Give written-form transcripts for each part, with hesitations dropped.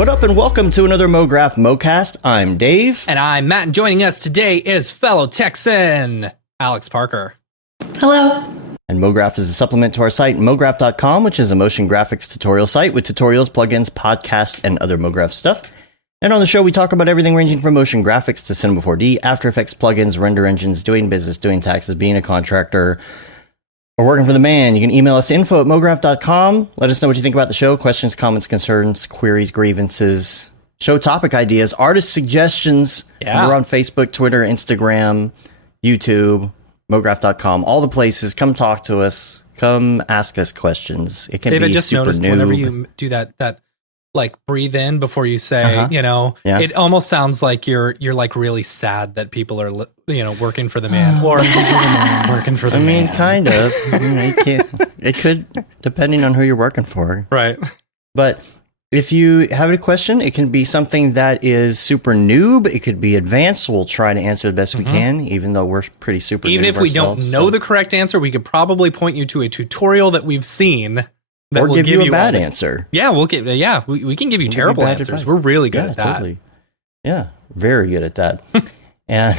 What up and welcome to another Mograph Mocast. I'm Dave. And I'm Matt, and joining us today is fellow Texan, Alex Parker. Hello. And Mograph is a supplement to our site, mograph.com, which is a motion graphics tutorial site with tutorials, plugins, podcasts, and other Mograph stuff. And on the show, we talk about everything ranging from motion graphics to Cinema 4D, After Effects, plugins, render engines, doing business, doing taxes, being a contractor, or working for the man. You can email us info@mograph.com. Let us know what you think about the show. Questions, comments, concerns, queries, grievances, show topic ideas, artist suggestions. Yeah. We're on Facebook, Twitter, Instagram, YouTube, mograph.com, all the places. Come talk to us. Come ask us questions. It can David, be just super noticed noob. whenever you do that like breathe in before you say, it almost sounds like you're like really sad that people are, working for the man or working for the man. Kind of. It could, depending on who you're working for. Right. But if you have a question, it can be something that is super noob. It could be advanced. We'll try to answer the best we can, even though we're pretty super Even noob if we ourselves, don't know the correct answer, we could probably point you to a tutorial that we've seen. That or will give you a bad all the- answer. Yeah, we can give you terrible bad answers. advice. We're really good at that. Totally. Yeah, very good at that. And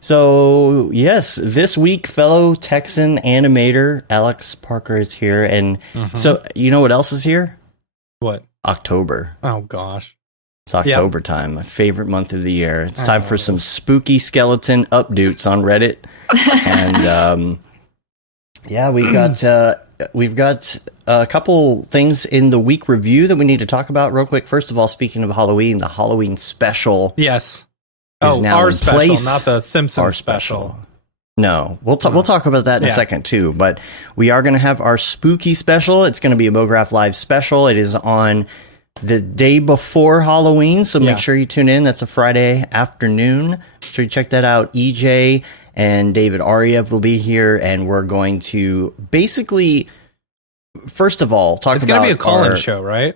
so, yes, this week, fellow Texan animator Alex Parker is here. And so, you know what else is here? What? October. Oh, gosh. It's October time, my favorite month of the year. It's time for some spooky skeleton updates on Reddit. And we've got a couple things in the week review that we need to talk about real quick. First of all, speaking of Halloween, the Halloween special. Yes. Is now our in special, place. not the Simpsons Our special. No, we'll talk about that in a second too. But we are going to have our spooky special. It's going to be a Mograph Live special. It is on the day before Halloween, so make sure you tune in. That's a Friday afternoon. Make sure you check that out. EJ and David Ariev will be here, and we're going to basically, first of all, talk about... It's going to be a call-in show, right?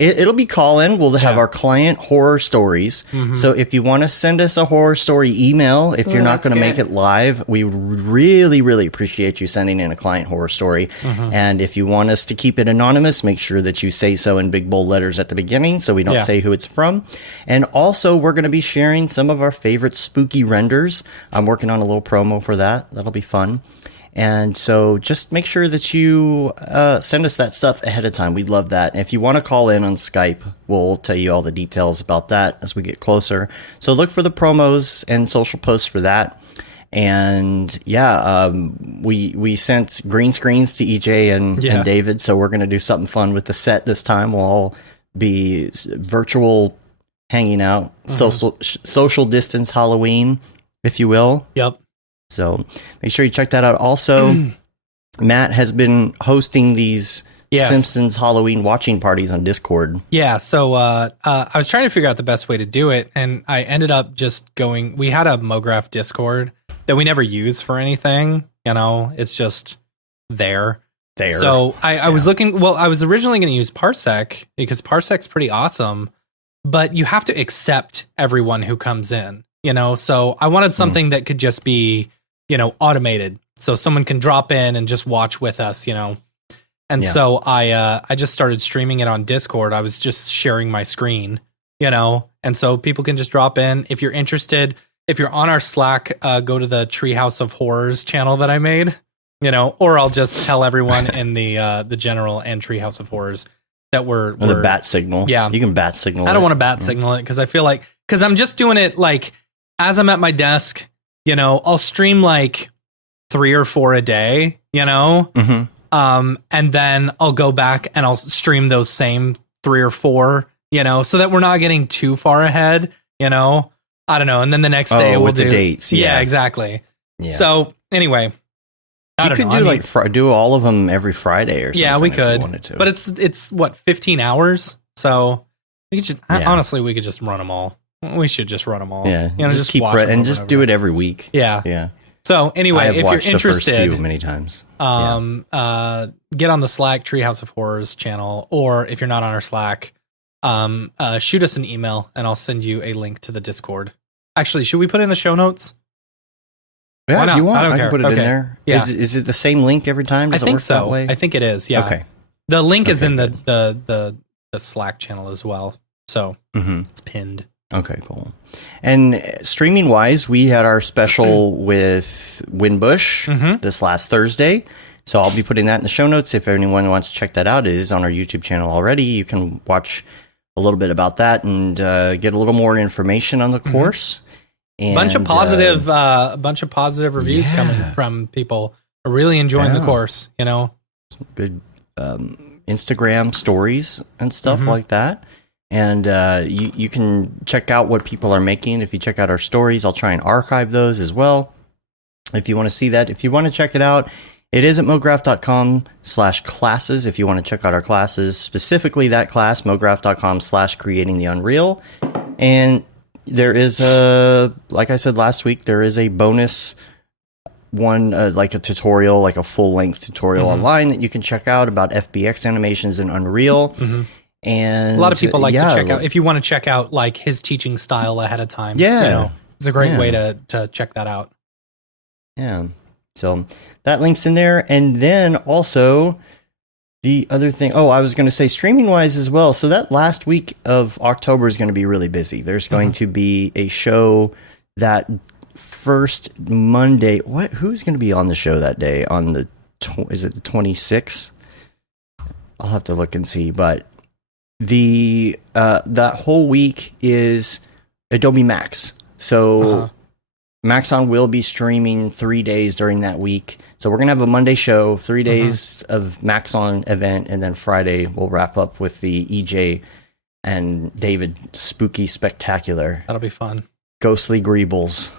It'll be call-in. We'll have our client horror stories. So if you want to send us a horror story email, if you're not going to make it live, we really, really appreciate you sending in a client horror story. And if you want us to keep it anonymous, make sure that you say so in big bold letters at the beginning so we don't say who it's from. And also, we're going to be sharing some of our favorite spooky renders. I'm working on a little promo for that. That'll be fun. And so just make sure that you send us that stuff ahead of time. We'd love that. And if you want to call in on Skype, we'll tell you all the details about that as we get closer. So look for the promos and social posts for that. And we sent green screens to EJ and David. So we're going to do something fun with the set this time. We'll all be virtual hanging out, social distance Halloween, if you will. Yep. So make sure you check that out. Also, Matt has been hosting these Simpsons Halloween watching parties on Discord. Yeah, so I was trying to figure out the best way to do it, and I ended up just going... We had a Mograph Discord that we never use for anything. It's just there. So I was looking... Well, I was originally going to use Parsec, because Parsec's pretty awesome, but you have to accept everyone who comes in, So I wanted something that could just be... automated, so someone can drop in and just watch with us, And so I just started streaming it on Discord. I was just sharing my screen, and so people can just drop in. If you're interested, if you're on our Slack, go to the Treehouse of Horrors channel that I made, or I'll just tell everyone in the general and Treehouse of Horrors that we're the bat signal. Yeah, you can bat signal. I don't want to bat signal it because I feel like I'm just doing it like as I'm at my desk. I'll stream like 3 or 4 a day, and then I'll go back and I'll stream those same 3 or 4, so that we're not getting too far ahead, I don't know. And then the next day we'll do the dates. Yeah, exactly. Yeah. So anyway, you could do do all of them every Friday or something. Yeah, we could, wanted to. But it's what, 15 hours. So we could just, honestly, we could just run them all. We should just run them all. Yeah, just keep and just do it every week. Yeah, yeah. So anyway, if you're interested, the first few many times. Get on the Slack Treehouse of Horrors channel, or if you're not on our Slack, shoot us an email and I'll send you a link to the Discord. Actually, should we put it in the show notes? Yeah, if you want, I care. can put it in there. Yeah. Is it the same link every time? Does I think it work so. That way? I think it is. Yeah. Okay. The link is in the Slack channel as well. So Mm-hmm. it's pinned. Okay, cool. And streaming wise, we had our special with Winbush this last Thursday. So I'll be putting that in the show notes. If anyone wants to check that out, it is on our YouTube channel already. You can watch a little bit about that and get a little more information on the course. And, bunch of positive reviews coming from people are really enjoying the course, you know. Some good Instagram stories and stuff like that. And you can check out what people are making. If you check out our stories, I'll try and archive those as well. If you want to see that, if you want to check it out, it is at mograph.com/classes. If you want to check out our classes, specifically that class, mograph.com/creating the unreal. And there is like I said last week, there is a bonus one, like a tutorial, like a full-length tutorial online that you can check out about FBX animations in Unreal. And a lot of people like to check out, if you want to check out like his teaching style ahead of time. Yeah. You know, it's a great way to check that out. Yeah. So that link's in there. And then also the other thing, I was going to say streaming wise as well. So that last week of October is going to be really busy. There's going to be a show that first Monday. Who's going to be on the show that day? On the, is it the 26th? I'll have to look and see, but that whole week is Adobe Max. So Maxon will be streaming 3 days during that week. So we're going to have a Monday show, 3 days of Maxon event, and then Friday we'll wrap up with the EJ and David Spooky Spectacular. That'll be fun. Ghostly Greebles.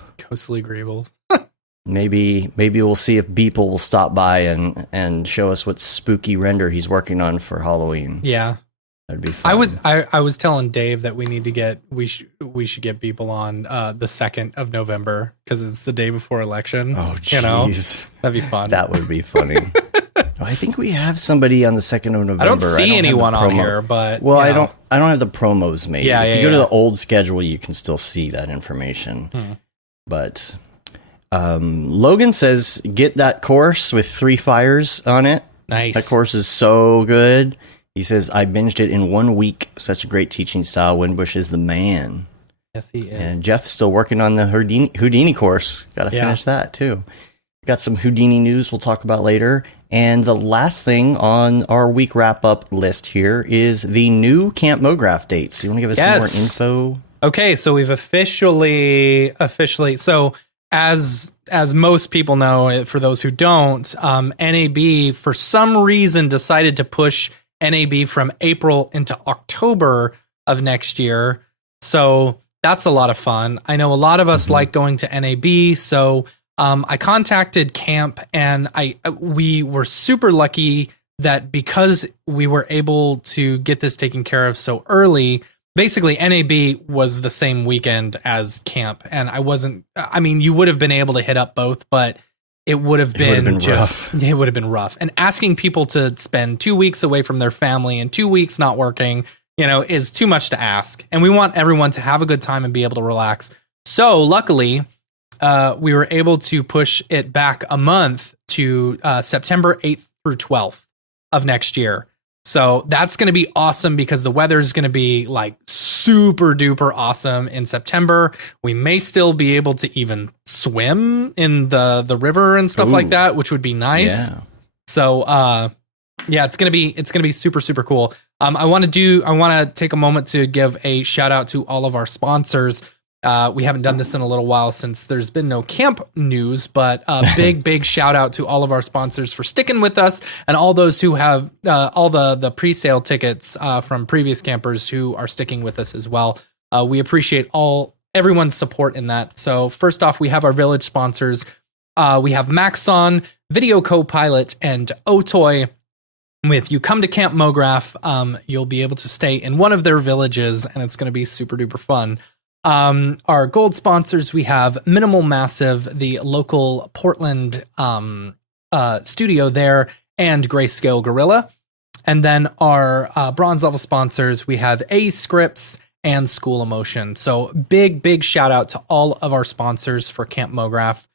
Maybe we'll see if Beeple will stop by and show us what spooky render he's working on for Halloween. Yeah. That'd be fun. I was telling Dave that we should get people on the 2nd of November because it's the day before election. Oh, jeez. You know? That'd be fun. That would be funny. I think we have somebody on the 2nd of November. I don't see anyone on here, but I don't have the promos made. Yeah, if you go to the old schedule, you can still see that information. But Logan says get that course with 3 fires on it. Nice. That course is so good. He says, I binged it in 1 week. Such a great teaching style. Winbush is the man. Yes, he is. And Jeff's still working on the Houdini course. Got to finish that, too. Got some Houdini news we'll talk about later. And the last thing on our week wrap-up list here is the new Camp Mograph dates. You want to give us some more info? Okay, so we've officially so as most people know, for those who don't, NAB for some reason decided to push NAB from April into October of next year. So that's a lot of fun. I know a lot of us like going to NAB. So I contacted Camp and we were super lucky that because we were able to get this taken care of so early, basically NAB was the same weekend as Camp. And you would have been able to hit up both, but it would have been rough. And asking people to spend 2 weeks away from their family and 2 weeks not working, is too much to ask. And we want everyone to have a good time and be able to relax. So luckily, we were able to push it back a month to September 8th through 12th of next year. So that's going to be awesome because the weather is going to be like super duper awesome in September. We may still be able to even swim in the river and stuff like that, which would be nice. Yeah. So it's going to be super, super cool. I want to take a moment to give a shout out to all of our sponsors. We haven't done this in a little while since there's been no camp news, but a big shout out to all of our sponsors for sticking with us and all those who have all the pre-sale tickets from previous campers who are sticking with us as well. We appreciate everyone's support in that. So first off, we have our village sponsors. We have Maxon, Video Copilot, and Otoy. If you come to Camp Mograph, you'll be able to stay in one of their villages, and it's going to be super duper fun. Our gold sponsors, we have Minimal Massive, the local Portland studio there, and Grayscale Gorilla. And then our bronze level sponsors, we have A Scripts and School Emotion. So big shout out to all of our sponsors for Camp Mograph.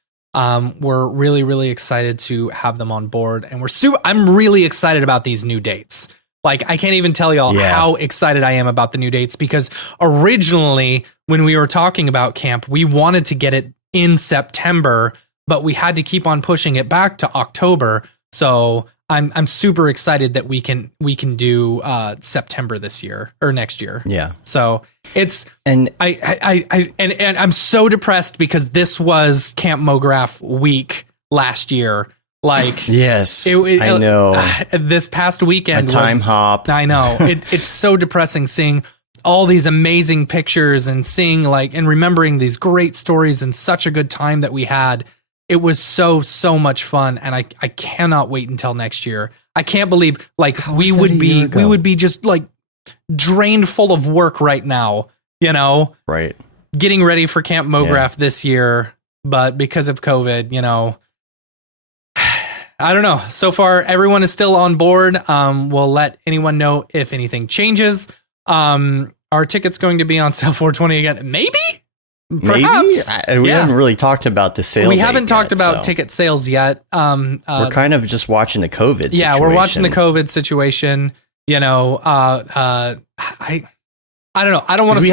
We're really excited to have them on board, and I'm really excited about these new dates. Like, I can't even tell y'all how excited I am about the new dates, because originally when we were talking about camp, we wanted to get it in September, but we had to keep on pushing it back to October. So I'm super excited that we can do September this year or next year. Yeah. So it's and I'm so depressed because this was Camp Mograph week last year. Like, yes, I know. This past weekend, a time hop. I know it's so depressing seeing all these amazing pictures and seeing and remembering these great stories and such a good time that we had. It was so much fun, and I cannot wait until next year. I can't believe we would be just drained full of work right now, right? Getting ready for Camp Mograph this year, but because of COVID, I don't know. So far, everyone is still on board. We'll let anyone know if anything changes. Are tickets going to be on sale 420 again? Maybe. Perhaps. We haven't really talked about the sale. We haven't talked about ticket sales yet. We're kind of just watching the COVID situation. Yeah, we're watching the COVID situation. I don't know. I don't want to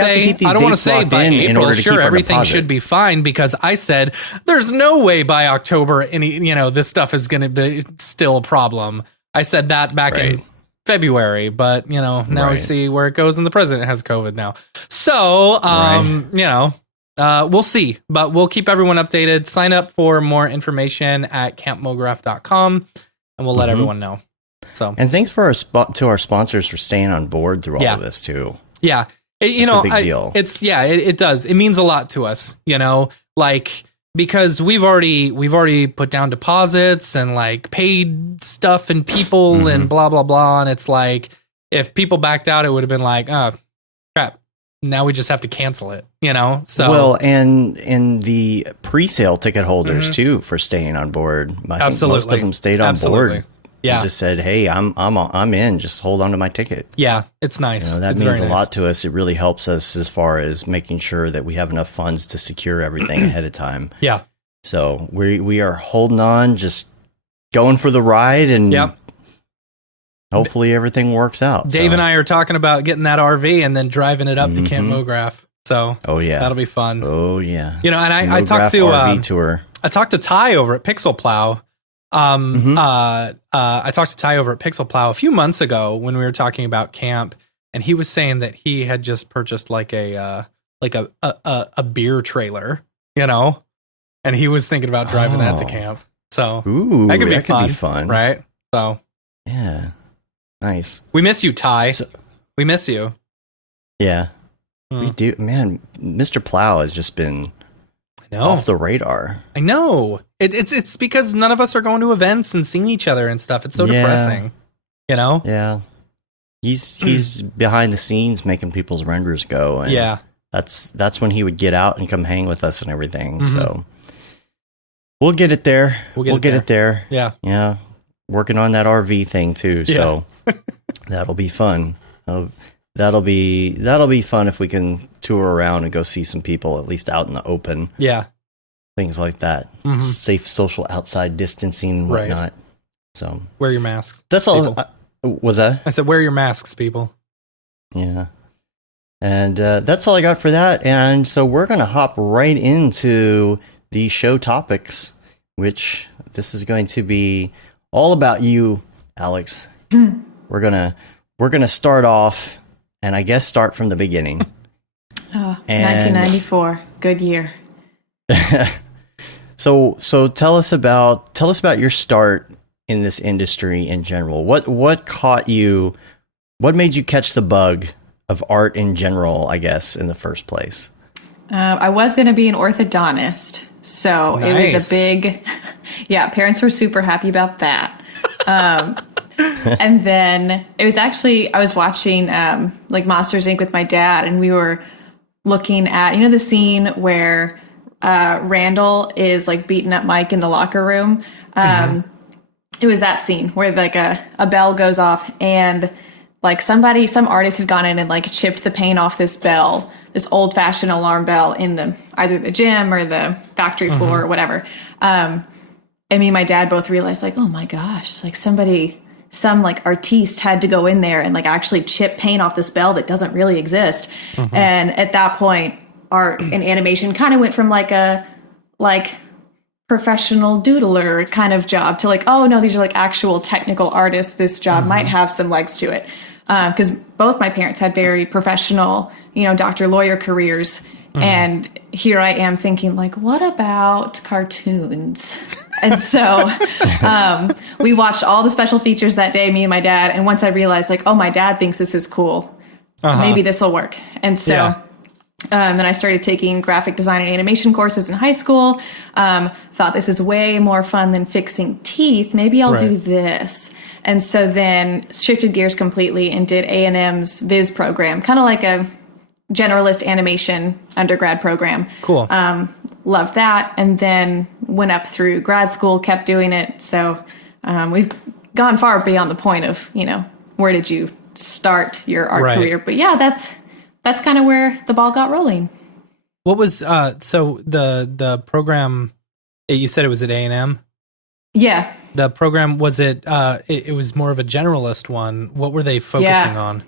say by April, sure, everything should be fine, because I said there's no way by October this stuff is going to be still a problem. I said that back in February, but now we see where it goes, and the president has COVID now. So, we'll see, but we'll keep everyone updated. Sign up for more information at campmograph.com, and we'll let everyone know. So, and thanks for our sponsors for staying on board through all of this too. Yeah. It's a big deal. It does. It means a lot to us, because we've already put down deposits and paid stuff and people and blah, blah, blah. And it's if people backed out, it would have been oh, crap. Now we just have to cancel it, So, well, and the pre-sale ticket holders too, for staying on board. I think most of them stayed on board. Yeah, and just said, "Hey, I'm in. Just hold on to my ticket." Yeah, it's nice. That means a lot to us. It really helps us as far as making sure that we have enough funds to secure everything ahead of time. Yeah. So we are holding on, just going for the ride, and hopefully everything works out. Dave and I are talking about getting that RV and then driving it up to Camp Mograph. So, that'll be fun. Oh yeah. And I talked to RV tour. I talked to Ty over at Pixel Plow. I talked to Ty over at Pixel Plow a few months ago when we were talking about camp, and he was saying that he had just purchased a beer trailer, and he was thinking about driving that to camp. So that could be fun, right? So yeah, nice. We miss you, Ty. We miss you. Yeah, we do, man. Mr. Plow has just been off the radar. I know. It's because none of us are going to events and seeing each other and stuff. It's so depressing, Yeah. He's behind the scenes making people's renders go. And that's when he would get out and come hang with us and everything. So we'll get it there. We'll get it there. Yeah. Yeah. Working on that RV thing too. So that'll be fun. That'll be fun if we can tour around and go see some people, at least out in the open. Yeah. Things like that. Safe social outside distancing and whatnot. So wear your masks. That's all. Was that? I said, wear your masks, people. Yeah. And that's all I got for that. And so we're going to hop right into the show topics, which this is going to be all about you, Alex. We're gonna start off, and I guess start from the beginning. 1994, good year. So tell us about your start in this industry in general. What caught you? What made you catch the bug of art in general, I guess, in the first place? I was going to be an orthodontist, so it was a big, parents were super happy about that. And then it was actually, I was watching Monsters Inc. with my dad, and we were looking at, the scene where Randall is beating up Mike in the locker room. It was that scene where a bell goes off, and some artist had gone in and chipped the paint off this bell, this old fashioned alarm bell in either the gym or the factory floor or whatever. And me and my dad both realized oh my gosh, somebody some like artiste had to go in there and like actually chip paint off this bell that doesn't really exist. And at that point, art and animation kind of went from like a professional doodler kind of job to like, oh no, these are like actual technical artists. This job might have some legs to it. Because both my parents had very professional, doctor, lawyer careers. And here I am thinking like, what about cartoons? And so we watched all the special features that day, me and my dad. And once I realized like, oh, my dad thinks this is cool. Maybe this will work. And so then I started taking graphic design and animation courses in high school. Thought this is way more fun than fixing teeth. Maybe I'll do this. And so then shifted gears completely and did A&M's Viz program, kind of like a generalist animation undergrad program. Cool. Loved that. And then went up through grad school, kept doing it. So we've gone far beyond the point of, where did you start your art career? But yeah, that's kind of where the ball got rolling. What was, so the program, you said it was at A&M? Yeah. The program, was it was more of a generalist one. What were they focusing on?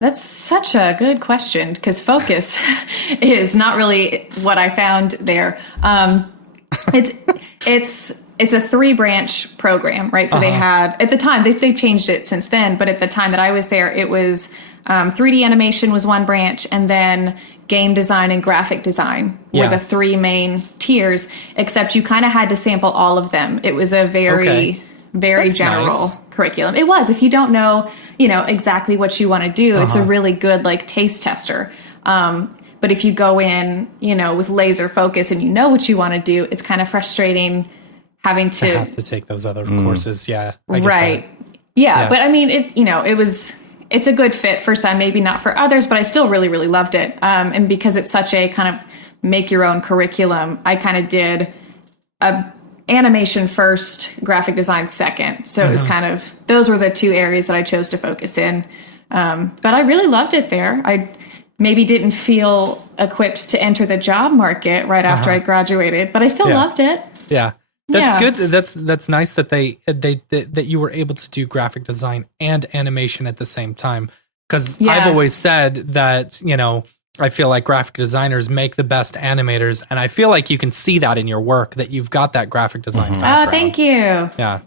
That's such a good question because focus is not really what I found there. It's a 3-branch program, right? So they had, at the time, they've changed it since then, but at the time that I was there, it was 3D animation was one branch, and then game design and graphic design were the 3 main tiers, except you kind of had to sample all of them. It was a very That's general curriculum. It was. If you don't know, exactly what you want to do, it's a really good like taste tester. But if you go in, with laser focus and you know what you want to do, it's kind of frustrating having to have to take those other courses. Yeah. I get right. that. Yeah. But I mean, it's a good fit for some, maybe not for others, but I still really, really loved it. And because it's such a kind of make your own curriculum, I kind of did a animation first, graphic design second. So it was kind of, those were the 2 areas that I chose to focus in. But I really loved it there. I maybe didn't feel equipped to enter the job market right after I graduated, but I still loved it. Yeah. That's good. That's nice that that you were able to do graphic design and animation at the same time. Because I've always said that, I feel like graphic designers make the best animators, and I feel like you can see that in your work, that you've got that graphic design background. Oh, thank you. Yeah.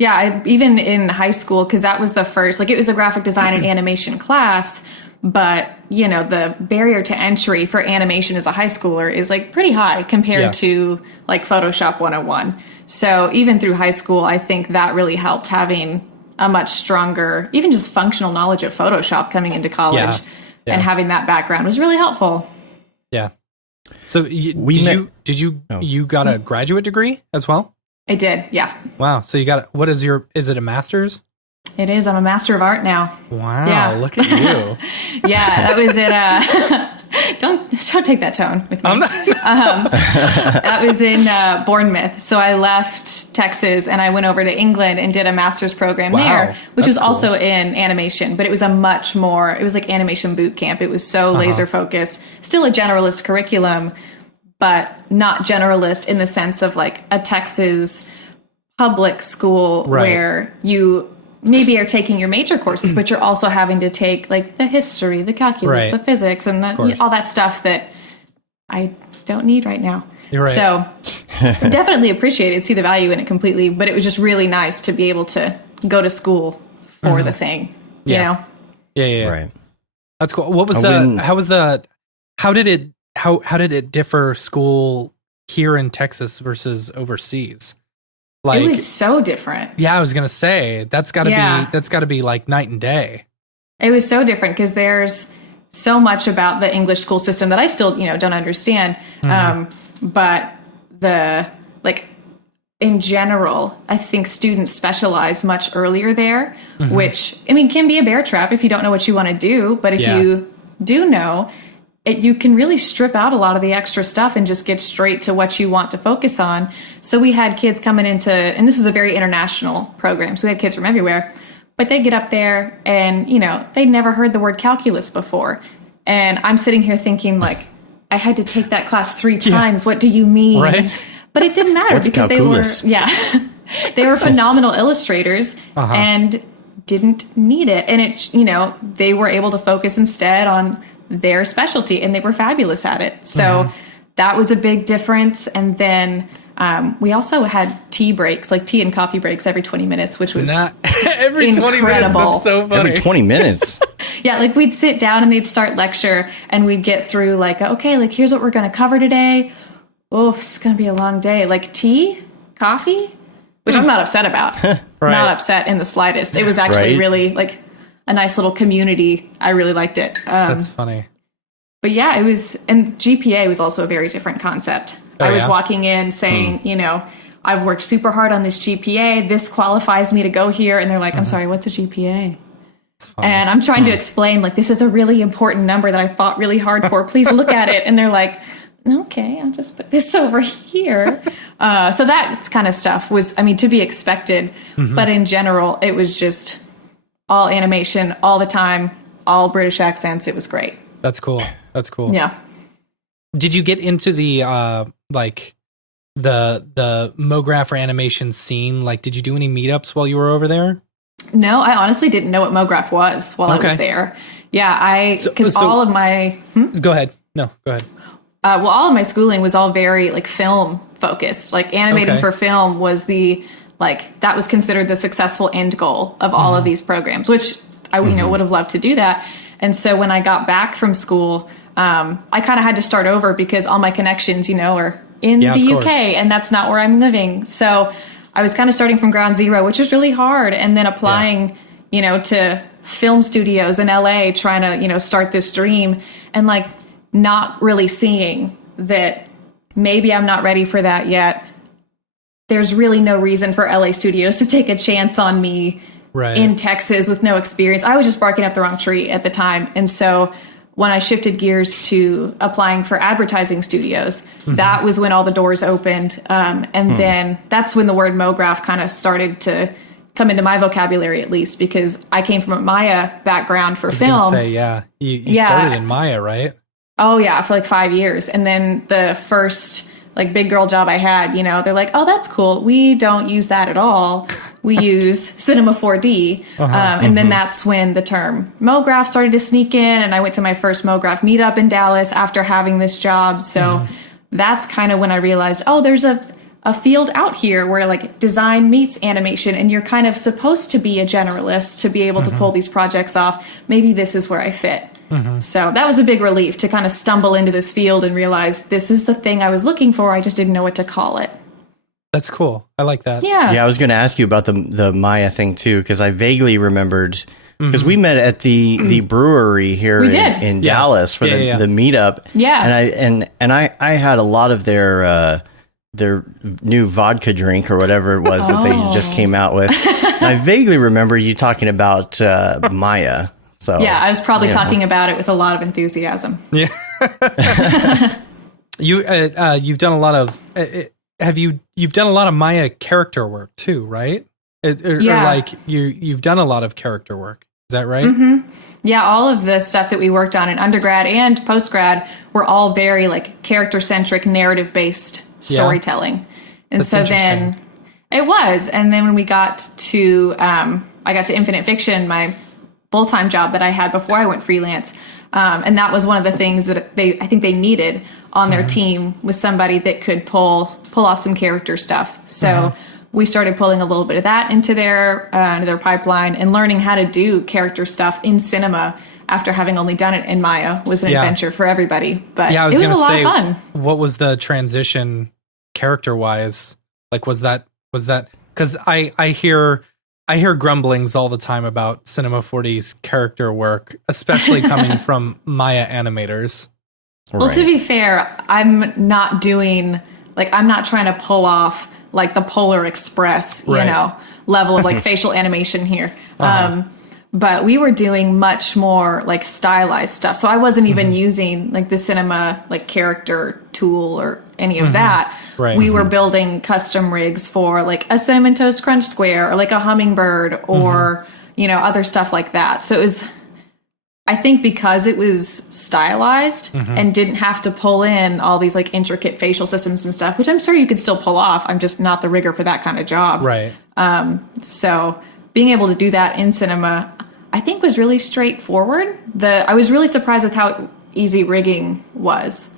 Yeah, even in high school, because that was the first, it was a graphic design and animation class, but, the barrier to entry for animation as a high schooler is, pretty high compared to, Photoshop 101. So even through high school, I think that really helped having a much stronger, even just functional knowledge of Photoshop coming into college. Yeah. And having that background was really helpful. Yeah. So did you got a graduate degree as well? I did. Yeah. Wow. So is it a master's? It is. I'm a master of art now. Wow. Yeah. Look at you. Yeah. That was at, don't take that tone with me. That was in Bournemouth. So I left Texas and I went over to England and did a master's program there, which was also in animation, but it was it was like animation boot camp. It was so laser focused, still a generalist curriculum, but not generalist in the sense of like a Texas public school where you maybe are taking your major courses, but you're also having to take like the history, the calculus, the physics, and all that stuff that I don't need right now. So definitely appreciate it, see the value in it completely, but it was just really nice to be able to go to school for the thing, you know? Yeah. Right. That's cool. What was how did it differ school here in Texas versus overseas? It was so different. Yeah, I was gonna say that's gotta be like night and day. It was so different because there's so much about the English school system that I still don't understand. But in general, I think students specialize much earlier there, which can be a bear trap if you don't know what you want to do. But if you do know, you can really strip out a lot of the extra stuff and just get straight to what you want to focus on. So we had kids coming into, and this was a very international program, so we had kids from everywhere, but they get up there and, they'd never heard the word calculus before. And I'm sitting here thinking I had to take that class 3 times. What do you mean? Right. But it didn't matter What's because calculus? they were, They were phenomenal illustrators and didn't need it. And it, they were able to focus instead on their specialty, and they were fabulous at it. So that was a big difference. And then we also had tea breaks, like tea and coffee breaks every 20 minutes, which was every 20 minutes. That's so funny. Every 20 minutes. Yeah, like we'd sit down and they'd start lecture, and we'd get through like, okay, like here's what we're going to cover today. Oh, it's going to be a long day. Like tea, coffee, which I'm not upset about. Right. Not upset in the slightest. It was actually really like a nice little community. I really liked it. That's funny. But yeah, it was, and GPA was also a very different concept. I was walking in saying, I've worked super hard on this GPA. This qualifies me to go here. And they're like, I'm sorry, what's a GPA? And I'm trying to explain, like, this is a really important number that I fought really hard for. Please look at it. And they're like, okay, I'll just put this over here. So that kind of stuff was, to be expected. But in general, it was just all animation all the time, all British accents. It was great. That's cool. Yeah. Did you get into the the Mograph or animation scene? Like, did you do any meetups while you were over there? No, I honestly didn't know what Mograph was while I was there. Yeah, because all of my... Go ahead. No, go ahead. Well, all of my schooling was all very like film focused. Like animating for film was that was considered the successful end goal of all of these programs, which I would have loved to do that. And so when I got back from school, I kind of had to start over because all my connections, are in the UK, and that's not where I'm living. So I was kind of starting from ground zero, which was really hard. And then applying, to film studios in LA, trying to, start this dream, and like not really seeing that maybe I'm not ready for that yet. There's really no reason for LA studios to take a chance on me in Texas with no experience. I was just barking up the wrong tree at the time. And so when I shifted gears to applying for advertising studios, that was when all the doors opened. And then that's when the word Mograph kind of started to come into my vocabulary, at least, because I came from a Maya background for film. I was gonna say, you started in Maya, right? Oh, yeah, for like 5 years. And then the first like big girl job I had, they're like, oh, that's cool. We don't use that at all. We use Cinema 4D. And then that's when the term Mograph started to sneak in. And I went to my first Mograph meetup in Dallas after having this job. So that's kind of when I realized, oh, there's a field out here where like design meets animation, and you're kind of supposed to be a generalist to be able to pull these projects off. Maybe this is where I fit. So that was a big relief to kind of stumble into this field and realize this is the thing I was looking for. I just didn't know what to call it. That's cool. I like that. Yeah. Yeah, I was going to ask you about the Maya thing too, because I vaguely remembered, because we met at the brewery here in Dallas for the meetup. Yeah. And I had a lot of their new vodka drink or whatever it was that they just came out with. And I vaguely remember you talking about Maya. So yeah, I was probably talking about it with a lot of enthusiasm. Yeah. You've done a lot of you've done a lot of Maya character work too, right? Or like you've done a lot of character work. Is that right? Yeah, all of the stuff that we worked on in undergrad and postgrad were all very like character centric, narrative based storytelling. And so then it was, and then when we got to I got to Infinite Fiction, my full-time job that I had before I went freelance. And that was one of the things that I think they needed on their team, was somebody that could pull off some character stuff. So we started pulling a little bit of that into their pipeline, and learning how to do character stuff in cinema after having only done it in Maya was an adventure for everybody. But it was a lot of fun. What was the transition character-wise? Like, was that, because I hear grumblings all the time about Cinema 4D's character work, especially coming from Maya animators. Well, to be fair, I'm not trying to pull off like the Polar Express, level of like facial animation here. But we were doing much more like stylized stuff. So I wasn't even using like the cinema like character tool or any of that. Right. We were building custom rigs for like a Cinnamon Toast Crunch Square or like a hummingbird or, other stuff like that. So it was I think because it was stylized and didn't have to pull in all these like intricate facial systems and stuff, which I'm sure you could still pull off. I'm just not the rigger for that kind of job. Right. So being able to do that in cinema, I think was really straightforward. I was really surprised with how easy rigging was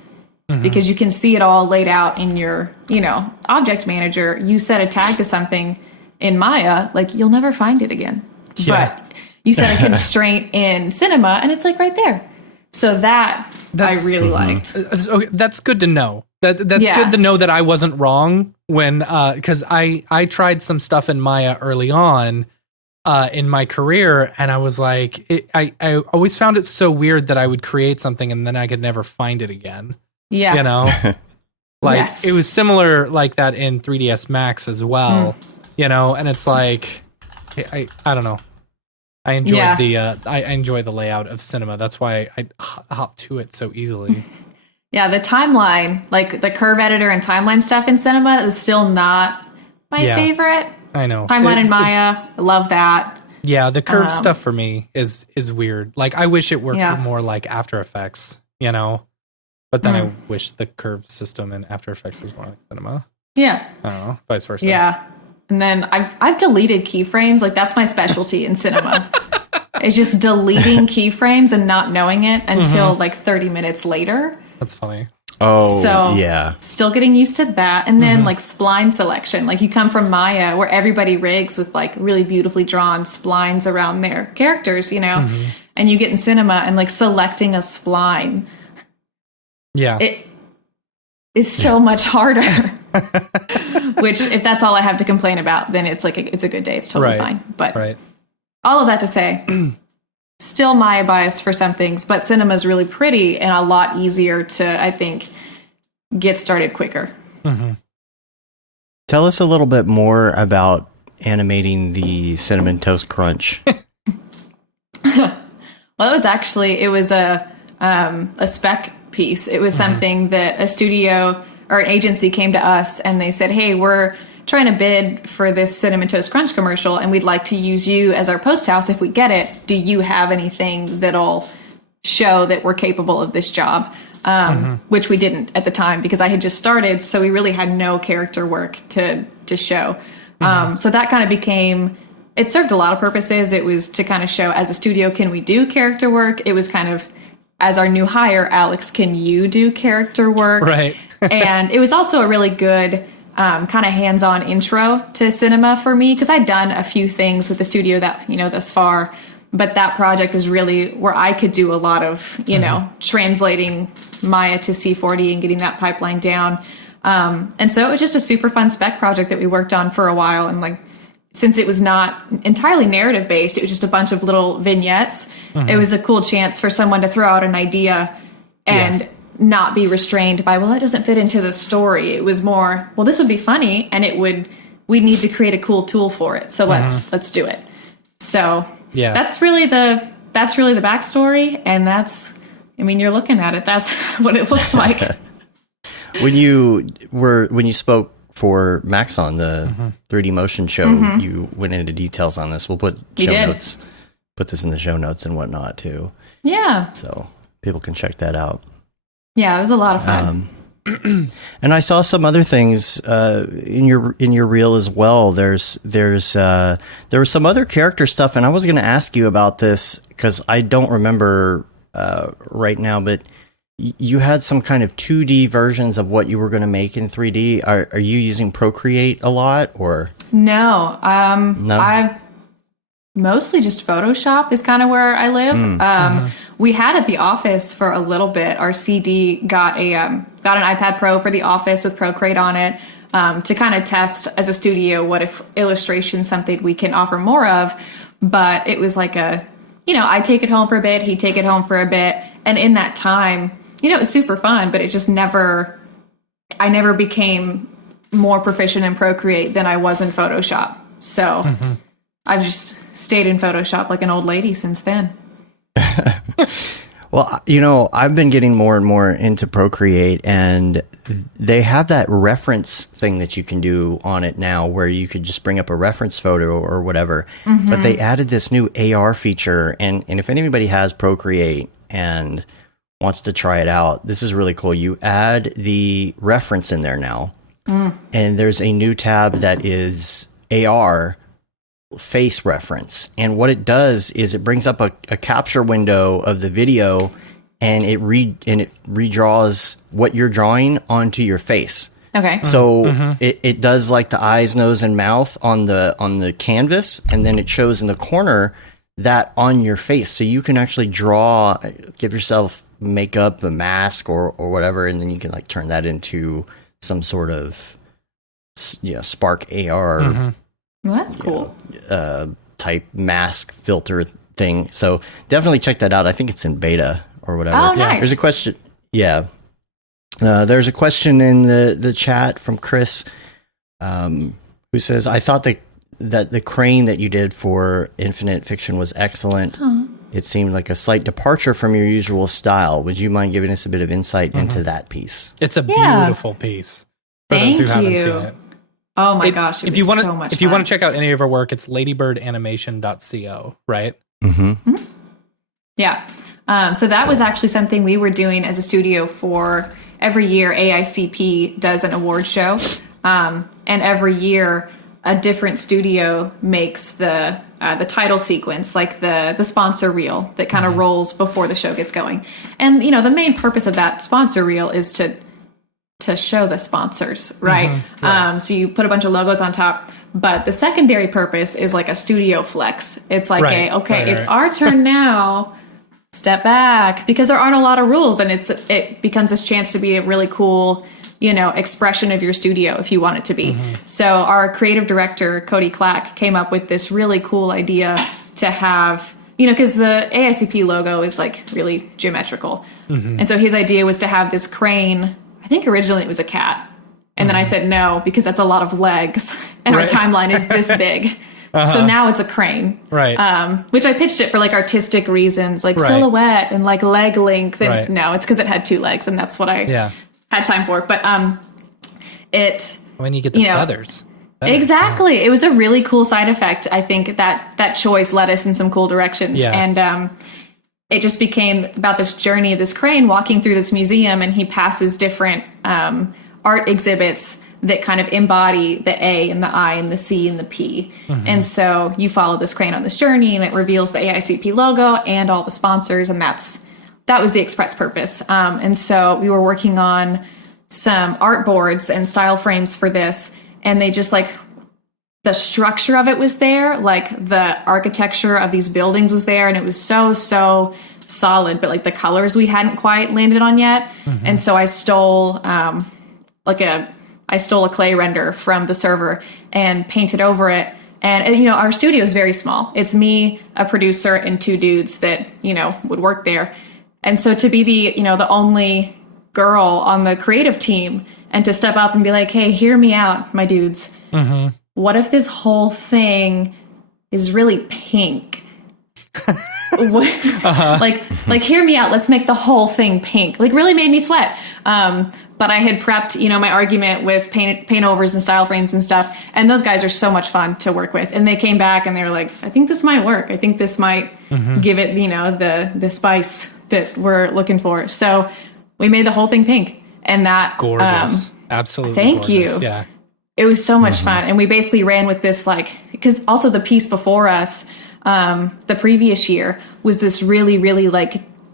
because you can see it all laid out in your, object manager. You set a tag to something in Maya, like you'll never find it again. Yeah. But you set a constraint in cinema and it's like right there. So I really liked. Okay, that's good to know. That's good to know that I wasn't wrong when, because I tried some stuff in Maya early on in my career, and I was like, I always found it so weird that I would create something and then I could never find it again. Yeah. Yes. It was similar like that in 3ds Max as well, and it's like, I don't know. I enjoyed I enjoy the layout of cinema. That's why I hop to it so easily. Yeah, the timeline, like the curve editor and timeline stuff in cinema is still not my favorite. I know. Timeline in Maya, I love that. Yeah, the curve stuff for me is weird. Like I wish it worked more like After Effects, But then I wish the curve system in After Effects was more like cinema. Yeah. I don't know, vice versa. Yeah. And then I've deleted keyframes. Like that's my specialty in cinema. It's just deleting keyframes and not knowing it until like 30 minutes later. That's funny. Oh, so yeah. Still getting used to that. And then like spline selection. Like you come from Maya where everybody rigs with like really beautifully drawn splines around their characters, and you get in cinema and like selecting a spline. Yeah. It is so much harder. Which, if that's all I have to complain about, then it's like it's a good day. It's totally fine. But all of that to say, still Maya biased for some things, but cinema is really pretty and a lot easier to, I think, get started quicker. Tell us a little bit more about animating the Cinnamon Toast Crunch. Well, it was a spec piece. It was something that a studio or an agency came to us and they said, hey, we're trying to bid for this Cinnamon Toast Crunch commercial and we'd like to use you as our post house if we get it. Do you have anything that'll show that we're capable of this job? Which we didn't at the time because I had just started, so we really had no character work to show. So that kind of became, it served a lot of purposes. It was to kind of show as a studio, can we do character work? It was kind of, as our new hire, Alex, can you do character work? Right. And it was also a really good kind of hands-on intro to cinema for me because I'd done a few things with the studio that, thus far, but that project was really where I could do a lot of, translating Maya to C40 and getting that pipeline down. And so it was just a super fun spec project that we worked on for a while. And like, since it was not entirely narrative based, it was just a bunch of little vignettes. It was a cool chance for someone to throw out an idea and not be restrained by, well, that doesn't fit into the story. It was more, well, this would be funny and we need to create a cool tool for it. So let's do it. So that's really the backstory. And you're looking at it. That's what it looks like. When you spoke for Maxon, the 3D motion show, you went into details on this. We'll put notes, put this in the show notes and whatnot too. Yeah. So people can check that out. Yeah, it was a lot of fun. And I saw some other things in your reel as well. There was some other character stuff, and I was going to ask you about this because I don't remember right now, but you had some kind of 2D versions of what you were going to make in 3D. Are you using Procreate a lot or? No. I mostly just Photoshop is kind of where I live. We had at the office for a little bit. Our CD got an iPad Pro for the office with Procreate on it to kind of test as a studio what if illustration something we can offer more of. But it was like I take it home for a bit, he'd take it home for a bit, and in that time, it was super fun. But it just I never became more proficient in Procreate than I was in Photoshop. So I've just stayed in Photoshop like an old lady since then. Well, I've been getting more and more into Procreate, and they have that reference thing that you can do on it now where you could just bring up a reference photo or whatever. But they added this new AR feature, and if anybody has Procreate and wants to try it out, this is really cool. You add the reference in there now, and there's a new tab that is AR face reference, and what it does is it brings up a capture window of the video, and it redraws what you're drawing onto your face. Okay. So it does like the eyes, nose, and mouth on the canvas, and then it shows in the corner that on your face, so you can actually give yourself makeup, a mask, or whatever, and then you can like turn that into some sort of Spark AR. Well, that's cool. Type mask filter thing. So definitely check that out. I think it's in beta or whatever. Oh, nice. There's a question. Yeah. There's a question in the chat from Chris, who says, I thought that the crane that you did for Infinite Fiction was excellent. It seemed like a slight departure from your usual style. Would you mind giving us a bit of insight into that piece? It's a beautiful piece. For Thank those who haven't you. seen it. Oh my gosh, if you want so much if you fun. want to check out any of our work, it's ladybirdanimation.co, right? Yeah. So that was actually something we were doing as a studio for every year. AICP does an award show, and every year a different studio makes the title sequence, like the sponsor reel that kind of rolls before the show gets going. And the main purpose of that sponsor reel is to show the sponsors, right? So you put a bunch of logos on top, but the secondary purpose is like a studio flex. It's like it's our turn now. Step back, because there aren't a lot of rules, and it becomes this chance to be a really cool, expression of your studio if you want it to be. So our creative director, Cody Clack, came up with this really cool idea to have, because the AICP logo is like really geometrical. And so his idea was to have this crane. I think originally it was a cat. And then I said no, because that's a lot of legs and our timeline is this big. So now it's a crane. Right. Which I pitched it for like artistic reasons, like silhouette and like leg length. And no, it's because it had 2 legs, and that's what I had time for. But when you get the feathers. Exactly. It was a really cool side effect. I think that choice led us in some cool directions. Yeah. And it just became about this journey of this crane walking through this museum, and he passes different art exhibits that kind of embody the A and the I and the C and the P. And so you follow this crane on this journey, and it reveals the AICP logo and all the sponsors, and that was the express purpose. And so we were working on some art boards and style frames for this, and they just like, the structure of it was there, like the architecture of these buildings was there, and it was so solid, but like the colors we hadn't quite landed on yet. And so I stole a clay render from the server and painted over it. And our studio is very small. It's me, a producer, and 2 dudes that would work there. And so to be the only girl on the creative team, and to step up and be like, hey, hear me out, my dudes. What if this whole thing is really pink? Like hear me out, let's make the whole thing pink. Like really made me sweat. But I had prepped, my argument with paint overs and style frames and stuff. And those guys are so much fun to work with. And they came back and they were like, I think this might work. I think this might give it, the spice that we're looking for. So we made the whole thing pink. And that gorgeous. Absolutely. Thank gorgeous. you. Yeah. It was so much fun. And we basically ran with this, because also the piece before us, the previous year, was this really, really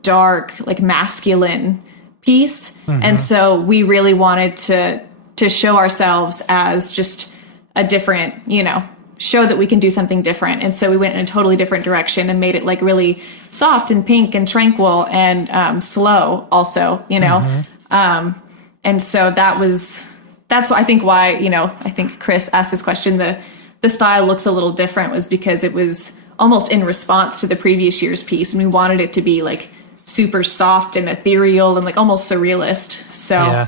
dark, masculine piece. And so we really wanted to show ourselves as just a different, show that we can do something different. And so we went in a totally different direction and made it really soft and pink and tranquil and slow also, and so that's I think why, I think Chris asked this question, the style looks a little different, was because it was almost in response to the previous year's piece, and we wanted it to be super soft and ethereal and almost surrealist. So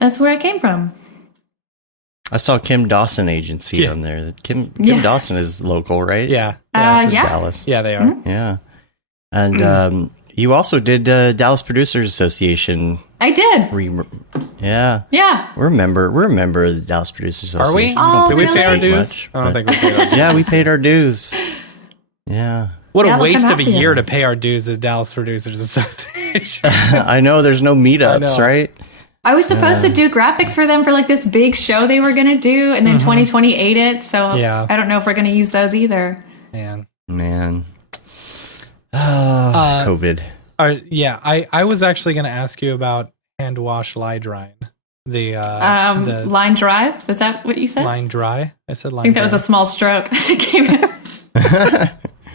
that's where it came from. I saw Kim Dawson Agency on there. Kim Dawson is local, right? Yeah. Yeah. Dallas. Yeah, they are. Yeah. And You also did Dallas Producers Association. I did. Yeah. Yeah. We're a member of the Dallas Producers Are we? Association. Oh, Did we pay our really? dues? Much, I don't but- think we paid our dues. Yeah, we paid our dues. Yeah. What Yeah, a they'll waste come of a after you. year to pay our dues at Dallas Producers Association. I know there's no meetups, know. right? I was supposed to do graphics for them for like this big show they were going to do, and then 2020 ate it. So Yeah. I don't know if we're going to use those either. Man. COVID. Yeah, I was actually going to ask you about hand wash lie drying. The Line drive, was that what you said? line dry. I said line. I think that was a small stroke that came in.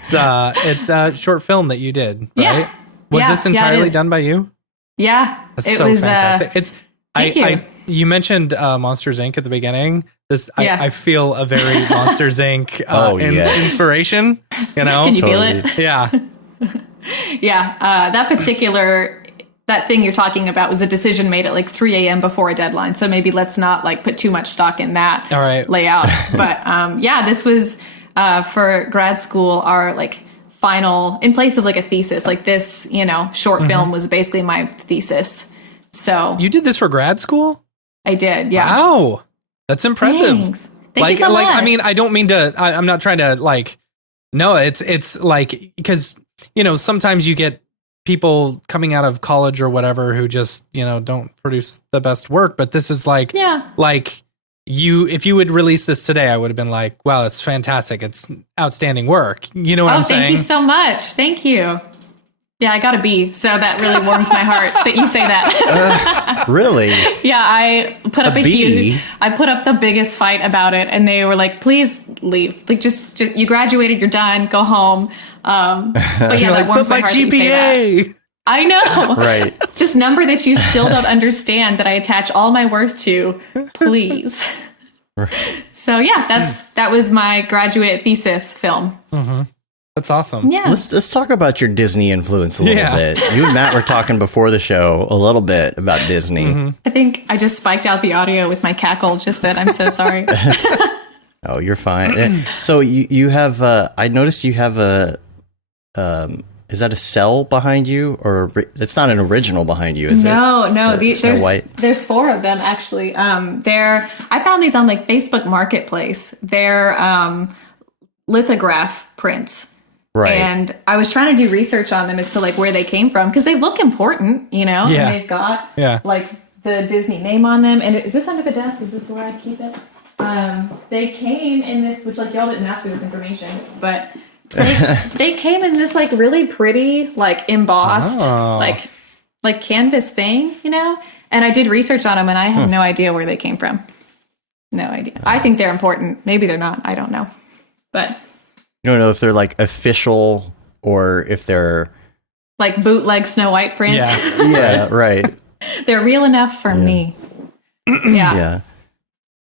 It's a short film that you did, right? Yeah. Was Yeah, this yeah, it entirely is. done by you? Yeah, That's it so was. fantastic. It's thank you. you mentioned Monsters Inc. at the beginning. This Yeah. I feel a very Monsters Inc. Yes. Inspiration. You know, Can you feel Totally. it? yeah, Yeah, that thing you're talking about was a decision made at like 3 a.m. before a deadline. So maybe let's not like put too much stock in that All right. layout. But yeah, this was for grad school our like final in place of like a thesis. Like this, short film was basically my thesis. So you did this for grad school. I did. Yeah. Wow, that's impressive. Thanks. Thank you so much. I mean, I don't mean to. I'm not trying to like. No, it's like because sometimes you get people coming out of college or whatever who just don't produce the best work, but this is like Yeah. like if you would release this today, I would have been like, wow, it's fantastic, it's outstanding work. You know what I'm saying? Thank you so much. Thank you. Yeah, I got a B, so that really warms my heart that you say that. Really? Yeah, I put up A a B? huge. I put up the biggest fight about it, and they were like, "Please leave. Like, just you graduated, you're done. Go home." But yeah, You're that like, warms but my my heart that you say that. GPA. I know. Right. This number that you still don't understand that I attach all my worth to. Please. So yeah, that was my graduate thesis film. That's awesome. Yeah. Let's talk about your Disney influence a little Yeah. bit. You and Matt were talking before the show a little bit about Disney. I think I just spiked out the audio with my cackle. Just that I'm so sorry. Oh, you're fine. So you have I noticed you have a is that a cell behind you, or it's not an original behind you, is it? No. Snow White? There's 4 of them actually. I found these on like Facebook Marketplace. They're lithograph prints. Right. And I was trying to do research on them as to like where they came from because they look important, Yeah. And they've got like the Disney name on them. And is this under the desk? Is this where I keep it? They came in this, which like y'all didn't ask for this information, but they came in this like really pretty, like embossed, like canvas thing, And I did research on them, and I have no idea where they came from. No idea. I think they're important. Maybe they're not. I don't know, but. You don't know if they're like official or if they're Like bootleg Snow White prints. Yeah. yeah, right. They're real enough for me. Yeah. Yeah.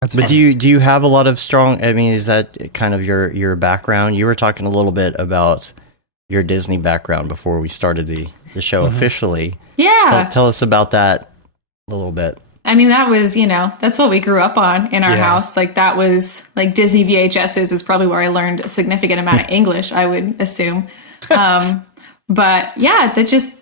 That's But funny. do you have a lot of strong, I mean, is that kind of your background? You were talking a little bit about your Disney background before we started the show officially. Yeah. Tell us about that a little bit. I mean, that was, that's what we grew up on in our house. Like that was like Disney VHSs is probably where I learned a significant amount of English, I would assume. But yeah,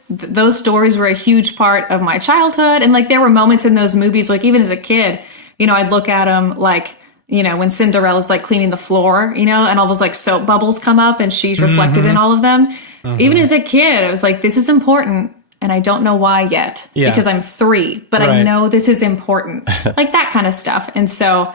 those stories were a huge part of my childhood. And like there were moments in those movies, like even as a kid, I'd look at them like, when Cinderella's like cleaning the floor, and all those like soap bubbles come up and she's reflected in all of them. Even as a kid, I was like, this is important. And I don't know why yet because I'm 3, but I know this is important, like that kind of stuff. And so,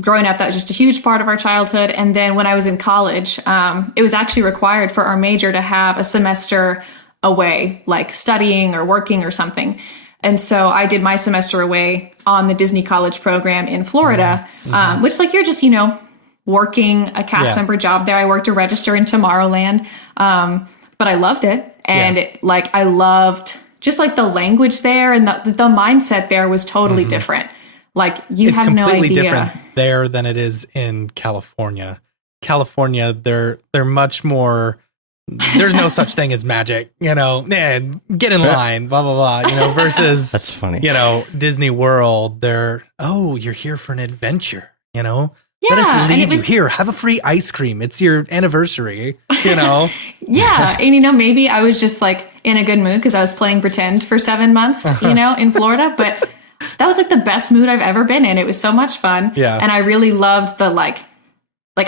growing up, that was just a huge part of our childhood. And then when I was in college, it was actually required for our major to have a semester away, like studying or working or something. And so I did my semester away on the Disney College program in Florida, which like you're just, working a cast member job there. I worked a register in Tomorrowland, but I loved it. And I loved just like the language there and the mindset there was totally different. Like you have no idea. It's completely different there than it is in California. California, they're much more. There's no such thing as magic, get in line, blah blah blah, versus That's funny. Disney World. You're here for an adventure, Let us and lead it you was, here. Have a free ice cream. It's your anniversary, you know? yeah. And, you know, maybe I was just like in a good mood because I was playing pretend for 7 months, you know, in Florida. But that was like the best mood I've ever been in. It was so much fun. Yeah. And I really loved the like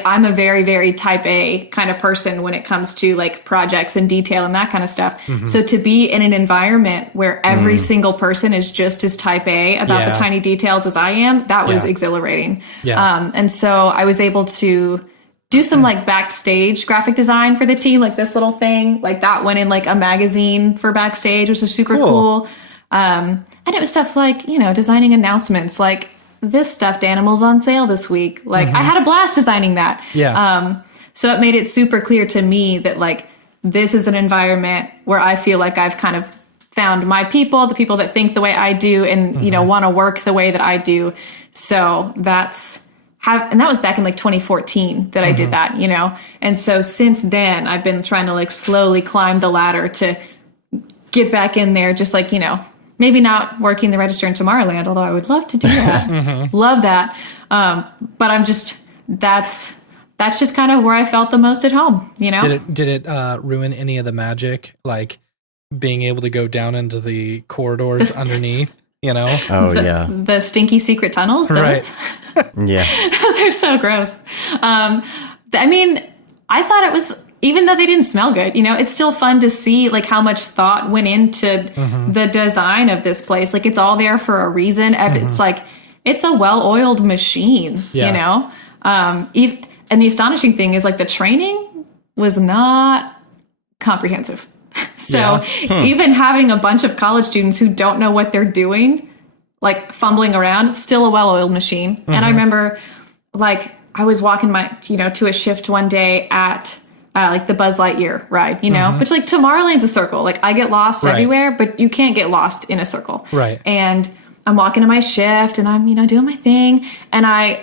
I'm a very, very type A kind of person when it comes to like projects and detail and that kind of stuff. So to be in an environment where every single person is just as type A about the tiny details as I am, that was exhilarating. Yeah. And so I was able to do some like backstage graphic design for the team, like this little thing, like that went in like a magazine for backstage, which was super cool. And it was stuff like, you know, designing announcements, like this stuffed animal's on sale this week. Like I had a blast designing that. Yeah. So it made it super clear to me that like, this is an environment where I feel like I've kind of found my people, the people that think the way I do and, you know, want to work the way that I do. So and that was back in like 2014 that I did that, you know? And so since then I've been trying to like slowly climb the ladder to get back in there, just like, you know, maybe not working the register in Tomorrowland, although I would love to do that. Love that. But I'm just, that's just kind of where I felt the most at home, you know? Did it ruin any of the magic? Like being able to go down into the corridors underneath, you know? Oh, yeah. The stinky secret tunnels, those. Right. Yeah. Those are so gross. I mean, I thought it was, even though they didn't smell good, you know, it's still fun to see like how much thought went into the design of this place. Like it's all there for a reason. It's like, it's a well-oiled machine, you know? And the astonishing thing is like the training was not comprehensive. So even having a bunch of college students who don't know what they're doing, like fumbling around, still a well-oiled machine. And I remember like I was walking to a shift one day at like the Buzz Lightyear ride, you know, which like Tomorrowland's a circle. Like I get lost everywhere, but you can't get lost in a circle. Right. And I'm walking to my shift and I'm, you know, doing my thing. And I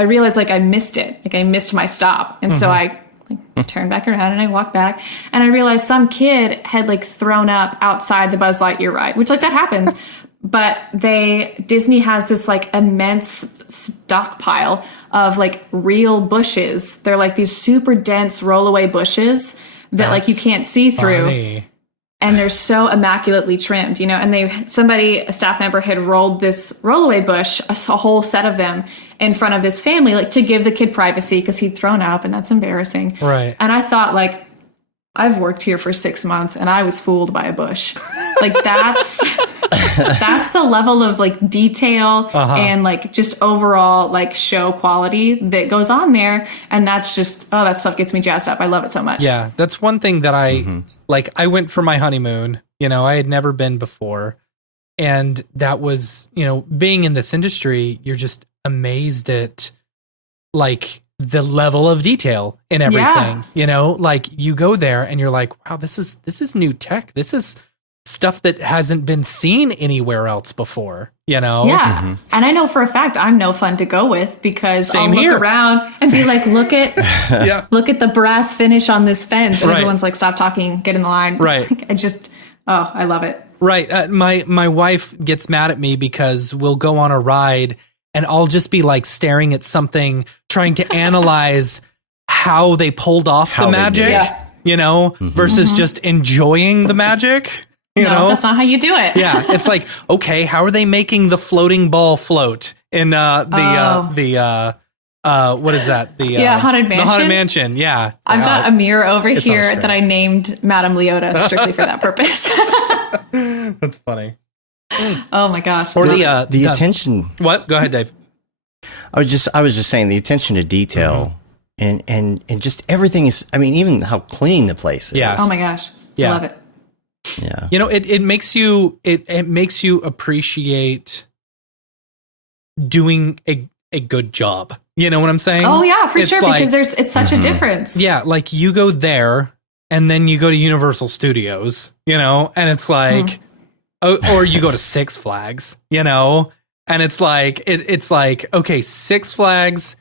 realized like I missed it. Like I missed my stop. And so I like turned back around and I walked back and I realized some kid had like thrown up outside the Buzz Lightyear ride, which like that happens. But Disney has this like immense stockpile of like real bushes. They're like these super dense rollaway bushes that like you can't see through. Funny. And they're so immaculately trimmed, you know, and a staff member had rolled this rollaway bush, a whole set of them in front of this family, like to give the kid privacy because he'd thrown up and that's embarrassing. Right. And I thought like, I've worked here for 6 months and I was fooled by a bush. Like that's the level of like detail and like just overall like show quality that goes on there. And that's just, that stuff gets me jazzed up. I love it so much. Yeah. That's one thing that I went for my honeymoon, you know, I had never been before. And that was, you know, being in this industry, you're just amazed at like the level of detail in everything, you know, like you go there and you're like, wow, this is new tech. This is stuff that hasn't been seen anywhere else before, you know? Yeah. And I know for a fact I'm no fun to go with because I'll look here. around and be like, look at the brass finish on this fence. And everyone's like, stop talking, get in the line. Right. I love it. Right. My wife gets mad at me because we'll go on a ride and I'll just be like staring at something, trying to analyze how they pulled off the magic, you know, versus just enjoying the magic. You know? That's not how you do it. Yeah, it's like, okay, how are they making the floating ball float in what is that? Haunted Mansion. The Haunted Mansion, yeah. I've got a mirror over here that I named Madame Leota strictly for that purpose. That's funny. Oh my gosh. Or the attention. What? Go ahead, Dave. I was just saying the attention to detail and just everything is, I mean, even how clean the place is. Yeah. Oh my gosh. Yeah. I love it. Yeah. You know, it makes you appreciate doing a good job. You know what I'm saying? Oh yeah, for sure. Like, because it's such a difference. Yeah. Like you go there and then you go to Universal Studios, you know, and it's like, or you go to Six Flags, you know, and it's like, okay, Six Flags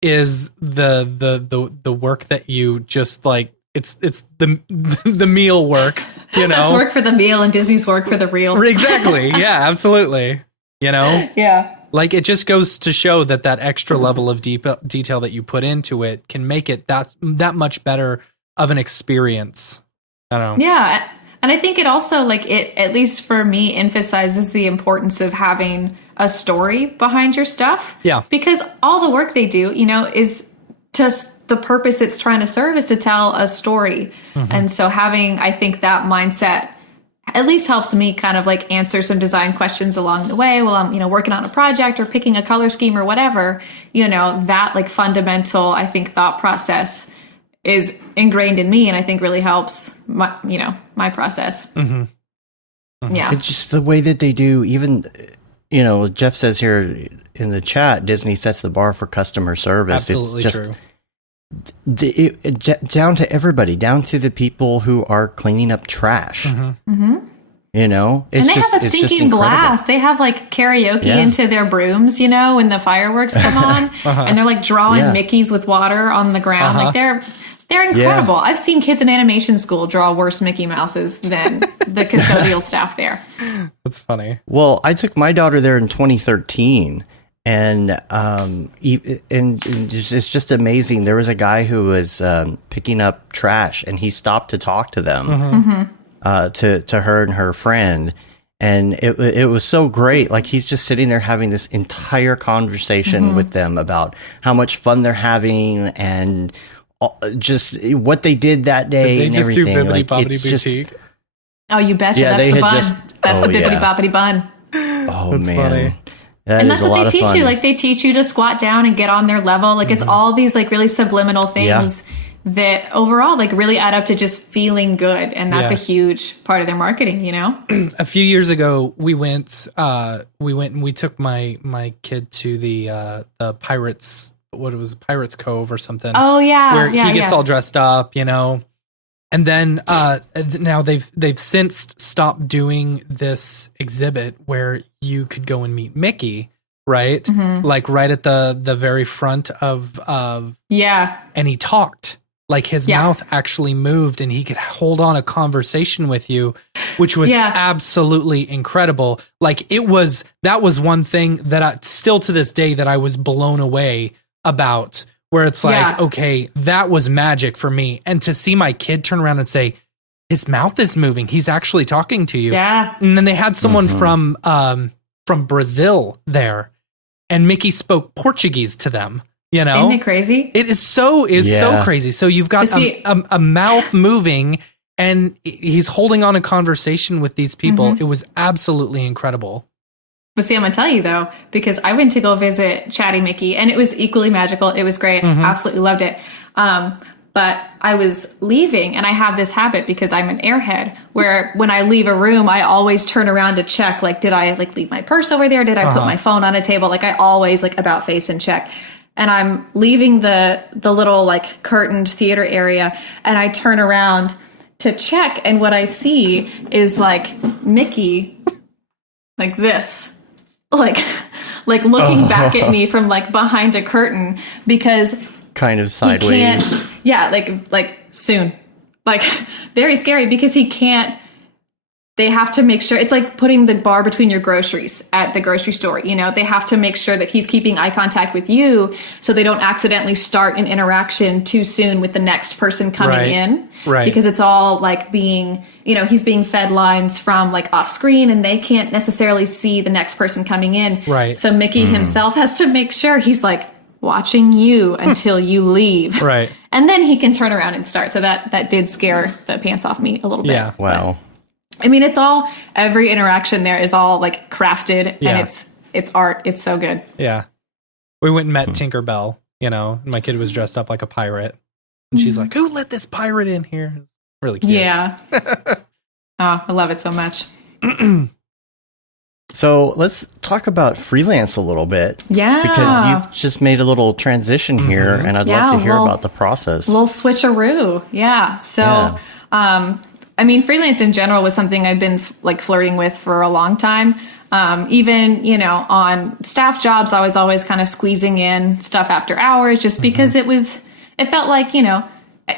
is the work that you just like, it's the meal work, you know. That's work for the meal and Disney's work for the real. Exactly. Yeah, absolutely. You know? Yeah. Like, it just goes to show that extra level of detail that you put into it can make it that much better of an experience. I don't know. Yeah. And I think it also, like, it, at least for me, emphasizes the importance of having a story behind your stuff. Yeah. Because all the work they do, you know, is just the purpose it's trying to serve is to tell a story. And so having, I think, that mindset at least helps me kind of like answer some design questions along the way while I'm, you know, working on a project or picking a color scheme or whatever. You know, that like fundamental, I think, thought process is ingrained in me, and I think really helps my, you know, my process. Yeah. It's just the way that they do, even, you know, Jeff says here in the chat, Disney sets the bar for customer service. Absolutely it's just true. down to everybody, down to the people who are cleaning up trash. You know, it's And they just, have a it's just stinking incredible. blast. They have like karaoke Yeah. into their brooms, you know, when the fireworks come on, and they're like drawing Yeah. Mickeys with water on the ground. Like they're incredible. I've seen kids in animation school draw worse Mickey Mouses than the custodial staff there. That's funny. Well, I took my daughter there in 2013, and it's just amazing. There was a guy who was picking up trash, and he stopped to talk to them, to her and her friend, and it was so great. Like, he's just sitting there having this entire conversation with them about how much fun they're having and just what they did that day. Did they and just everything. do Bibbidi Like, Bobbidi it's just, Boutique? Oh, you betcha. Yeah, That's they the had bun. just- That's the oh, bibbity yeah. boppity bun. oh That's man. funny. That And is that's a what lot they of teach fun. you. Like, they teach you to squat down and get on their level. Like, it's all these like really subliminal things that overall like really add up to just feeling good. And that's Yeah. a huge part of their marketing, you know? A few years ago, we went and we took my kid to the Pirates, what it was, Pirates Cove or something. Oh yeah. Where yeah, he gets yeah. all dressed up, you know. And then now they've since stopped doing this exhibit where you could go and meet Mickey, right? Like right at the very front of Yeah. and he talked. Like, his Yeah. mouth actually moved and he could hold on a conversation with you, which was Yeah. absolutely incredible. Like, that was one thing that I still to this day that I was blown away about, where it's like, Yeah. okay, that was magic for me. And to see my kid turn around and say, his mouth is moving, he's actually talking to you. Yeah. And then they had someone from Brazil there, and Mickey spoke Portuguese to them. You know, Isn't it crazy? it is so Yeah. crazy. So you've got But see- a mouth moving, and he's holding on a conversation with these people. It was absolutely incredible. But see, I'm going to tell you, though, because I went to go visit Chatty Mickey, and it was equally magical. It was great. Absolutely loved it. But I was leaving, and I have this habit because I'm an airhead, where when I leave a room, I always turn around to check, like, did I like leave my purse over there? Did I put my phone on a table? Like, I always like about face and check. And I'm leaving the little like curtained theater area, and I turn around to check, and what I see is like Mickey, like this, like looking back at me from like behind a curtain, because Kind of he sideways. can't. Yeah, like soon, like very scary, because he can't. They have to make sure, it's like putting the bar between your groceries at the grocery store. You know, they have to make sure that he's keeping eye contact with you so they don't accidentally start an interaction too soon with the next person coming Right. in. Right. Because it's all like being, you know, he's being fed lines from like off screen, and they can't necessarily see the next person coming in. Right. So Mickey himself has to make sure he's like watching you until you leave. Right. And then he can turn around and start. So that did scare the pants off me a little bit. Yeah. Wow. I mean, it's all, every interaction there is all like crafted, Yeah. and it's art. It's so good. Yeah. We went and met Tinkerbell, you know, and my kid was dressed up like a pirate. And she's like, who let this pirate in here? It's really cute. Yeah. Oh, I love it so much. So let's talk about freelance a little bit. Yeah. Because you've just made a little transition here, and I'd Yeah, love to hear well, about the process. A little switcheroo. Yeah. So, Yeah. I mean, freelance in general was something I've been like flirting with for a long time. Even, you know, on staff jobs, I was always kind of squeezing in stuff after hours just because it felt like, you know,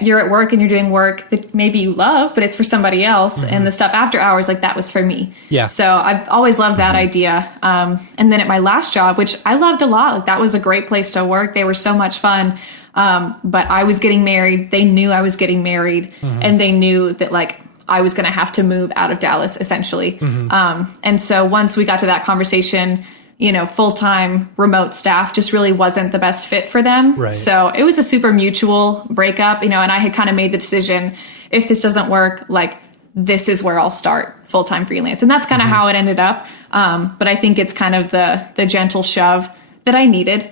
you're at work and you're doing work that maybe you love, but it's for somebody else. And the stuff after hours, like that was for me. Yeah. So I've always loved that idea. And then at my last job, which I loved a lot, like that was a great place to work. They were so much fun. But I was getting married. They knew I was getting married, and they knew that like I was going to have to move out of Dallas essentially. And so once we got to that conversation, you know, full-time remote staff just really wasn't the best fit for them. Right. So it was a super mutual breakup, you know, and I had kind of made the decision, if this doesn't work, like this is where I'll start full-time freelance. And that's kind of how it ended up. But I think it's kind of the gentle shove that I needed.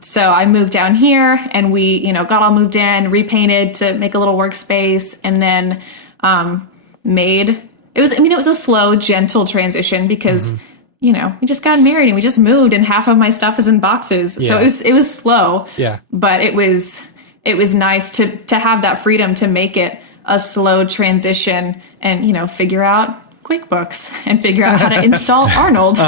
So I moved down here and we, you know, got all moved in, repainted to make a little workspace, and then it was a slow, gentle transition because you know, we just got married and we just moved and half of my stuff is in boxes. Yeah. So it was slow. Yeah. But it was nice to have that freedom to make it a slow transition and, you know, figure out QuickBooks and figure out how to install Arnold.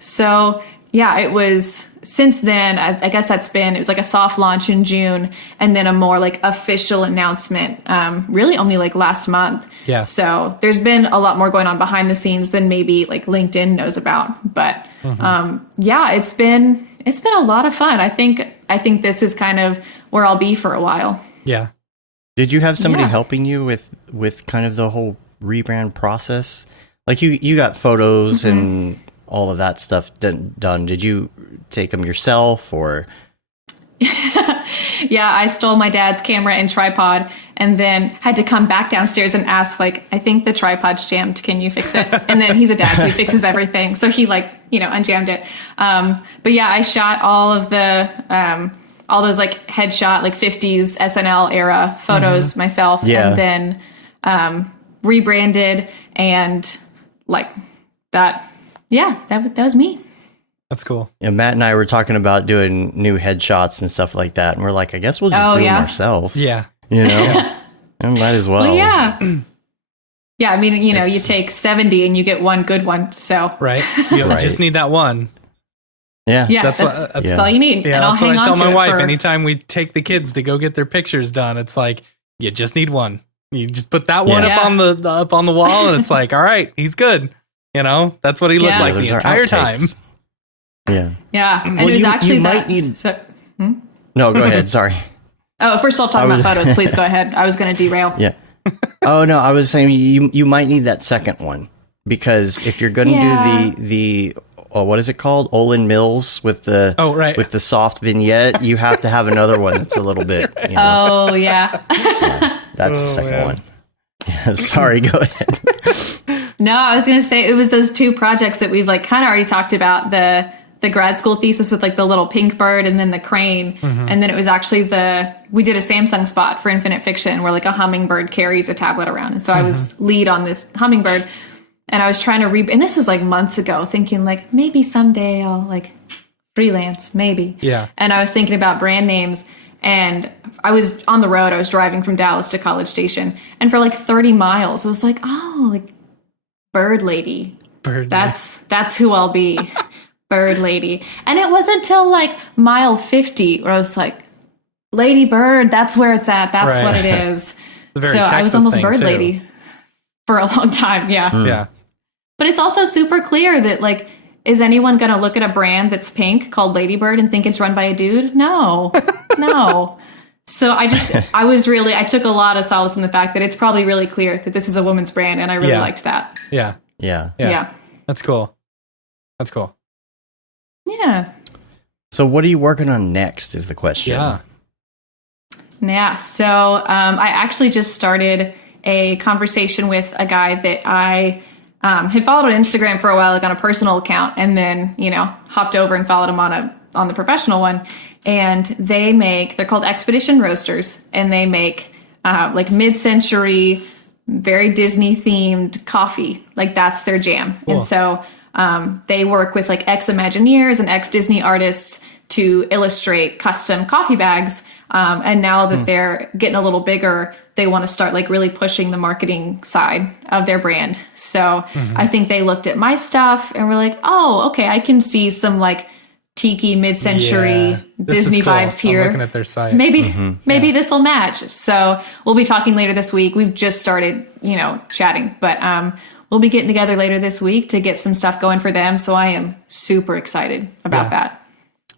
So yeah, it was, since then, I guess it was like a soft launch in June and then a more like official announcement, really only like last month. Yeah. So there's been a lot more going on behind the scenes than maybe like LinkedIn knows about. But yeah, it's been a lot of fun. I think this is kind of where I'll be for a while. Yeah. Did you have somebody helping you with kind of the whole rebrand process? Like you got photos and all of that stuff done. Did you take them yourself or? Yeah, I stole my dad's camera and tripod and then had to come back downstairs and ask, like, I think the tripod's jammed. Can you fix it? And then he's a dad, so he fixes everything. So he unjammed it. But yeah, I shot all of all those like headshot, like 50s SNL era photos myself. Yeah. And then rebranded and like that. Yeah, that was me. That's cool. Yeah, Matt and I were talking about doing new headshots and stuff like that, and we're like, I guess we'll just do them ourselves. Yeah. You know? And might as well. Well, yeah. Yeah, I mean, you know, you take 70 and you get one good one, so. Right. You just need that one. Yeah. Yeah, That's all you need. Yeah, and I'll that's what hang I on tell to my it wife. for- Anytime we take the kids to go get their pictures done, it's like, you just need one. You just put that one Yeah. up on the wall, and it's like, all right, he's good. You know, that's what he looked Yeah. like Those the are entire time. outtakes. Yeah. Yeah, and Well, it was you actually might that. need- So, No, go ahead. Sorry. oh, if we're still talking about photos, please go ahead. I was going to derail. Yeah. Oh no, I was saying you might need that second one because if you're going to Yeah. do the what is it called? Olin Mills with the with the soft vignette, you have to have another one that's a little bit. You know, Oh, yeah. that's the second one. Yeah, sorry, go ahead. No, I was going to say it was those two projects that we've like kind of already talked about, the grad school thesis with like the little pink bird and then the crane. And then it was actually we did a Samsung spot for Infinite Fiction where like a hummingbird carries a tablet around. And so I was lead on this hummingbird and I was trying to and this was like months ago, thinking like maybe someday I'll like freelance, maybe. Yeah. And I was thinking about brand names. And I was on the road. I was driving from Dallas to College Station. And for like 30 miles, I was like, oh, like Bird Lady. That's who I'll be. Bird Lady. And it wasn't until like mile 50 where I was like, Lady Bird, that's where it's at. That's what it is. very So I was Texas almost thing, Bird too. Lady for a long time. Yeah. Yeah. But it's also super clear that like, is anyone going to look at a brand that's pink called Ladybird and think it's run by a dude? No, no. So I took a lot of solace in the fact that it's probably really clear that this is a woman's brand. And I really liked that. Yeah. Yeah. Yeah. That's cool. That's cool. Yeah. So what are you working on next is the question. Yeah. Yeah. So I actually just started a conversation with a guy that I had followed on Instagram for a while, like on a personal account, and then, you know, hopped over and followed him on the professional one. And they're called Expedition Roasters, and they make like mid-century, very Disney themed coffee. Like that's their jam. Cool. And so they work with like ex-Imagineers and ex-Disney artists to illustrate custom coffee bags. And now that they're getting a little bigger, they want to start like really pushing the marketing side of their brand. So I think they looked at my stuff and were like, oh, okay, I can see some like tiki mid-century Yeah, this is Disney cool. vibes here. I'm looking at their site. Maybe this will match. So we'll be talking later this week. We've just started, chatting, but we'll be getting together later this week to get some stuff going for them. So I am super excited about that.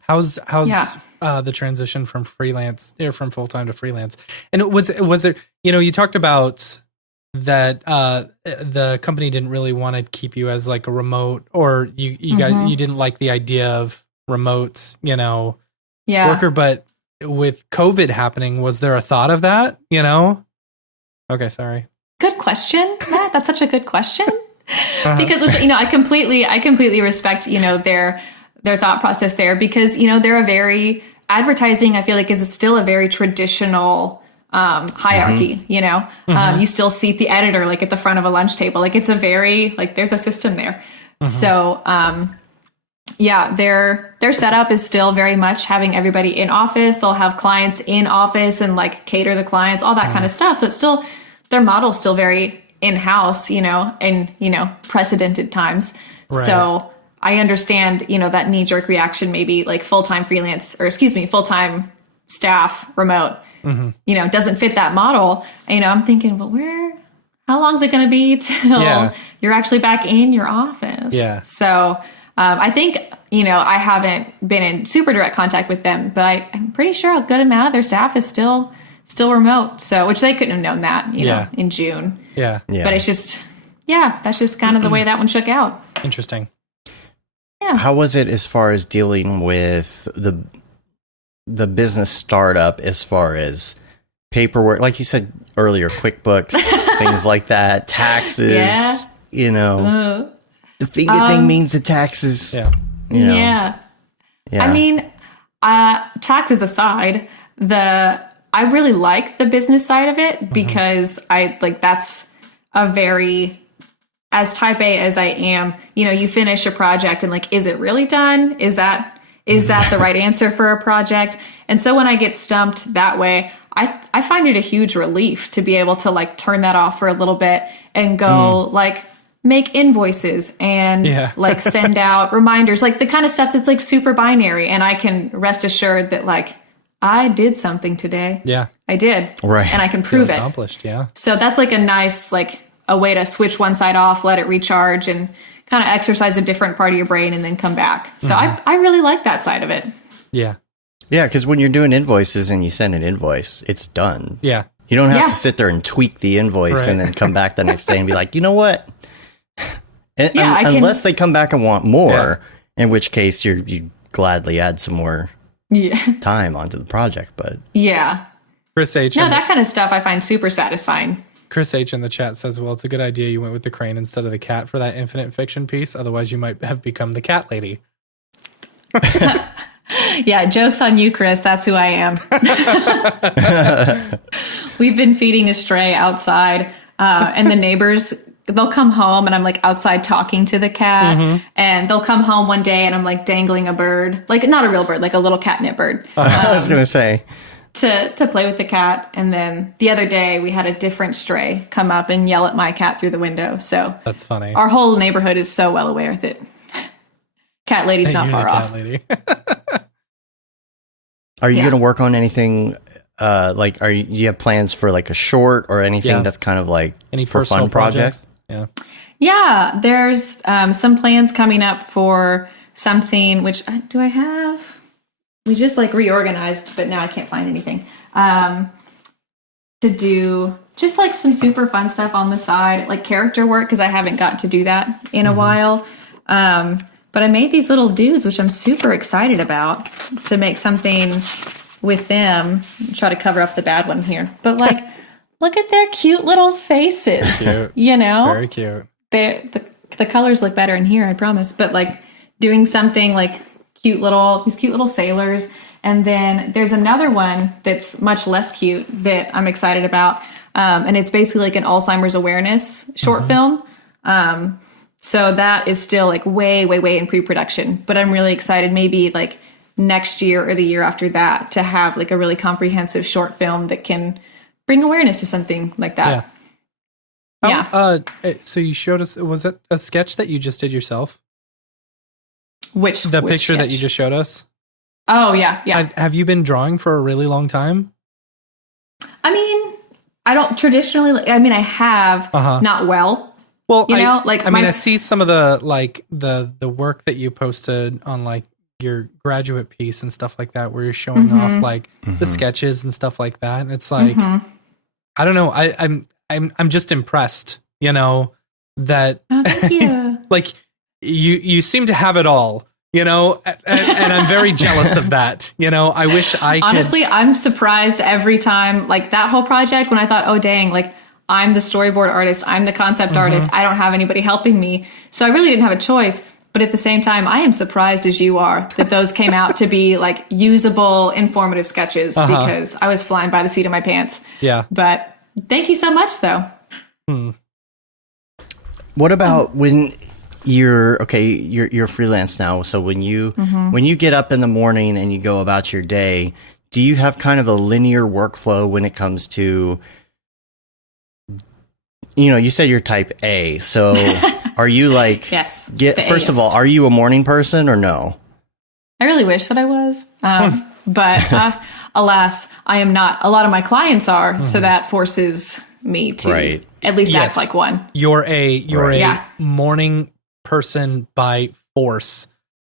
How's the transition from freelance or from full time to freelance? And was there, you talked about that the company didn't really want to keep you as like a remote, or you guys, you didn't like the idea of remote, worker, but with COVID happening, was there a thought of that, Okay, sorry. Good question, Matt. That's such a good question. Because I completely respect, their thought process there, because, they're a very advertising, I feel like, is still a very traditional hierarchy, you still seat the editor like at the front of a lunch table. Like it's a very, like there's a system there. So, their setup is still very much having everybody in office. They'll have clients in office and like cater the clients, all that kind of stuff. So it's still, their model's still very in-house, in, precedented times. Right. So I understand, that knee-jerk reaction, maybe like full-time staff remote, doesn't fit that model. I'm thinking, well, how long is it going to be till you're actually back in your office? Yeah. So I think, I haven't been in super direct contact with them, but I'm pretty sure a good amount of their staff is still remote. So, which they couldn't have known that, in June. Yeah. But it's just, that's just kind of the way that one shook out. Interesting. Yeah. How was it as far as dealing with the business startup, as far as paperwork, like you said earlier, QuickBooks, things like that, taxes, the thing means the taxes. Yeah. I mean, taxes aside, I really like the business side of it, because that's a very, as type A as I am, you finish a project and like, is it really done? Is that the right answer for a project? And so when I get stumped that way, I find it a huge relief to be able to like turn that off for a little bit and go like make invoices and like send out reminders, like the kind of stuff that's like super binary. And I can rest assured that like I did something today. Yeah, I did. Right. And I can prove it. Accomplished. Yeah. So that's like a nice, like a way to switch one side off, let it recharge, and kind of exercise a different part of your brain and then come back. So I really like that side of it. Yeah. Yeah, because when you're doing invoices and you send an invoice, it's done. Yeah. You don't have to sit there and tweak the invoice and then come back the next day and be like, you know what? Unless they come back and want more, in which case you gladly add some more time onto the project. But Chris H. that kind of stuff I find super satisfying. Chris H in the chat says, well, it's a good idea you went with the crane instead of the cat for that infinite fiction piece. Otherwise, you might have become the cat lady. Yeah, joke's on you, Chris. That's who I am. We've been feeding a stray outside, and the neighbors, they'll come home and I'm like outside talking to the cat, and they'll come home one day and I'm like dangling a bird, like not a real bird, like a little catnip bird. I was going to say. To play with the cat. And then the other day we had a different stray come up and yell at my cat through the window. So that's funny. Our whole neighborhood is so well aware that cat lady's not far off. Lady. Are you going to work on anything? You have plans for like a short or anything that's kind of like any for fun projects? Yeah. There's some plans coming up for something, which do I have? We just like reorganized, but now I can't find anything to do. Just like some super fun stuff on the side, like character work, because I haven't got to do that in a while. But I made these little dudes, which I'm super excited about, to make something with them. Try to cover up the bad one here, but like, look at their cute little faces. Cute. Very cute. The colors look better in here, I promise. But like doing something like these cute little sailors. And then there's another one that's much less cute that I'm excited about. And it's basically like an Alzheimer's awareness short film. So that is still like way, way, way in pre-production, but I'm really excited maybe like next year or the year after that to have like a really comprehensive short film that can bring awareness to something like that. So you showed us, was it a sketch that you just did yourself? Which picture that sketch? you just showed us? Oh, yeah. Have you been drawing for a really long time? I mean, I don't traditionally, I mean, I have, not well. Well, I see some of the, like, the work that you posted on, like, your graduate piece and stuff like that, where you're showing off, like, the sketches and stuff like that. And it's like, I don't know. I'm just impressed, that, oh, thank you. like, you seem to have it all, and I'm very jealous of that. I wish I could. Honestly, I'm surprised every time, like that whole project, when I thought, oh, dang, like I'm the storyboard artist, I'm the concept artist, I don't have anybody helping me. So I really didn't have a choice. But at the same time, I am surprised as you are that those came out to be like usable, informative sketches because I was flying by the seat of my pants. Yeah. But thank you so much, though. What about when you're freelance now? So when you get up in the morning and you go about your day, do you have kind of a linear workflow when it comes to, you said you're type A, so are you like, yes, first of all, are you a morning person or no? I really wish that I was. But alas, I am not. A lot of my clients are, so that forces me to at least act like one. You're a morning person by force,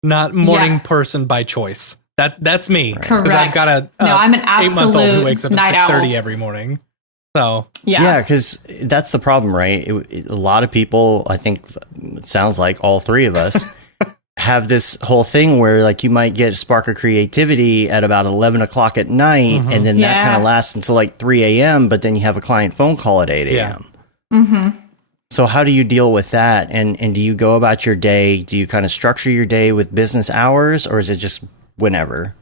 not morning person by choice. That's me. Correct. Because I've got a I'm an absolute 8-month-old who wakes up at night 6:30 owl. every morning. So yeah, because that's the problem, right? A lot of people, I think, it sounds like all three of us, have this whole thing where like you might get a spark of creativity at about 11 o'clock at night, and then that kind of lasts until like 3 a.m., but then you have a client phone call at 8 a.m. So how do you deal with that? And do you go about your day? Do you kind of structure your day with business hours, or is it just whenever?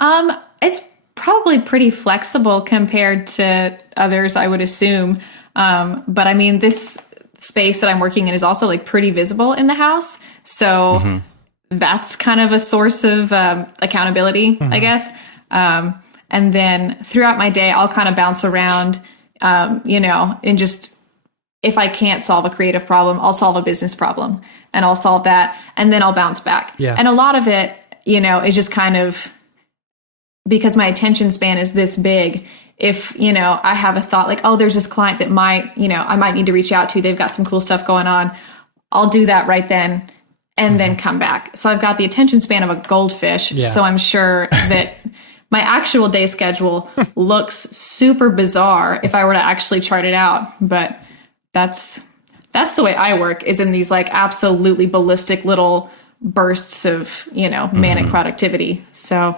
It's probably pretty flexible compared to others, I would assume. But I mean, this space that I'm working in is also like pretty visible in the house. So that's kind of a source of accountability, I guess. And then throughout my day, I'll kind of bounce around, and just, if I can't solve a creative problem, I'll solve a business problem and I'll solve that. And then I'll bounce back. Yeah. And a lot of it, is just kind of, because my attention span is this big, if, I have a thought like, oh, there's this client that might, I might need to reach out to, they've got some cool stuff going on, I'll do that right then and then come back. So I've got the attention span of a goldfish. Yeah. So I'm sure that my actual day schedule looks super bizarre if I were to actually chart it out. But that's the way I work, is in these like absolutely ballistic little bursts of, manic productivity. So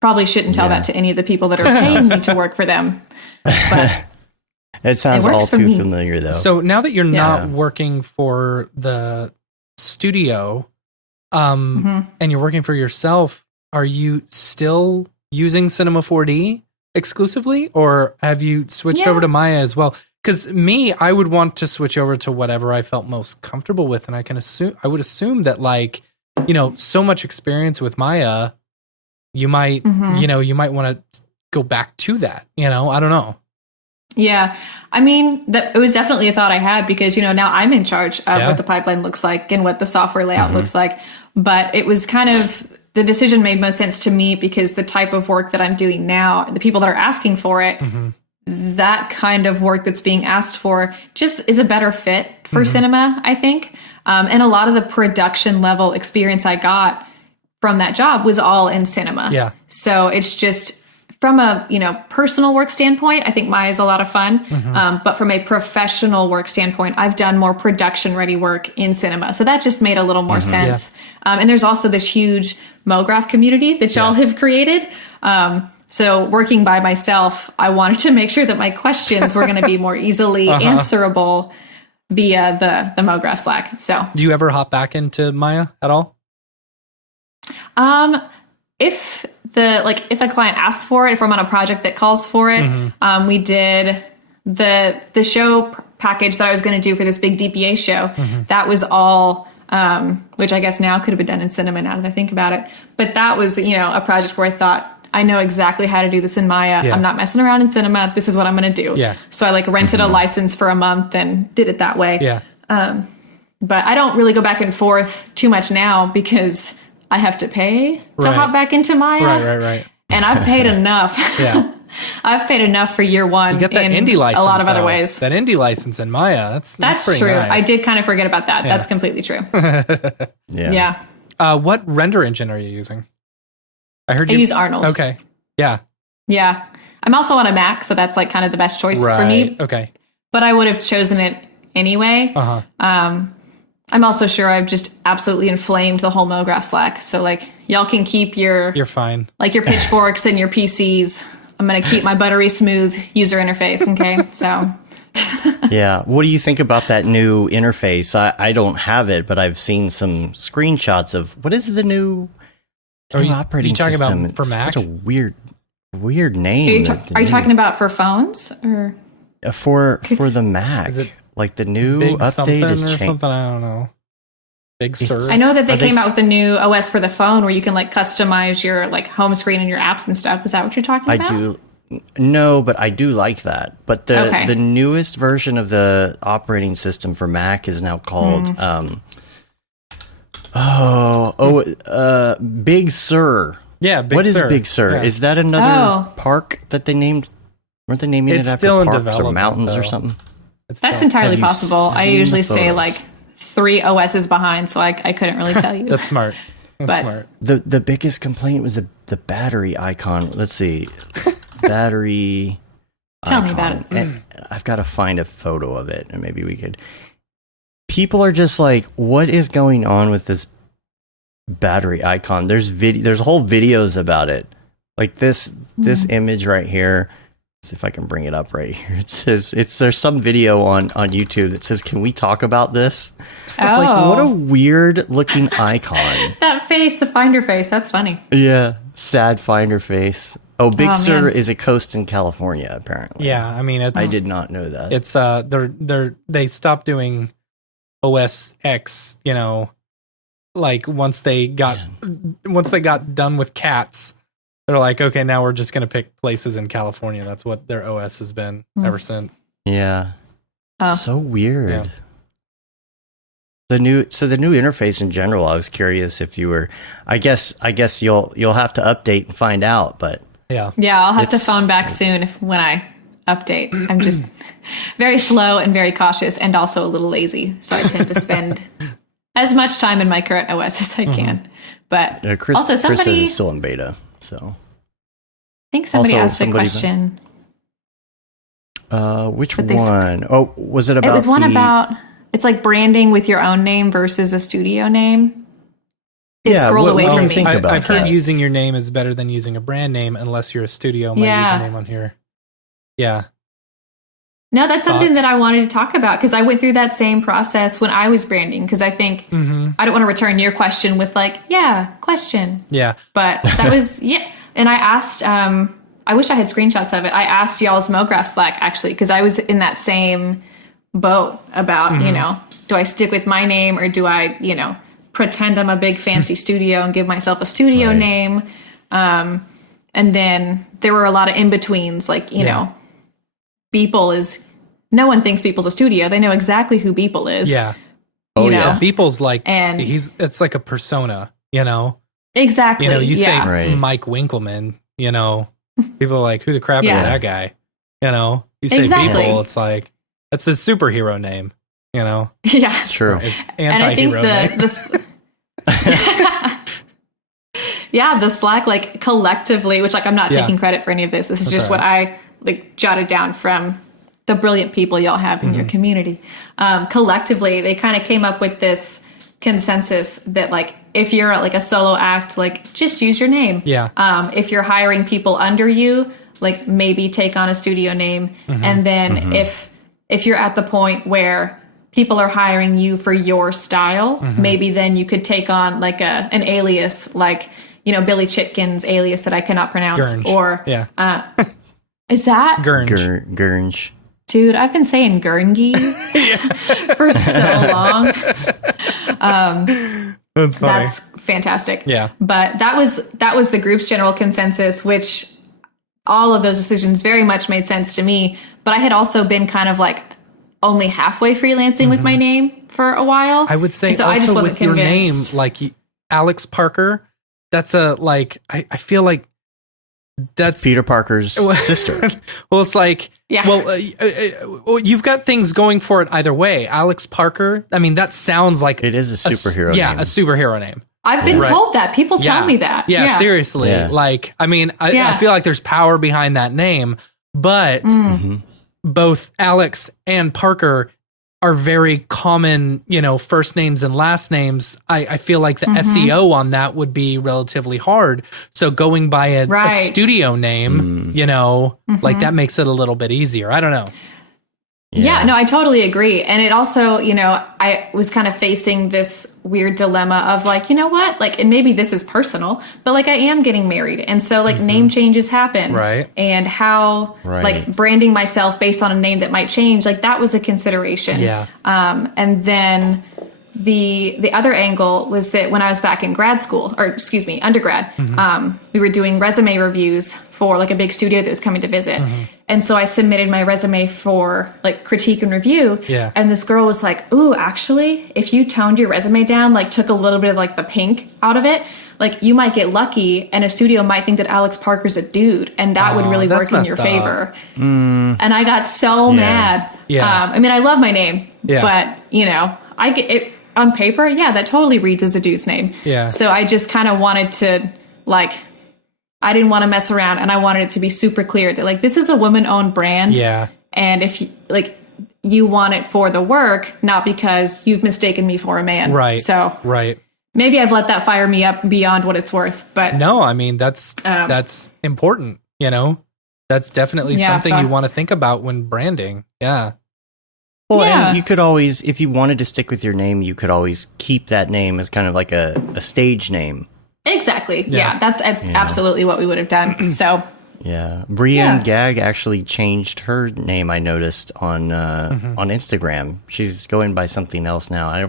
probably shouldn't tell that to any of the people that are paying me to work for them. But it sounds all too familiar, though. So now that you're not working for the studio, and you're working for yourself, are you still using Cinema 4D exclusively, or have you switched over to Maya as well? Because I would want to switch over to whatever I felt most comfortable with, and I would assume that, like, so much experience with Maya, you might, you might want to go back to that. I don't know. Yeah. I mean, it was definitely a thought I had because, now I'm in charge of what the pipeline looks like and what the software layout looks like. But it was kind of, the decision made most sense to me because the type of work that I'm doing now, the people that are asking for it, that kind of work that's being asked for just is a better fit for cinema, I think. And a lot of the production level experience I got from that job was all in cinema. Yeah. So it's just, from a personal work standpoint, I think Maya is a lot of fun. But from a professional work standpoint, I've done more production ready work in cinema. So that just made a little more sense. Yeah. And there's also this huge Mograph community that y'all have created. So working by myself, I wanted to make sure that my questions were going to be more easily answerable via the Mograph Slack. So do you ever hop back into Maya at all? If a client asks for it, if I'm on a project that calls for it, we did the show package that I was going to do for this big DPA show. That was all, which I guess now could have been done in cinema now that I think about it. But that was, a project where I thought, I know exactly how to do this in Maya. Yeah. I'm not messing around in cinema. This is what I'm going to do. Yeah. So I rented a license for a month and did it that way. Yeah. But I don't really go back and forth too much now because I have to pay to hop back into Maya. Right. And I've paid enough. Yeah. I've paid enough for year one. You get that in indie license. A lot of other though. ways. That indie license in Maya. That's pretty true. nice. I did kind of forget about that. Yeah. That's completely true. Yeah. What render engine are you using? I use Arnold. Okay. Yeah. Yeah. I'm also on a Mac, so that's like kind of the best choice for me. Okay. But I would have chosen it anyway. I'm also sure I've just absolutely inflamed the whole Mograph Slack. So like y'all can keep You're fine. Like your pitchforks and your PCs. I'm going to keep my buttery smooth user interface. Okay. So. Yeah. What do you think about that new interface? I don't have it, but I've seen some screenshots of what is the new operating talking system? about for it's Mac? such a weird name. Are you talking about for phones or for the Mac? Is it like the new Big update is changing? something? I don't know. Big Sur. I know that they came out with a new OS for the phone where you can like customize your like home screen and your apps and stuff. Is that what you're talking about? No, but I do like that. But the newest version of the operating system for Mac is now called Big Sur. Yeah, Big Sur. What is Big Sur? Yeah. Is that another park that they named? Weren't they naming it after still in parks or development, mountains though. or something? That's entirely Have you possible. I seen usually the stay photos? like 3 OSs behind, so I couldn't really tell you. That's smart. That's smart. The biggest complaint was the battery icon. Let's see. Battery Tell icon. me about it. And I've got to find a photo of it, and maybe we could. People are just like, what is going on with this battery icon? There's whole videos about it. Like this image right here. See if I can bring it up right here. It says there's some video on YouTube that says, "Can we talk about this?" Like, what a weird looking icon. That face, the finder face, that's funny. Yeah, sad finder face. Oh, Big Sur is a coast in California, apparently. Yeah, I mean, I did not know that. It's they stopped doing OS X, like once they got done with cats. They're like, okay, now we're just going to pick places in California. That's what their OS has been ever since. Yeah. So weird. Yeah. The new interface in general, I was curious if you were, I guess you'll have to update and find out, but yeah, I'll have to phone back soon when I update. I'm just very slow and very cautious and also a little lazy. So I tend to spend as much time in my current OS as I can. But Chris also says it's still in beta. So I think somebody asked a question. Which one? Oh, was it about? It was one about. It's like branding with your own name versus a studio name. It scrolled away from me. I've heard using your name is better than using a brand name unless you're a studio. My username on here. Yeah. No, that's something that I wanted to talk about because I went through that same process when I was branding because I think I don't want to return your question with like, question. Yeah. But that was, And I asked, I wish I had screenshots of it. I asked y'all's Mograph Slack actually because I was in that same boat about, do I stick with my name or do I, pretend I'm a big fancy studio and give myself a studio name? And then there were a lot of in-betweens like, Beeple is, no one thinks Beeple's a studio. They know exactly who Beeple is. Yeah. Yeah. Beeple's like, and it's like a persona, Exactly. You say Mike Winkleman, people are like, who the crap is that guy? You say Beeple, it's like, that's his superhero name, Yeah. True. It's anti-hero name. The Slack, like collectively, which like I'm not taking credit for any of this. This is just what I like jotted down from the brilliant people y'all have in your community. Collectively, they kind of came up with this consensus that like if you're like a solo act, like just use your name. Yeah. If you're hiring people under you, like maybe take on a studio name. And then if you're at the point where people are hiring you for your style, maybe then you could take on like an alias, like, Billy Chitkin's alias that I cannot pronounce. Gurnge. Or is that Gurnge? Dude, I've been saying Gurngy for so long. That's funny. That's fantastic. Yeah. But that was the group's general consensus, which all of those decisions very much made sense to me. But I had also been kind of like only halfway freelancing with my name for a while. I would say And so also I just wasn't with your name, convinced. like Alex Parker, that's I feel like that's Peter Parker's sister. Well, it's like, Yeah. well, you've got things going for it either way. Alex Parker, I mean, that sounds like It is a superhero Yeah, name. a superhero name. I've been Right. told that. People tell me that. Yeah, seriously. Yeah. Like, I mean, I Yeah. feel like there's power behind that name, but both Alex and Parker are very common, first names and last names. I feel like the SEO on that would be relatively hard. So going by a Right. studio name, like that makes it a little bit easier. I don't know. Yeah, no, I totally agree. And it also, I was kind of facing this weird dilemma of like, you know what? Like, and maybe this is personal, but like I am getting married. And so like name changes happen. Right. And how like branding myself based on a name that might change, like that was a consideration. Yeah. And then the other angle was that when I was back in grad school, or excuse me, undergrad, we were doing resume reviews for like a big studio that was coming to visit. And so I submitted my resume for like critique and review. Yeah. And this girl was like, ooh, actually, if you toned your resume down, like took a little bit of like the pink out of it, like you might get lucky and a studio might think that Alex Parker's a dude and that would really that's work in your messed up. favor. And I got so mad. Yeah. I mean, I love my name, Yeah. but I get it on paper. Yeah, that totally reads as a dude's name. Yeah. So I just kind of wanted to I didn't want to mess around, and I wanted it to be super clear that like this is a woman-owned brand. Yeah. And if you want it for the work, not because you've mistaken me for a man. Right. So Right. maybe I've let that fire me up beyond what it's worth. But No, I mean, that's important, That's definitely something so- you want to think about when branding. Yeah. Well, Yeah. and you could always, if you wanted to stick with your name, you could always keep that name as kind of like a stage name. exactly. Yeah, that's absolutely what we would have done. So Yeah. Brienne Yeah. Gag actually changed her name, I noticed, on Instagram. She's going by something else now. I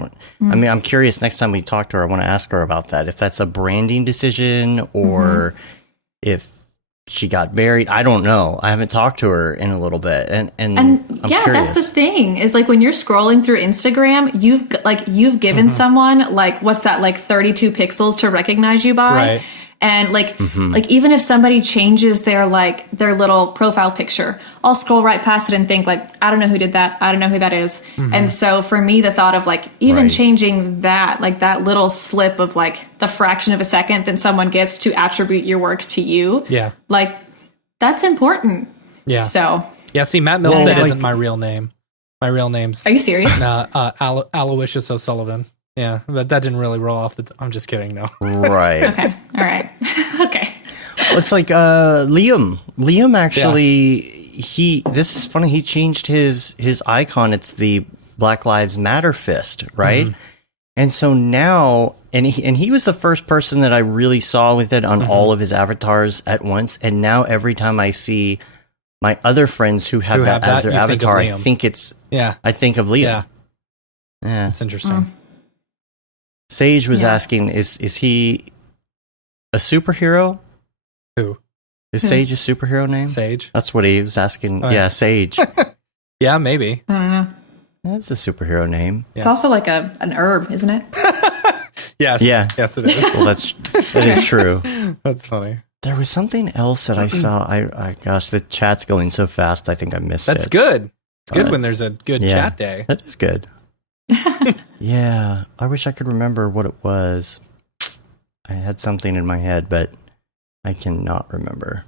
mean, I'm curious, next time we talk to her, I want to ask her about that. If that's a branding decision or if she got married. I don't know. I haven't talked to her in a little bit. And I'm yeah, curious. that's the thing is like when you're scrolling through Instagram, you've given someone like, what's that, like 32 pixels to recognize you by. Right. And like even if somebody changes their little profile picture, I'll scroll right past it and think like, I don't know who did that. I don't know who that is. And so for me, the thought of like even Right. changing that, like that little slip of like the fraction of a second that someone gets to attribute your work to you. Yeah. Like that's important. Yeah. So Yeah. See, Matt Milstead Well, isn't my real name. My real name's are you serious? Aloysius O'Sullivan. Yeah, but that didn't really roll off I'm just kidding. No. Right. Okay. All right. Okay. It's like Liam. Liam actually this is funny, he changed his icon. It's the Black Lives Matter fist, right? And so now and he was the first person that I really saw with it on all of his avatars at once. And now every time I see my other friends who have that as their you think of avatar, I Liam. think it's Yeah. I think of Liam. Yeah. Yeah. That's interesting. Sage was Yeah. asking, is he a superhero? Who? Is Sage a superhero name? Sage. That's what he was asking. Oh, yeah, yeah. Sage. Yeah, maybe. I don't know. That's a superhero name. It's also like an herb, isn't it? Yes. Yeah. Yes, it is. Well, that is true. That's funny. There was something else that I saw. I gosh, the chat's going so fast. I think I missed That's it. good. It's good But- when there's a good Yeah. chat day. That is good. Yeah, I wish I could remember what it was. I had something in my head, but I cannot remember.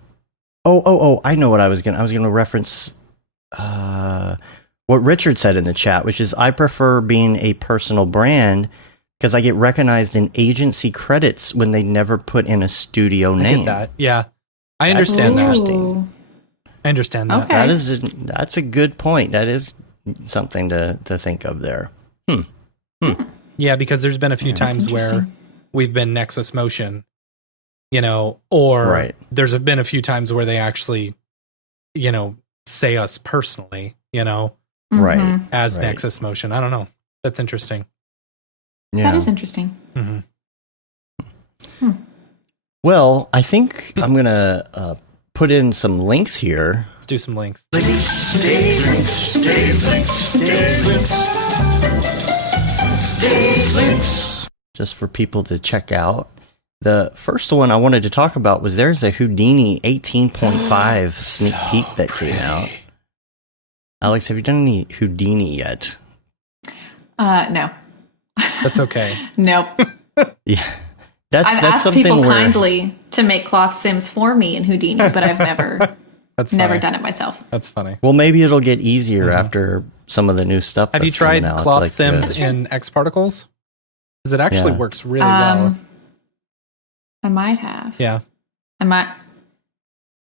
Oh! I know what I was gonna reference. What Richard said in the chat, which is I prefer being a personal brand because I get recognized in agency credits when they never put in a studio I name. get that. Yeah. I That's understand that. interesting. Ooh. I understand that. Okay. That's a good point. That is something to think of there. Yeah, because there's been a few times where interesting. we've been Nexus Motion, or Right. there's been a few times where they actually, say us personally, Right. as Right. Nexus Motion. I don't know. That's interesting. Yeah. That is interesting. hmm Well, I think I'm gonna put in some links here. Let's do some links. Dave's Links. Just for people to check out. The first one I wanted to talk about was there's a Houdini 18.5 sneak peek that came out. Alex, have you done any Houdini yet? No. That's okay. Nope. Yeah. I've That's asked something people where, kindly to make cloth sims for me in Houdini, but I've never That's never funny. done it myself. That's funny. well, maybe it'll get easier after some of the new stuff. Have you that's coming tried out, cloth like, sims in X Particles? Because it actually Yeah. works really well. I might have. Yeah. I might.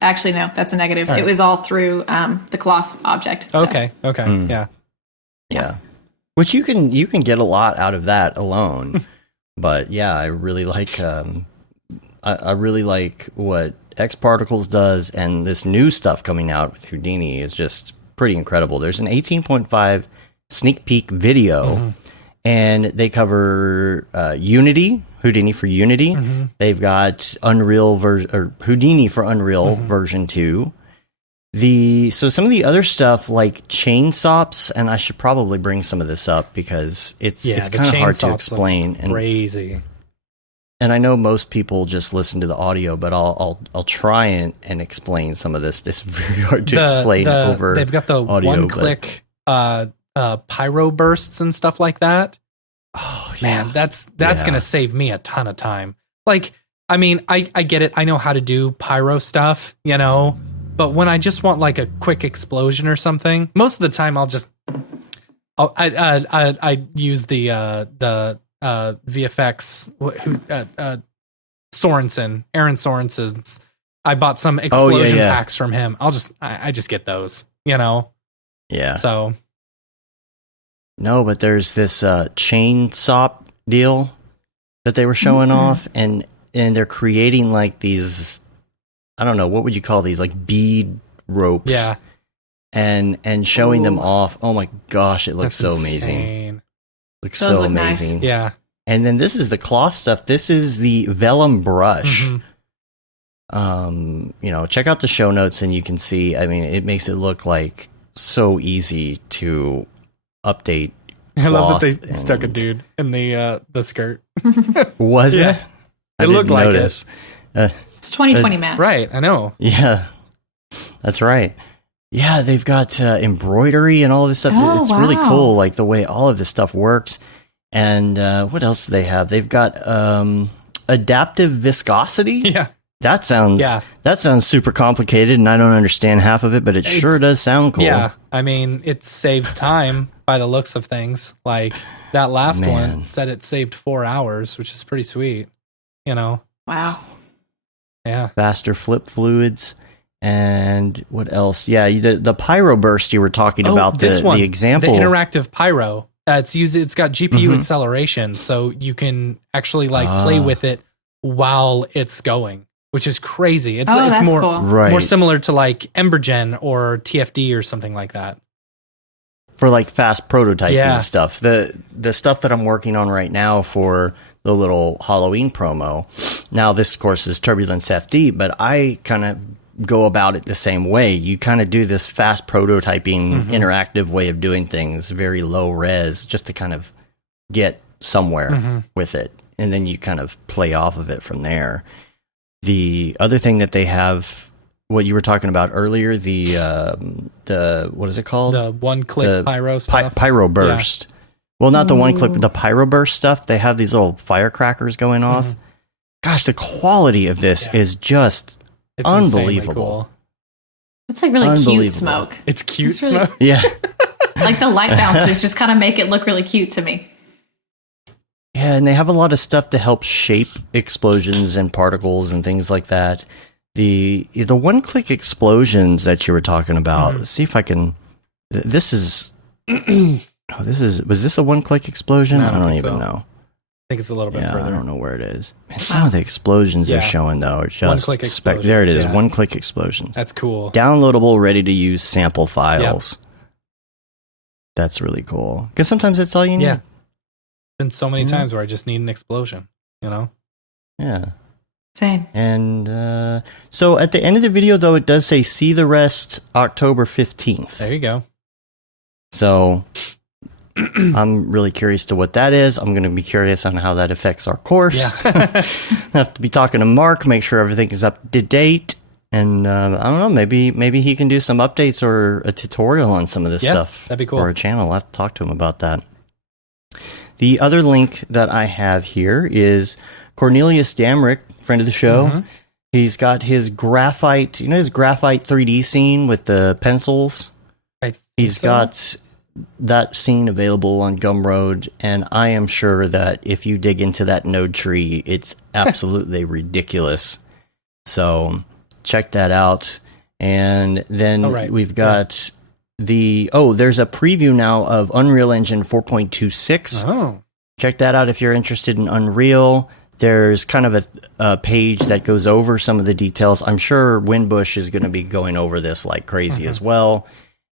Actually, no, that's a negative. All right. It was all through the cloth object. so- Okay. Yeah. Yeah. Which you can get a lot out of that alone. But yeah, I really like I really like what X Particles does, and this new stuff coming out with Houdini is just pretty incredible. There's an 18.5 sneak peek video, and they cover Unity, Houdini for Unity. They've got Unreal version or Houdini for Unreal version 2. So some of the other stuff like chainsops, and I should probably bring some of this up because it's the kind of hard to chainsops explain. looks And crazy. and I know most people just listen to the audio, but I'll try and explain some of this. It's very hard to explain over. They've got the audio, one-click pyro bursts and stuff like that. Oh Man, that's Yeah. gonna save me a ton of time. Like, I mean, I get it. I know how to do pyro stuff, but when I just want like a quick explosion or something, most of the time I use the VFX Aaron Sorensen's. I bought some explosion packs from him. I just get those, Yeah. So No, but there's this chainsop deal that they were showing off, and they're creating like these. I don't know, what would you call these? Like bead ropes. Yeah. And showing them off. Oh my gosh, it looks That's so amazing. insane. Looks Those so look nice. amazing. Yeah. And then this is the cloth stuff. This is the vellum brush. Check out the show notes and you can see, I mean, it makes it look like so easy to update. I love that they cloth stuck a and- dude in the skirt. Was Yeah. it? I It looked didn't like notice. It's 2020, Matt. Right, I know. Yeah, that's right. Yeah, they've got embroidery and all of this stuff. Oh, It's really wow. cool, like the way all of this stuff works. And what else do they have? They've got adaptive viscosity. Yeah. That sounds super complicated, and I don't understand half of it, but it sure does sound cool. Yeah. I mean, it saves time by the looks of things. Like that last Man. one said it saved 4 hours, which is pretty sweet. Wow. Yeah. Faster flip fluids. And what else? Yeah, the pyro burst you were talking about, this one, the example. the interactive pyro. It's got GPU acceleration, so you can actually play with it while it's going, which is crazy. It's That's more cool. Right. more similar to like Embergen or TFD or something like that. For like fast prototyping Yeah. stuff. The stuff that I'm working on right now for the little Halloween promo. Now this of course is Turbulence FD, but I kind of go about it the same way. You kind of do this fast prototyping interactive way of doing things, very low res, just to kind of get somewhere with it. And then you kind of play off of it from there. The other thing that they have, what you were talking about earlier, the what is it called? The one-click pyro stuff. Pyro burst. Well, not the one click, but the pyro burst stuff. They have these little firecrackers going off. Gosh, the quality of this is just It's insanely unbelievable. cool. It's like really cute Unbelievable. smoke. It's cute It's really- smoke. Yeah. Like the light bounces just kind of make it look really cute to me. Yeah, and they have a lot of stuff to help shape explosions and particles and things like that. The one click explosions that you were talking about. Let's see if I can. This is. Was this a one click explosion? No, I I don't don't think even so. know. I think it's a little bit Yeah, further. I don't know where it is. Man, some of the explosions Yeah. they're showing though are just One-click explosion, there it is. yeah. One click explosions. That's cool. Downloadable, ready to use sample files. That's really cool. Because sometimes that's all you need. Yeah. Been so many Yeah. times where I just need an explosion, Yeah. Same. And so at the end of the video, though, it does say see the rest October 15th. There you go. So I'm really curious to what that is. I'm going to be curious on how that affects our course. Yeah. I have to be talking to Mark, make sure everything is up to date. And I don't know, maybe he can do some updates or a tutorial on some of this stuff. That'd be cool. For a channel. I'll have to talk to him about that. The other link that I have here is Cornelius Damrick, friend of the show. Mm-hmm. He's got his graphite, his graphite 3D scene with the pencils. He's got that scene available on Gumroad, and I am sure that if you dig into that node tree, it's absolutely ridiculous. So check that out. And then we've got there's a preview now of Unreal Engine 4.26. Oh. Check that out if you're interested in Unreal. There's kind of a page that goes over some of the details. I'm sure Winbush is going to be going over this like crazy as well.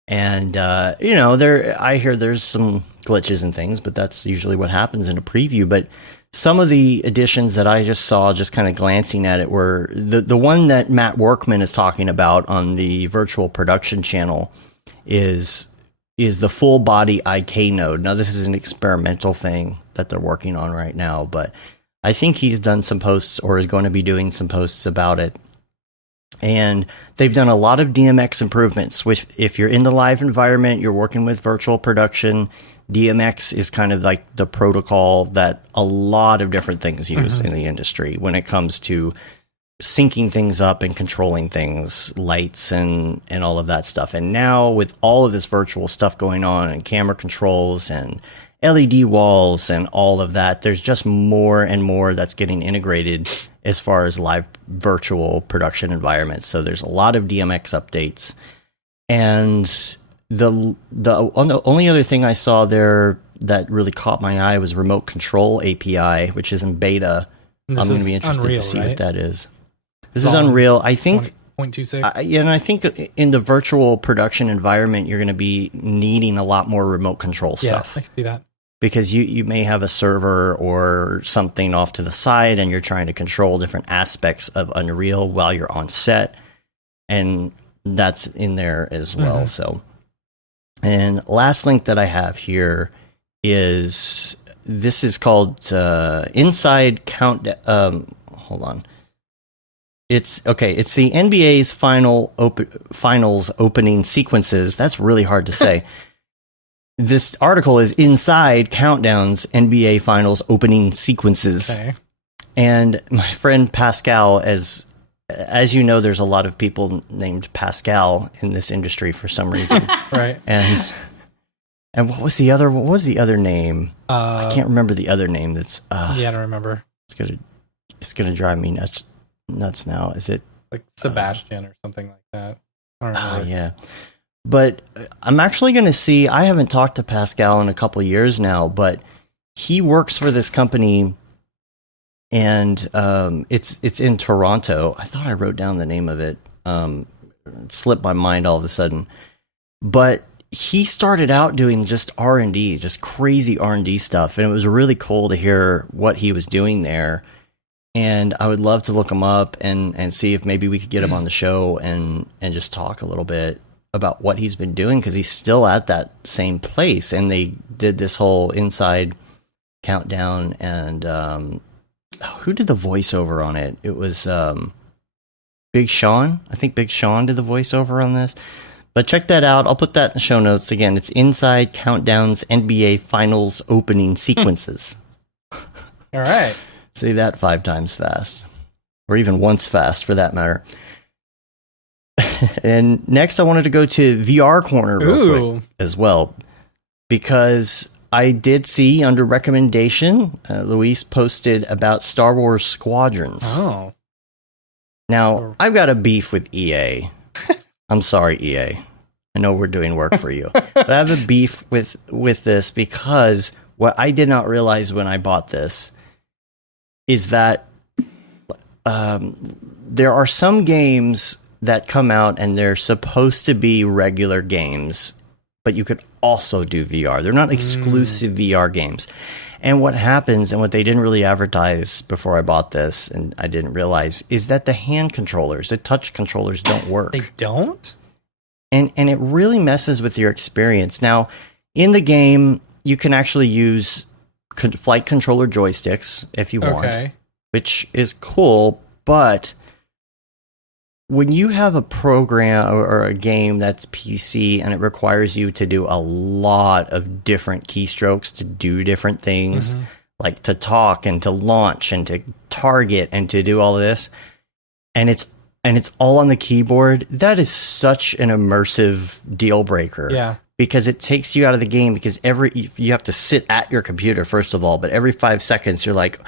And, I hear there's some glitches and things, but that's usually what happens in a preview. But some of the additions that I just saw, just kind of glancing at it, were the one that Matt Workman is talking about on the virtual production channel is the full body IK node. Now, this is an experimental thing that they're working on right now, but I think he's done some posts or is going to be doing some posts about it. And they've done a lot of DMX improvements, which if you're in the live environment, you're working with virtual production, DMX is kind of like the protocol that a lot of different things use in the industry when it comes to syncing things up and controlling things, lights and all of that stuff. And now with all of this virtual stuff going on and camera controls and LED walls and all of that, there's just more and more that's getting integrated as far as live virtual production environments. So there's a lot of DMX updates. And the only other thing I saw there that really caught my eye was Remote Control API, which is in beta. I'm going to be interested to see what that is. This is Unreal. I think 0.26. and I think in the virtual production environment, you're going to be needing a lot more remote control stuff. I can see that. Because you may have a server or something off to the side and you're trying to control different aspects of Unreal while you're on set. And that's in there as well. So, and last link that I have here is, this is called Inside Count. Hold on. It's the NBA's finals opening sequences. That's really hard to say. This article is Inside Countdown's NBA Finals opening sequences. Okay. And my friend Pascal, as you know, there's a lot of people named Pascal in this industry for some reason. Right. And what was the other name? I can't remember the other name. That's I don't remember. It's gonna drive me nuts now. Is it like Sebastian or something like that? I don't remember. Yeah. But I'm actually going to see, I haven't talked to Pascal in a couple of years now, but he works for this company and it's in Toronto. I thought I wrote down the name of it. It slipped my mind all of a sudden. But he started out doing just R&D, just crazy R&D stuff. And it was really cool to hear what he was doing there. And I would love to look him up and see if maybe we could get him on the show and just talk a little bit about what he's been doing, because he's still at that same place. And they did this whole Inside Countdown, and who did the voiceover on it? It was Big Sean. I think Big Sean did the voiceover on this. But check that out. I'll put that in the show notes. Again, it's Inside Countdown's NBA Finals opening sequences. All right. Say that 5 times fast, or even once fast for that matter. And next, I wanted to go to VR Corner real quick as well, because I did see under recommendation, Luis posted about Star Wars Squadrons. Oh. Now, I've got a beef with EA. I'm sorry, EA. I know we're doing work for you. But I have a beef with this, because what I did not realize when I bought this is that there are some games that come out and they're supposed to be regular games, but you could also do VR. They're not exclusive VR games. And what happens, and what they didn't really advertise before I bought this, and I didn't realize, is that the hand controllers, the touch controllers, don't work. They don't? And it really messes with your experience. Now, in the game, you can actually use flight controller joysticks if you want, Okay. which is cool. But when you have a program or a game that's PC and it requires you to do a lot of different keystrokes to do different things, like to talk and to launch and to target and to do all this, and it's all on the keyboard, that is such an immersive deal breaker. Yeah. Because it takes you out of the game, because you have to sit at your computer first of all, but every 5 seconds you're like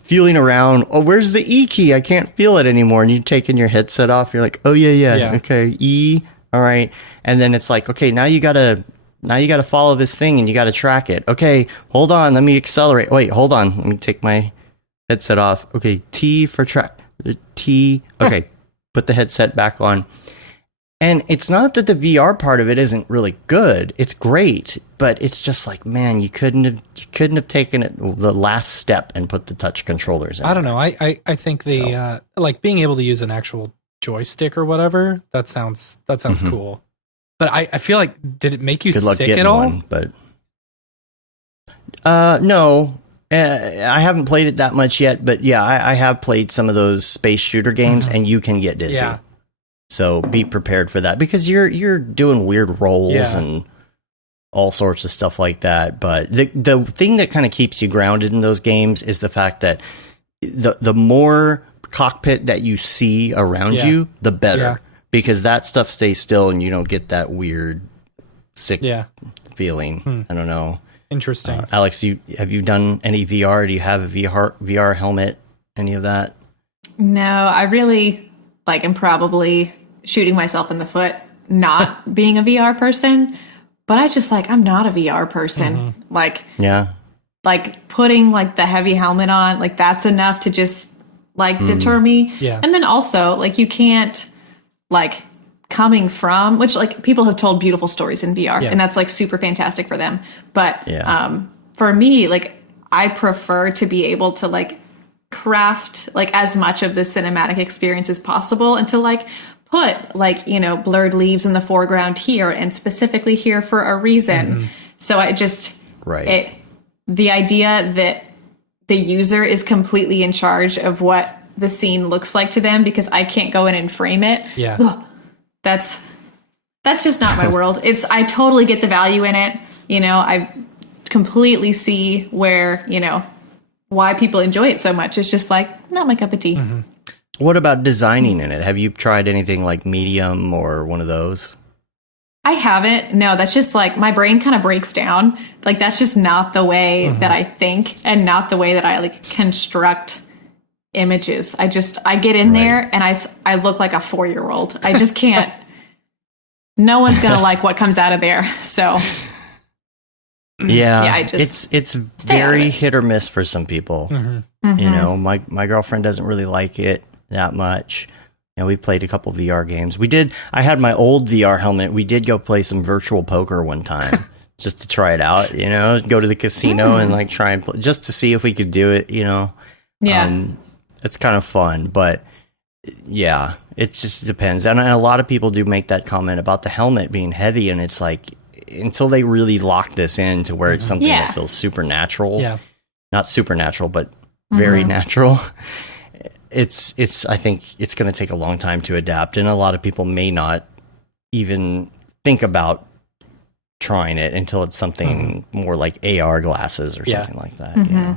feeling around. Oh, where's the E key? I can't feel it anymore. And you're taking your headset off. You're like, oh yeah. Okay, E. All right. And then it's like, okay, now you gotta follow this thing and you gotta track it. Okay, hold on. Let me accelerate. Wait, hold on. Let me take my headset off. Okay, T for track. T. Okay, put the headset back on. And it's not that the VR part of it isn't really good. It's great, but it's just like, man, you couldn't have taken it the last step and put the touch controllers in. I don't know. I think like being able to use an actual joystick or whatever, that sounds cool. But I feel like, did it make you Good luck sick getting at all? one, but no. I haven't played it that much yet, but yeah, I have played some of those space shooter games, and you can get dizzy. Yeah. So be prepared for that, because you're doing weird rolls and all sorts of stuff like that. But the thing that kind of keeps you grounded in those games is the fact that the more cockpit that you see around you, the better, because that stuff stays still and you don't get that weird sick feeling. I don't know. Interesting. Alex, have you done any VR? Do you have a VR helmet? Any of that? No, I really am probably shooting myself in the foot not being a VR person, but I just I'm not a VR person. Putting the heavy helmet on, that's enough to just deter me. Yeah. And then also you can't coming from, which people have told beautiful stories in VR, and that's super fantastic for them. But for me, I prefer to be able to craft as much of the cinematic experience as possible, and to put blurred leaves in the foreground here and specifically here for a reason. So I just the idea that the user is completely in charge of what the scene looks like to them because I can't go in and frame it. Yeah. That's just not my world. I totally get the value in it. I completely see where, why people enjoy it so much. It's just not my cup of tea. What about designing in it? Have you tried anything like Medium or one of those? I haven't. No, that's just my brain kind of breaks down. That's just not the way that I think, and not the way that I construct images. I get in there and I look like a 4-year-old. I just can't. No one's going to like what comes out of there. So I just it's very hit or miss for some people. My girlfriend doesn't really like it that much. We played a couple VR games. I had my old VR helmet. We did go play some virtual poker one time just to try it out, go to the casino and try and play, just to see if we could do it, it's kind of fun, but yeah, it just depends. And a lot of people do make that comment about the helmet being heavy, and it's until they really lock this in to where it's something that feels supernatural, not supernatural, but very natural. I think it's going to take a long time to adapt, and a lot of people may not even think about trying it until it's something more like AR glasses or something like that.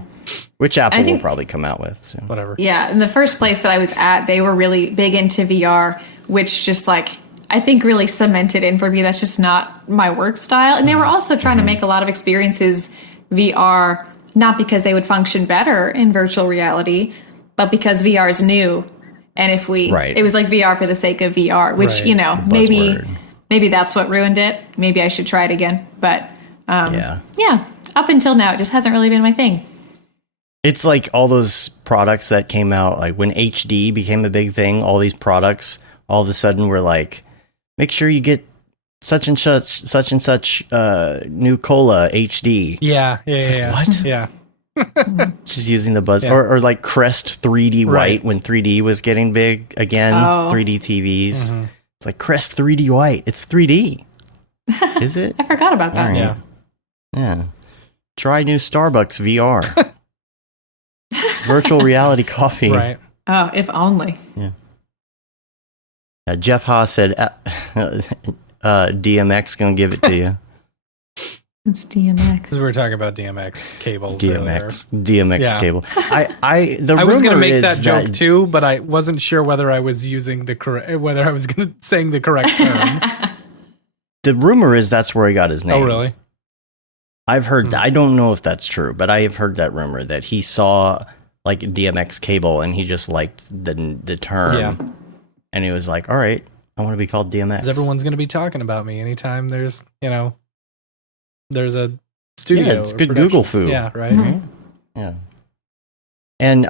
Which Apple will probably come out with soon. Whatever. Yeah, in the first place that I was at, they were really big into VR, which just I think really cemented in for me. That's just not my work style. And they were also trying to make a lot of experiences VR, not because they would function better in virtual reality, but because VR is new. And if it was VR for the sake of VR, which, maybe that's what ruined it. Maybe I should try it again. But up until now, it just hasn't really been my thing. It's like all those products that came out, when HD became a big thing, all these products all of a sudden were make sure you get such and such new cola HD. What? Yeah. Just using the buzz, or Crest 3D white when 3D was getting big again. 3D TVs. It's Crest 3D white. It's 3D. Is it? I forgot about that. Right. Yeah. try new Starbucks VR. It's virtual reality coffee. Right. Oh, if only. Yeah. Jeff Haas said, DMX gonna give it to you. It's DMX. Because we were talking about DMX cables earlier. DMX cable. I was going to make that joke too, but I wasn't sure whether I was using the correct, whether I was saying the correct term. The rumor is that's where he got his name. Oh, really? I've heard that. I don't know if that's true, but I have heard that rumor that he saw like DMX cable and he just liked the term. Yeah. And he was like, all right, I want to be called DMX. Because everyone's going to be talking about me anytime there's, there's a studio. Yeah, it's good production. Google food. Yeah, right. Mm-hmm. Yeah. And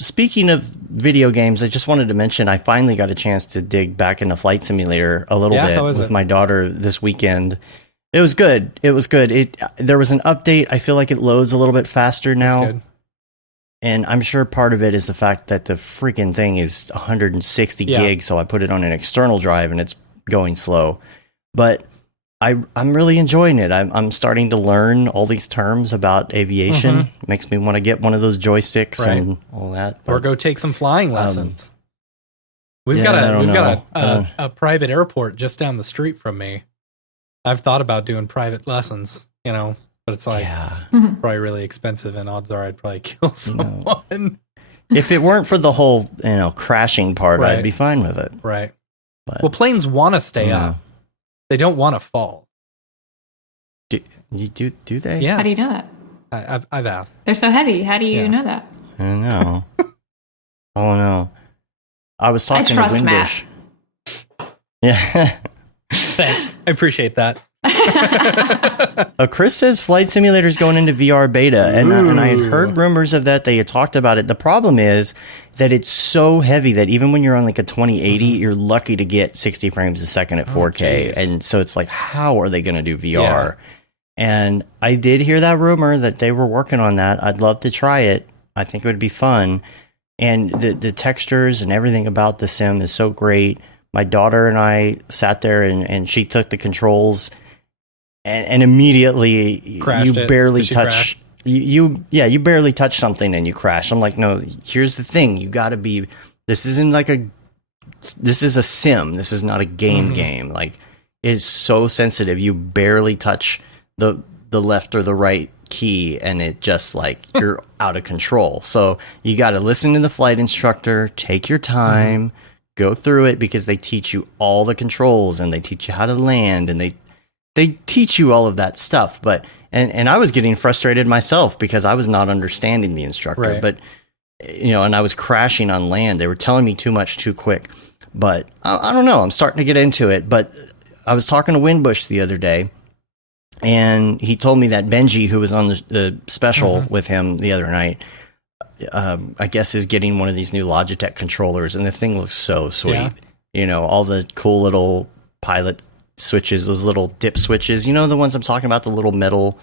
speaking of video games, I just wanted to mention I finally got a chance to dig back into Flight Simulator a little bit with my daughter this weekend. It was good. There was an update. I feel like it loads a little bit faster now. That's good. And I'm sure part of it is the fact that the freaking thing is 160 gigs, so I put it on an external drive and it's going slow. But I'm really enjoying it. I'm starting to learn all these terms about aviation. It makes me want to get one of those joysticks and all that. Or go take some flying lessons. We've got a private airport just down the street from me. I've thought about doing private lessons, but it's like probably really expensive, and odds are I'd probably kill someone. If it weren't for the whole, crashing part, I'd be fine with it. Right. But, well, planes want to stay up. They don't want to fall. Do they? Yeah. How do you know that? I've asked. They're so heavy. How do you know that? I don't know. Oh no. I was talking to Winbush. Matt. Yeah. Thanks. I appreciate that. Chris says Flight Simulator's going into VR beta, and I had heard rumors of that. They had talked about it. The problem is that it's so heavy that even when you're on like a 2080, you're lucky to get 60 frames a second at 4K. And so it's like, how are they going to do VR? Yeah. And I did hear that rumor that they were working on that. I'd love to try it. I think it would be fun. And the textures and everything about the sim is so great. My daughter and I sat there and she took the controls and immediately you barely touch you barely touch something and you crash. I'm like, no, here's the thing. You got to be, this is a sim. This is not a game. Like, it's so sensitive. You barely touch the left or the right key and it just like you're out of control. So you got to listen to the flight instructor, take your time, go through it, because they teach you all the controls and they teach you how to land and they teach you all of that stuff. But and I was getting frustrated myself because I was not understanding the instructor. But and I was crashing on land. They were telling me too much too quick. But I don't know. I'm starting to get into it. But I was talking to Winbush the other day, and he told me that Benji, who was on the special with him the other night, I guess is getting one of these new Logitech controllers, and the thing looks so sweet. Yeah. All the cool little pilot switches, those little dip switches, the ones I'm talking about, the little metal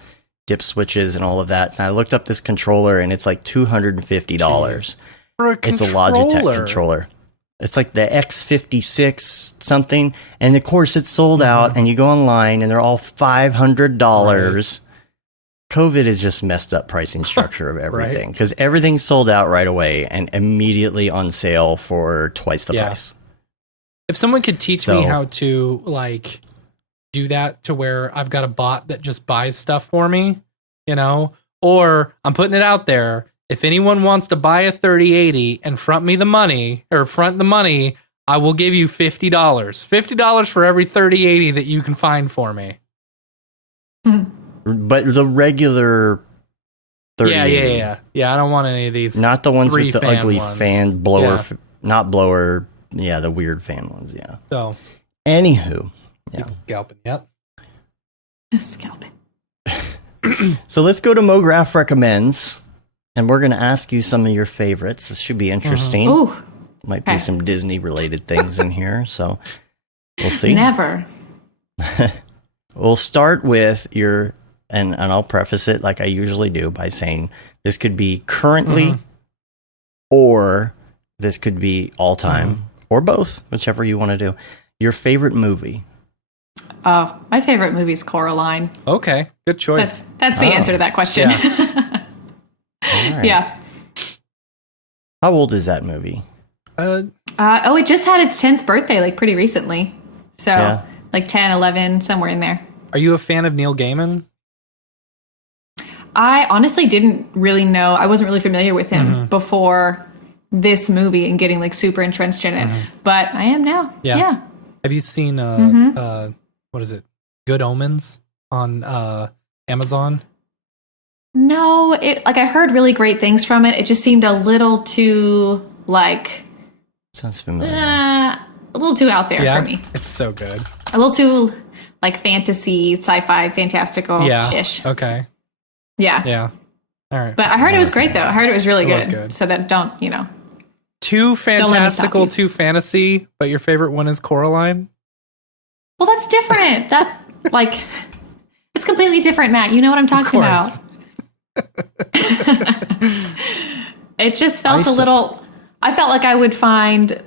dip switches and all of that. And I looked up this controller and it's like $250. It's a Logitech controller. It's like the X56 something. And of course it's sold out, and you go online and they're all $500. Right. COVID has just messed up pricing structure of everything, because everything's sold out right away and immediately on sale for twice the price. If someone could teach me how to like do that to where I've got a bot that just buys stuff for me, or I'm putting it out there. If anyone wants to buy a 3080 and front the money, I will give you $50. $50 for every 3080 that you can find for me. But the regular 3080. Yeah, I don't want any of these. Not the ones with the ugly ones. Fan blower, not blower. Yeah, the weird fan ones. Yeah. So, anywho, scalping. Yep. Scalping. So let's go to Mograph recommends, and we're going to ask you some of your favorites. This should be interesting. Ooh. Might be some Disney related things in here, so we'll see. Never. We'll start with your, and I'll preface it like I usually do by saying this could be currently, or this could be all time, or both, whichever you want to do. Your favorite movie? Oh, my favorite movie is Coraline. Okay, good choice. That's the answer to that question. Yeah. All right. Yeah. How old is that movie? It just had its 10th birthday, like pretty recently. So Yeah. like 10, 11, somewhere in there. Are you a fan of Neil Gaiman? I honestly didn't really know. I wasn't really familiar with him before this movie and getting like super entrenched in it. But I am now. Yeah. Have you seen what is it? Good Omens on Amazon? No, I heard really great things from it. It just seemed a little too like Sounds familiar. a little too out there for me. It's so good. A little too like fantasy, sci-fi, fantastical ish. Okay. Yeah. Yeah. All right. But I heard it was great though. I heard it was really was good. good. So that Too let me stop fantastical, you. too fantasy, but your favorite one is Coraline? well, that's different. That like it's completely different, Matt. You know what I'm talking about. It just felt I felt like I would find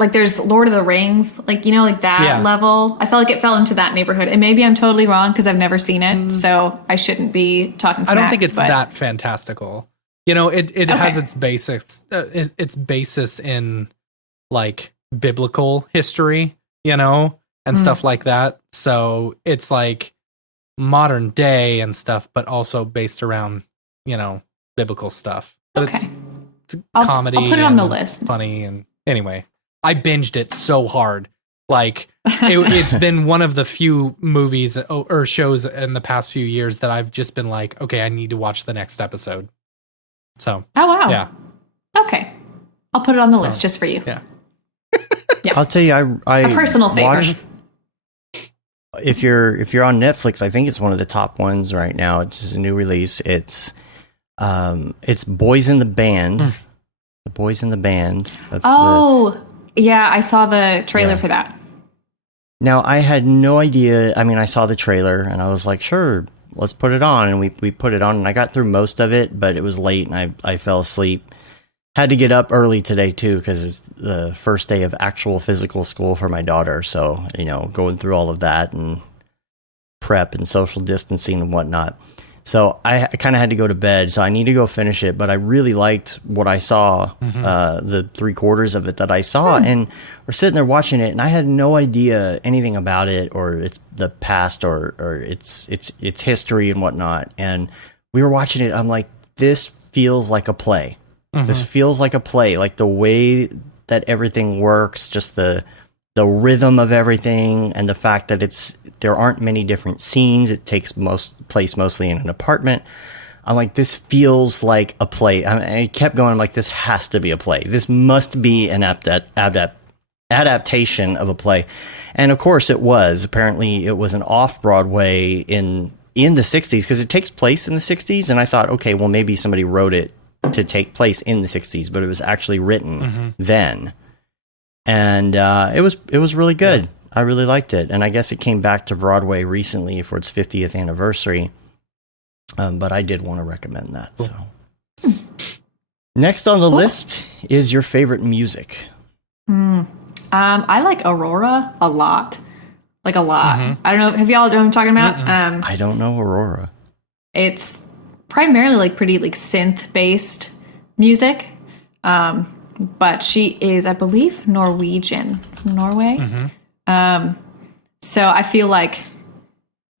like there's Lord of the Rings, like like that level. I felt like it fell into that neighborhood. And maybe I'm totally wrong because I've never seen it, so I shouldn't be talking smack. I don't think it's that fantastical. It has its basics, its basis in like biblical history, and stuff like that. So it's like modern day and stuff, but also based around, biblical stuff. But it's a comedy. I'll put it on the list. Funny. And anyway, I binged it so hard. Like it's been one of the few movies or shows in the past few years that I've just been like, okay, I need to watch the next episode. So, oh wow. Yeah. Okay. I'll put it on the list just for you. Yeah. Yeah. I'll tell you, I a personal favorite. If you're on Netflix, I think it's one of the top ones right now. It's just a new release. It's Boys in the Band. The Boys in the Band. That's yeah, I saw the trailer for that. Now, I had no idea. I mean, I saw the trailer and I was like, sure, let's put it on. And we put it on and I got through most of it, but it was late and I fell asleep. Had to get up early today too because it's the first day of actual physical school for my daughter. So, going through all of that and prep and social distancing and whatnot. So I kind of had to go to bed. So I need to go finish it. But I really liked what I saw, the 3/4 of it that I saw. And we're sitting there watching it, and I had no idea anything about it or its the past or its history and whatnot. And we were watching it. I'm like, this feels like a play. This feels like a play. Like the way that everything works, just the rhythm of everything, and the fact that there aren't many different scenes. It takes place mostly in an apartment. I'm like, this feels like a play. I kept going. I'm like, this has to be a play. This must be an adaptation of a play. And of course it was. Apparently it was an off-Broadway in the 60s because it takes place in the 60s. And I thought, okay, well, maybe somebody wrote it to take place in the 60s, but it was actually written then. And it was really good. Yeah. I really liked it. And I guess it came back to Broadway recently for its 50th anniversary. But I did want to recommend that. Cool. So next on the list is your favorite music. I like Aurora a lot. Like a lot. I don't know. Have y'all know what I'm talking about? I don't know Aurora. It's primarily like pretty like synth based music. But she is, I believe, Norwegian from Norway. So I feel like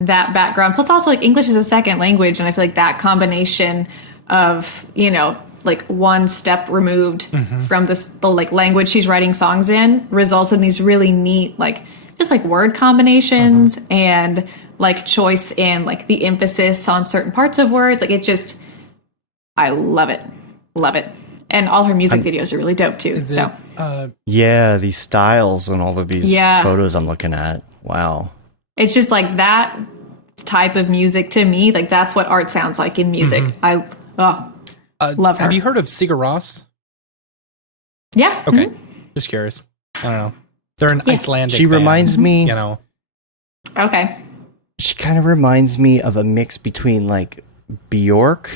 that background, plus also like English is a second language, and I feel like that combination of, like one step removed from the like language she's writing songs in results in these really neat, like just like word combinations and like choice in like the emphasis on certain parts of words. Like I love it. Love it. And all her music videos are really dope too. Yeah, these styles and all of these photos I'm looking at. Wow. It's just like that type of music to me. Like that's what art sounds like in music. I love her. Have you heard of Sigur Rós? Yeah. Okay. Just curious. I don't know. They're an Icelandic She reminds band, me. Okay. She kind of reminds me of a mix between like Bjork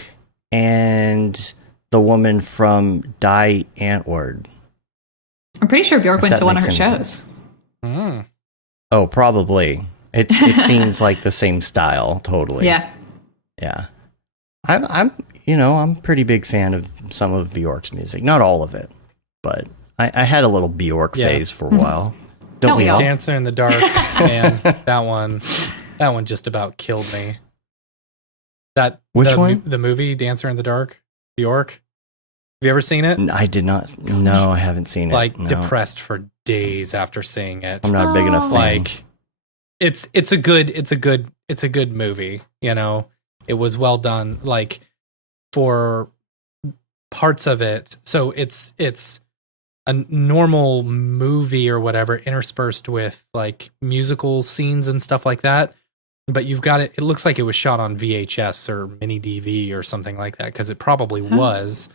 and the woman from Die Antwoord. I'm pretty sure Bjork went to one of her shows. Oh, probably. it seems like the same style, totally. Yeah. Yeah. I'm a pretty big fan of some of Bjork's music. Not all of it, but I had a little Bjork phase for a while. Don't we all? Dancer in the Dark, man, that one just about killed me. Which one? The movie Dancer in the Dark, Bjork. Have you ever seen it? I did not. No, I haven't seen it. Like No. depressed for days after seeing it. I'm not a big enough fan. Like it's a good movie, you know. It was well done, like for parts of it. So it's a normal movie or whatever interspersed with like musical scenes and stuff like that. But you've got it looks like it was shot on VHS or mini DV or something like that, because it probably was,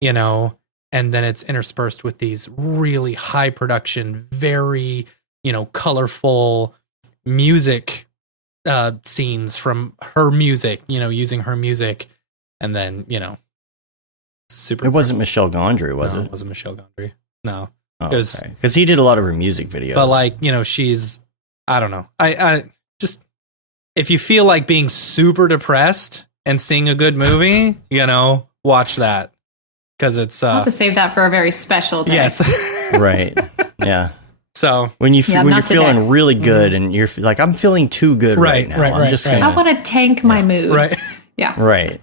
you know. And then it's interspersed with these really high production, very, you know, colorful music scenes from her music, you know, using her music. And then, you know, super. It wasn't Michel Gondry, was No, it? It wasn't Michel Gondry. No. Oh, It was- okay. Because he did a lot of her music videos. But like, you know, she's, I don't know. I just, if you feel like being super depressed and seeing a good movie, you know, watch that. Because it's, I'll have to save that for a very special day. yes. Right. Yeah. So, When Yeah, when you're not today. feeling really good and you're like, I'm feeling too good right, now. I'm just right. gonna. I want to tank my mood. right. Yeah. Right.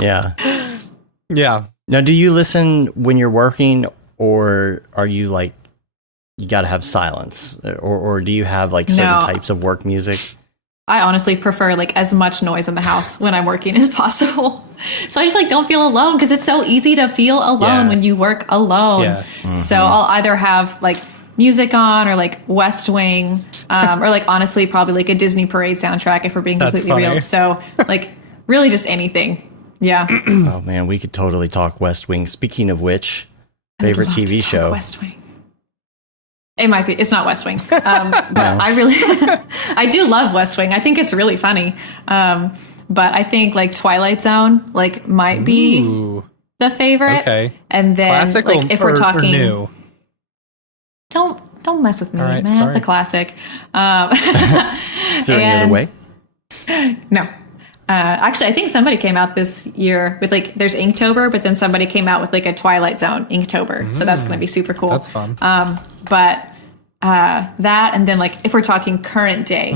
Yeah. Yeah. Now, do you listen when you're working, or are you like, you got to have silence, or do you have like certain No. types of work music? I honestly prefer like as much noise in the house when I'm working as possible. So I just like don't feel alone, because it's so easy to feel alone Yeah. when you work alone. Yeah. So I'll either have like music on, or like West Wing, or like honestly probably like a Disney Parade soundtrack if we're being That's completely funny. real. So like really just anything. Yeah. Oh man, we could totally talk West Wing. Speaking of which, favorite I'd love TV to talk show? West Wing. It might be. It's not West Wing. But I really, I do love West Wing. I think it's really funny. But I think like Twilight Zone like might be Ooh. the favorite. Okay. And then Classic like if we're or talking new? don't mess with me, All right, man. sorry. The classic. Is there any other and- way? No. Actually, I think somebody came out this year with like, there's Inktober, but then somebody came out with like a Twilight Zone Inktober. So that's going to be super cool. That's fun. But that, and then like if we're talking current day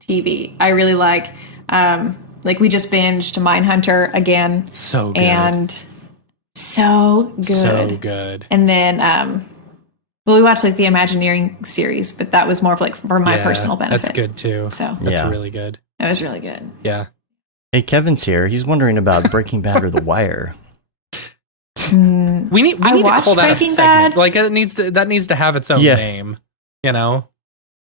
TV, I really like we just binged Mindhunter again. So good. And so good. So good. And then well, we watched like the Imagineering series, but that was more of like for my Yeah, personal benefit. That's good too. So That's Yeah. really good. it was really good. Yeah. Hey, Kevin's here. He's wondering about Breaking Bad or The Wire. We need I to watched call that Breaking a segment. Bad. Like that needs to have its own Yeah. name. You know?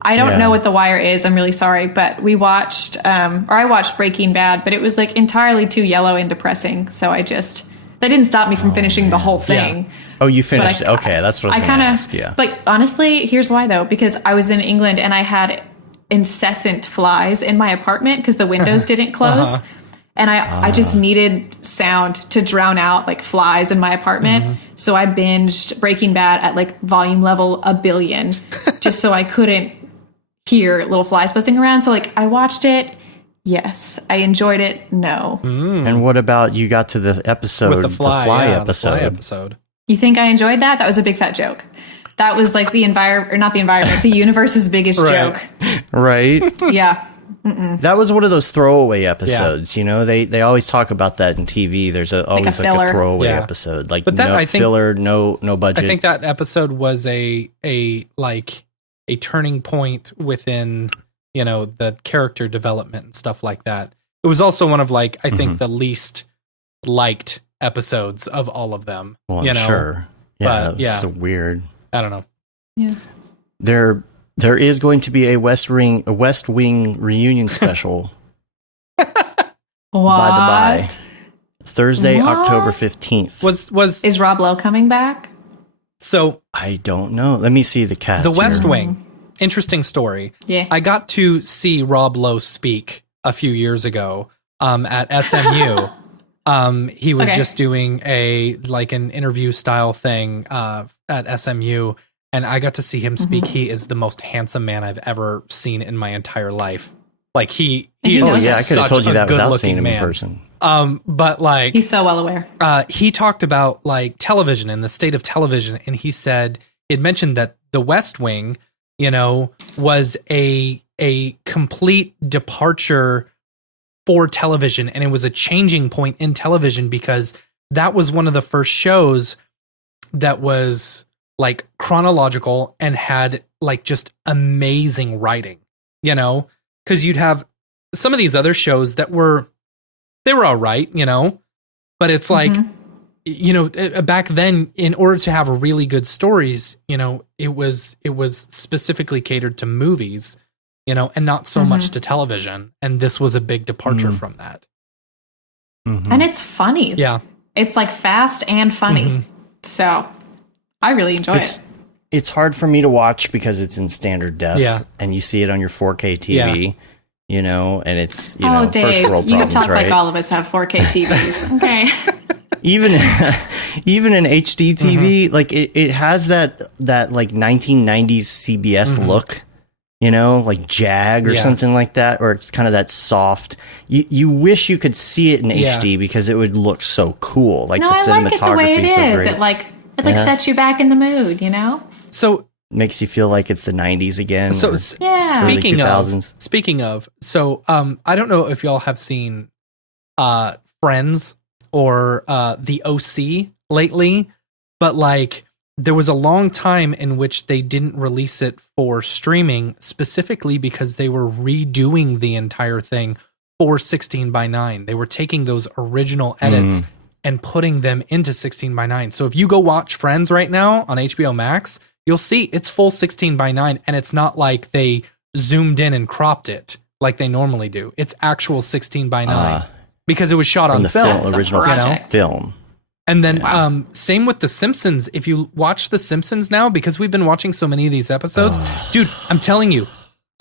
I don't Yeah. know what The Wire is. I'm really sorry, but we watched, or I watched Breaking Bad, but it was like entirely too yellow and depressing. So that didn't stop me from finishing the whole thing. Oh, you finished? But I- Okay, that's what I was going to ask. Yeah. But honestly, here's why though, because I was in England and I had incessant flies in my apartment because the windows didn't close. And I just needed sound to drown out like flies in my apartment. So I binged Breaking Bad at like volume level 1 billion just so I couldn't hear little flies buzzing around. So like I watched it. Yes. I enjoyed it. No. And what about you got to the episode, With the fly, yeah, episode? The fly episode. You think I enjoyed that? That was a big fat joke. That was like the environment, or not the environment, the universe's biggest Right. joke. Right? Yeah. That was one of those throwaway episodes. You know, they always talk about that in TV. There's always like a filler. throwaway Yeah. episode, like But that, no I think- filler, no budget. I think that episode was a turning point within, you know, the character development and stuff like that. It was also one of like, I think the least liked episodes of all of them. well, I'm you know? sure. Yeah, But, that was yeah. so weird. I don't know. Yeah. There is going to be a West Wing reunion special What? by the by. Thursday, What? October 15th. Was Is Rob Lowe coming back? so I don't know. Let me see the cast. The West here. Wing. Interesting story. Yeah. I got to see Rob Lowe speak a few years ago at SMU. He was Okay. just doing an interview style thing at SMU, and I got to see him speak. He is the most handsome man I've ever seen in my entire life. Like he is I could have told you that without seeing him in man. person. But like He's so well aware. he talked about like television and the state of television, and he said it mentioned that The West Wing, you know, was a complete departure for television, and it was a changing point in television because that was one of the first shows that was like chronological and had like just amazing writing, you know, because you'd have some of these other shows that were all right, you know, but it's like, you know, back then, in order to have really good stories, you know, it was specifically catered to movies, you know, and not so much to television. And this was a big departure from that. And it's funny. Yeah. It's like fast and funny. So I really enjoy it. It's hard for me to watch because it's in standard def and you see it on your 4K TV, you know, and it's, you know, Dave, first world you problems, talk right? like all of us have 4K TVs. Okay. Even in HD TV, like it has that like 1990s CBS look, you know, like Jag or something like that, or it's kind of that soft. You wish you could see it in HD because it would look so cool. Like the cinematography I like it the way it is. So great. It like sets you back in the mood, you know? So makes you feel like it's the 90s again. So early speaking 2000s. of, so I don't know if y'all have seen Friends or the OC lately, but like there was a long time in which they didn't release it for streaming specifically because they were redoing the entire thing for 16:9. They were taking those original edits and putting them into 16:9. So if you go watch Friends right now on HBO Max, you'll see it's full 16:9, and it's not like they zoomed in and cropped it like they normally do. It's actual 16:9 because it was shot on the film, original film. And then same with The Simpsons. If you watch The Simpsons now, because we've been watching so many of these episodes, dude, I'm telling you,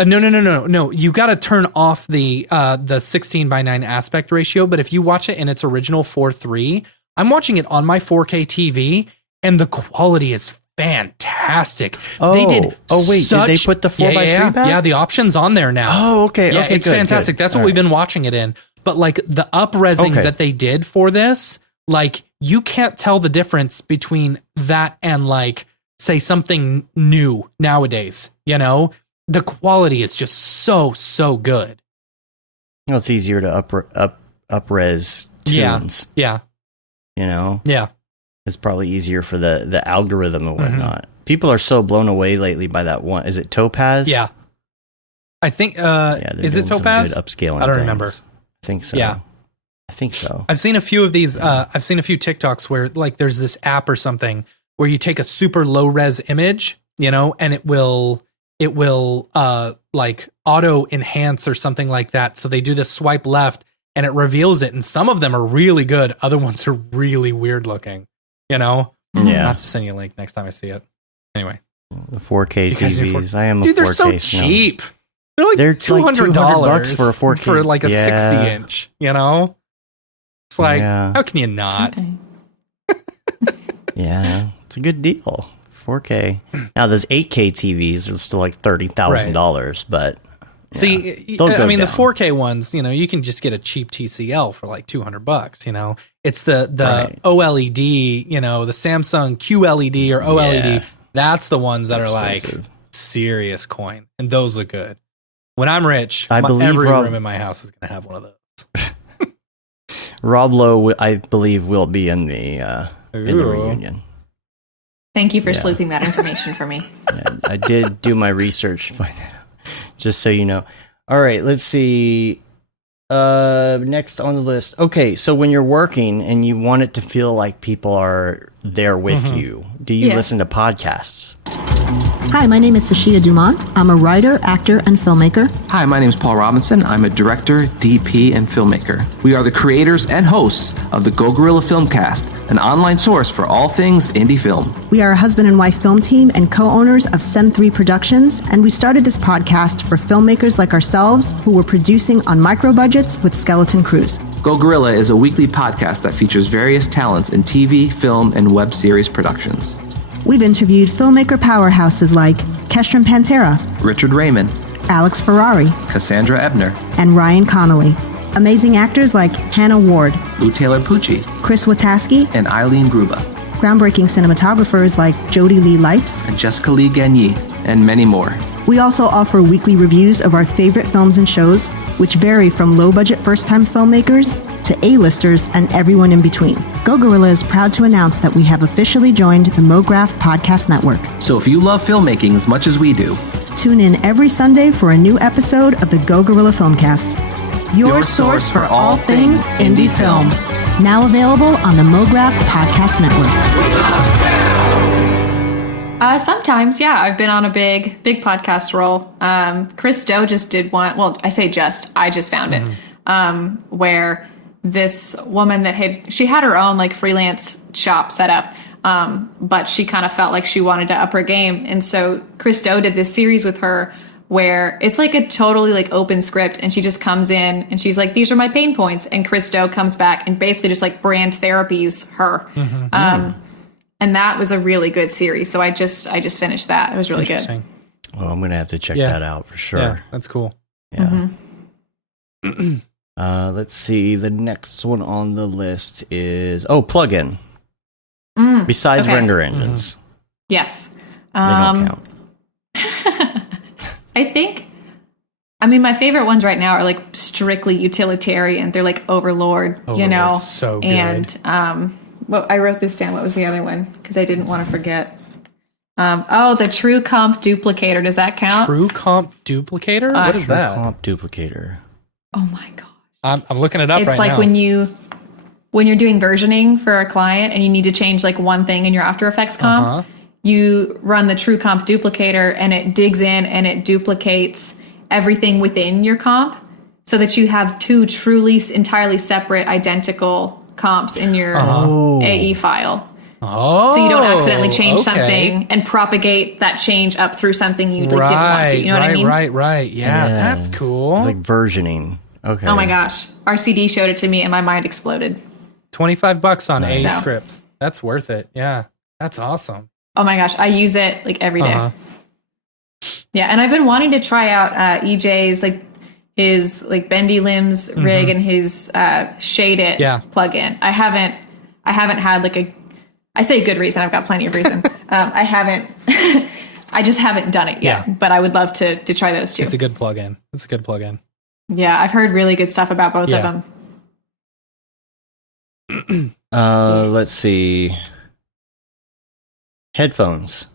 no. You got to turn off the 16:9 aspect ratio. But if you watch it in its original 4:3, I'm watching it on my 4K TV, and the quality is fantastic. They did. Oh wait, did they put the 4:3 back? Yeah, the option's on there now. Oh, okay. Yeah, Okay, it's good, fantastic. good. That's what we've been watching it in. But like the up-resing that they did for this, like you can't tell the difference between that and like say something new nowadays. You know, the quality is just so good. Well, it's easier to up-res tunes. Yeah. You know? Yeah. It's probably easier for the algorithm and whatnot. People are so blown away lately by that one. Is it Topaz? Yeah. I think, is it Topaz? Good upscaling I don't things. remember. I think so. Yeah. I think so. I've seen a few of these. I've seen a few TikToks where like there's this app or something where you take a super low res image, you know, and it will like auto enhance or something like that. So they do this swipe left and it reveals it. And some of them are really good. Other ones are really weird looking, you know? Yeah. I'll have to send you a link next time I see it. Anyway. The 4K TVs. I am a 4K. Dude, they're so cheap. They're like $200 for a 4K. For like a 60 inch, you know? It's like, how can you not? Okay. Yeah, it's a good deal. 4K. Now, those 8K TVs are still like $30,000, but see, I mean, the 4K ones, you know, you can just get a cheap TCL for like $200. You know, it's the OLED, you know, the Samsung QLED or OLED. Yeah. That's the ones that are like serious coin, and those look good. When I'm rich, every room in my house is going to have one of those. Rob Lowe, I believe, will be in the reunion. Thank you for sleuthing that information for me. Yeah, I did do my research to find that out, just so you know. All right, let's see. Next on the list. Okay, so when you're working and you want it to feel like people are there with you, do you listen to podcasts? Hi, my name is Sashia Dumont. I'm a writer, actor, and filmmaker. Hi, my name is Paul Robinson. I'm a director, DP, and filmmaker. We are the creators and hosts of the Go Gorilla Filmcast, an online source for all things indie film. We are a husband and wife film team and co-owners of Sen3 Productions, and we started this podcast for filmmakers like ourselves who were producing on micro budgets with skeleton crews. Go Gorilla is a weekly podcast that features various talents in TV, film, and web series productions. We've interviewed filmmaker powerhouses like Kestrin Pantera, Richard Raymond, Alex Ferrari, Cassandra Ebner, and Ryan Connolly. Amazing actors like Hannah Ward, Lou Taylor Pucci, Chris Wataski, and Eileen Gruba, groundbreaking cinematographers like Jody Lee Lipes, and Jessica Lee Gagné, and many more. We also offer weekly reviews of our favorite films and shows, which vary from low-budget first-time filmmakers to A-listers and everyone in between. Go Gorilla is proud to announce that we have officially joined the Mograph Podcast Network. So if you love filmmaking as much as we do, Tune in every Sunday for a new episode of the Go Gorilla Filmcast, your source for all things indie film. Now available on the Mograph Podcast Network. Sometimes, yeah, I've been on a big podcast role. Chris Do just did one. Well, I say just, I just found it. Where this woman she had her own like freelance shop set up. But she kind of felt like she wanted to up her game. And so Chris Do did this series with her where it's like a totally like open script, and she just comes in and she's like, these are my pain points. And Chris Do comes back and basically just like brand therapies her. And that was a really good series. So I just finished that. It was really good. Well, I'm going to have to check that out for sure. Yeah, that's cool. Yeah. Let's see. The next one on the list is, plugin. Besides render engines. Yes. They don't count. I mean, my favorite ones right now are like strictly utilitarian. They're like Overlord, you know? So good. And I wrote this down. What was the other one? Because I didn't want to forget. The True Comp Duplicator. Does that count? True Comp Duplicator? What is that? True Comp Duplicator. Oh my God. I'm looking it up right now. It's like when you're doing versioning for a client and you need to change like one thing in your After Effects comp, you run the True Comp Duplicator and it digs in and it duplicates everything within your comp so that you have two truly entirely separate identical comps in your AE file. So you don't accidentally change something and propagate that change up through something you didn't want to. You know what I mean? Right. Yeah, that's cool. It's like versioning. Okay. Oh my gosh. RCD showed it to me and my mind exploded. $25 on AE scripts. That's worth it. Yeah. That's awesome. Oh my gosh. I use it like every day. Yeah. And I've been wanting to try out EJ's like his like bendy limbs rig and his shade it plugin. I haven't had like I say good reason. I've got plenty of reason. I just haven't done it yet, but I would love to try those too. It's a good plugin. Yeah. I've heard really good stuff about both of them. Let's see. Headphones.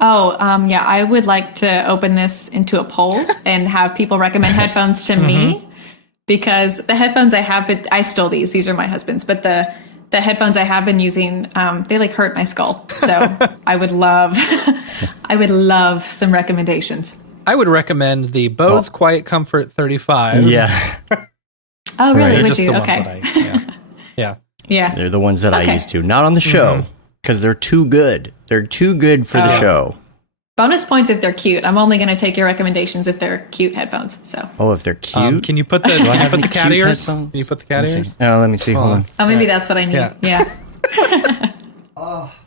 I would like to open this into a poll and have people recommend headphones to me, because the headphones I have, but I stole these. These are my husband's, but the headphones I have been using, they like hurt my skull. So I would love some recommendations. I would recommend the Bose Quiet Comfort 35. Yeah. Oh, really? They're Would you? the Okay. ones that Yeah. They're the ones that I used to. Not on the show, because they're too good. They're too good for the show. Bonus points if they're cute. I'm only going to take your recommendations if they're cute headphones. So. Oh, if they're cute? Can you put the cat ears? Can you put the cat ears? Oh, let me see. Hold on. Oh, maybe that's what I need. Yeah.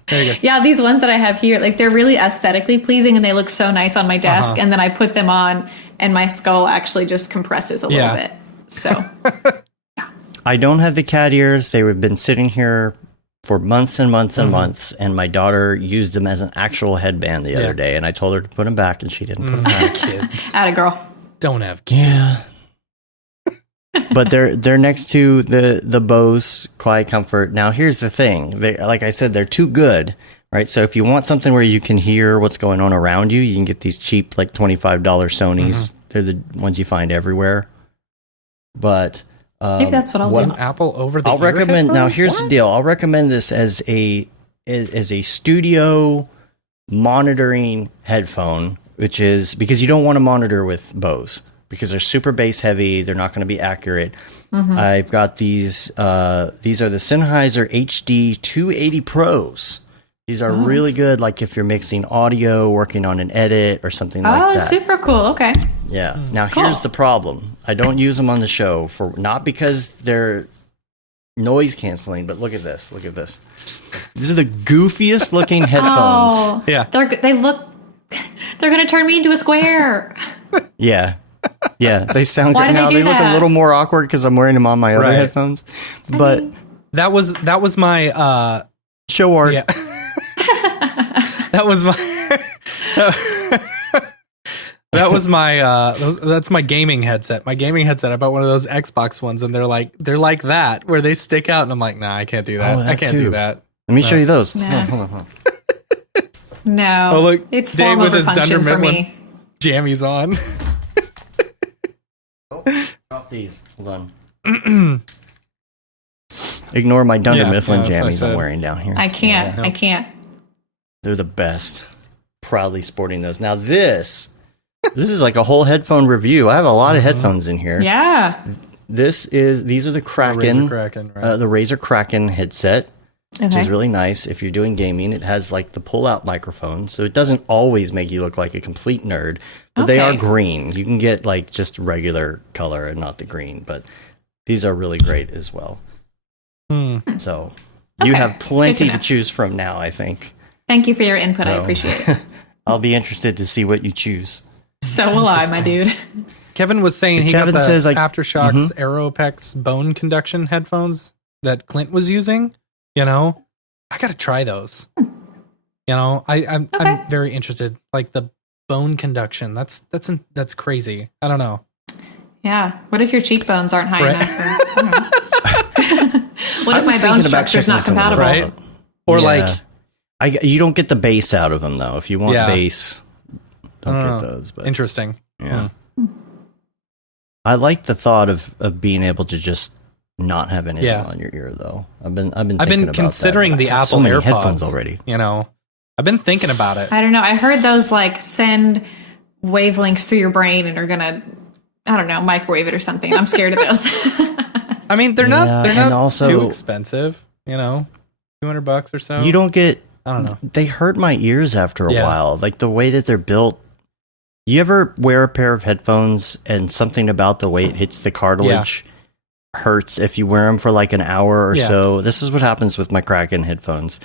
There you go. Yeah, these ones that I have here, like they're really aesthetically pleasing and they look so nice on my desk. And then I put them on and my skull actually just compresses a little bit. So. I don't have the cat ears. They've been sitting here for months and months and months, and my daughter used them as an actual headband the other day, and I told her to put them back, and she didn't put them back. Kids. Atta girl. Don't have kids. Yeah. But they're next to the Bose Quiet Comfort. Now, here's the thing. Like I said, they're too good, right? So if you want something where you can hear what's going on around you, you can get these cheap, like $25 Sonys. They're the ones you find everywhere. But... maybe that's what I'll do. Apple over the I'll recommend. Now, here's the deal. I'll recommend this as a studio monitoring headphone, which is because you don't want to monitor with Bose because they're super bass heavy. They're not going to be accurate. I've got these. These are the Sennheiser HD 280 Pros. These are really good, like if you're mixing audio, working on an edit, or something like that. Oh, super cool. Okay. Yeah. Now, here's the problem. I don't use them on the show not because they're, noise canceling, but look at this. Look at this. These are the goofiest looking headphones. Oh, Yeah. They look. They're gonna turn me into a square. Yeah. Yeah, they sound Why great. do they Now do they look a that? little more awkward because I'm wearing them on my other Right. headphones. But That was my show art. yeah. That was my that's my gaming headset. My gaming headset. I bought one of those Xbox ones, and they're like that, where they stick out, and I'm like, nah, I can't do that. Oh, that I can't too. do that. Let me show you those. Nah. Hold on. No. Oh, look, it's Dave form with over his function Dunder for Mifflin me. jammies on. Drop these. Hold on. Ignore my Dunder Mifflin that's what I jammies I'm said. wearing down here. I can't. Yeah. I can't. They're the best. Proudly sporting those. Now this is like a whole headphone review. I have a lot of headphones in here. Yeah. These are the Kraken, Razer Kraken, right? the Razer Kraken headset, which Okay. is really nice if you're doing gaming. It has like the pull-out microphone, so it doesn't always make you look like a complete nerd. But they are Okay. green. You can get like just regular color and not the green, but these are really great as well. So you Okay. have plenty Good to to know. choose from now, I think. Thank you for your input. I So- appreciate it. I'll be interested to see what you choose. So will I, my dude. Kevin was saying he Kevin got the says, like- Aftershocks Aeropex bone conduction headphones that Clint was using. You know, I got to try those. You know, I'm Okay. very interested. Like the bone conduction. That's crazy. I don't know. Yeah. What if your cheekbones aren't high Right. enough? I don't know. What I if was my bone thinking about structure's not checking some of compatible? those Right. out. Or Yeah. like you don't get the bass out of them though. If you want Yeah. bass, don't I get don't know. those. But interesting. yeah, I like the thought of being able to just not have anything Yeah. on your ear though. I've been thinking I've been about considering that. the I have Apple so many AirPods headphones already. You know, I've been thinking about it. I don't know. I heard those like send wavelengths through your brain and are gonna, I don't know, microwave it or something. I'm scared of those. I mean, they're Yeah, not and also- too expensive. You know, $200 or so. You don't get. I don't know. They hurt my ears after a Yeah. while. Like the way that they're built. You ever wear a pair of headphones and something about the way it hits the cartilage hurts if you wear them for like an hour or Yeah. so? This is what happens with my Kraken headphones.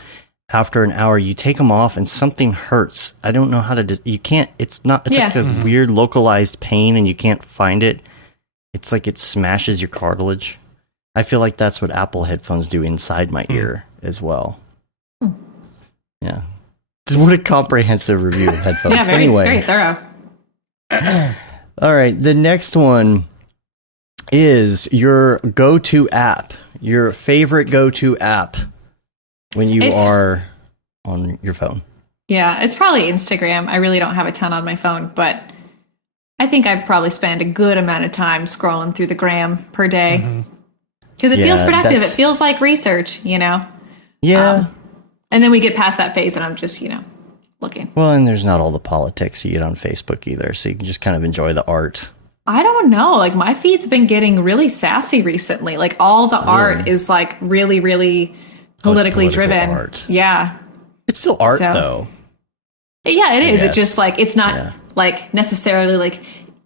After an hour, you take them off and something hurts. I don't know how to. You can't. It's not. It's Yeah. like a weird localized pain, and you can't find it. It's like it smashes your cartilage. I feel like that's what Apple headphones do inside my ear as well. Yeah. What a comprehensive review of headphones. Yeah, very, anyway, very thorough. all right. The next one is your go-to app, your favorite go-to app when you It's- are on your phone. Yeah, it's probably Instagram. I really don't have a ton on my phone, but I think I probably spend a good amount of time scrolling through the gram per day because it feels Yeah, productive. It that's- feels like research, you know? Yeah. And then we get past that phase and I'm just, looking. Well, and there's not all the politics you get on Facebook either, so you can just kind of enjoy the art. I don't know. Like my feed's been getting really sassy recently. Like all the art is like really, really politically political driven. art. Yeah. It's still art, So- though. Yeah, it is. It guess. just like it's not Yeah. like necessarily like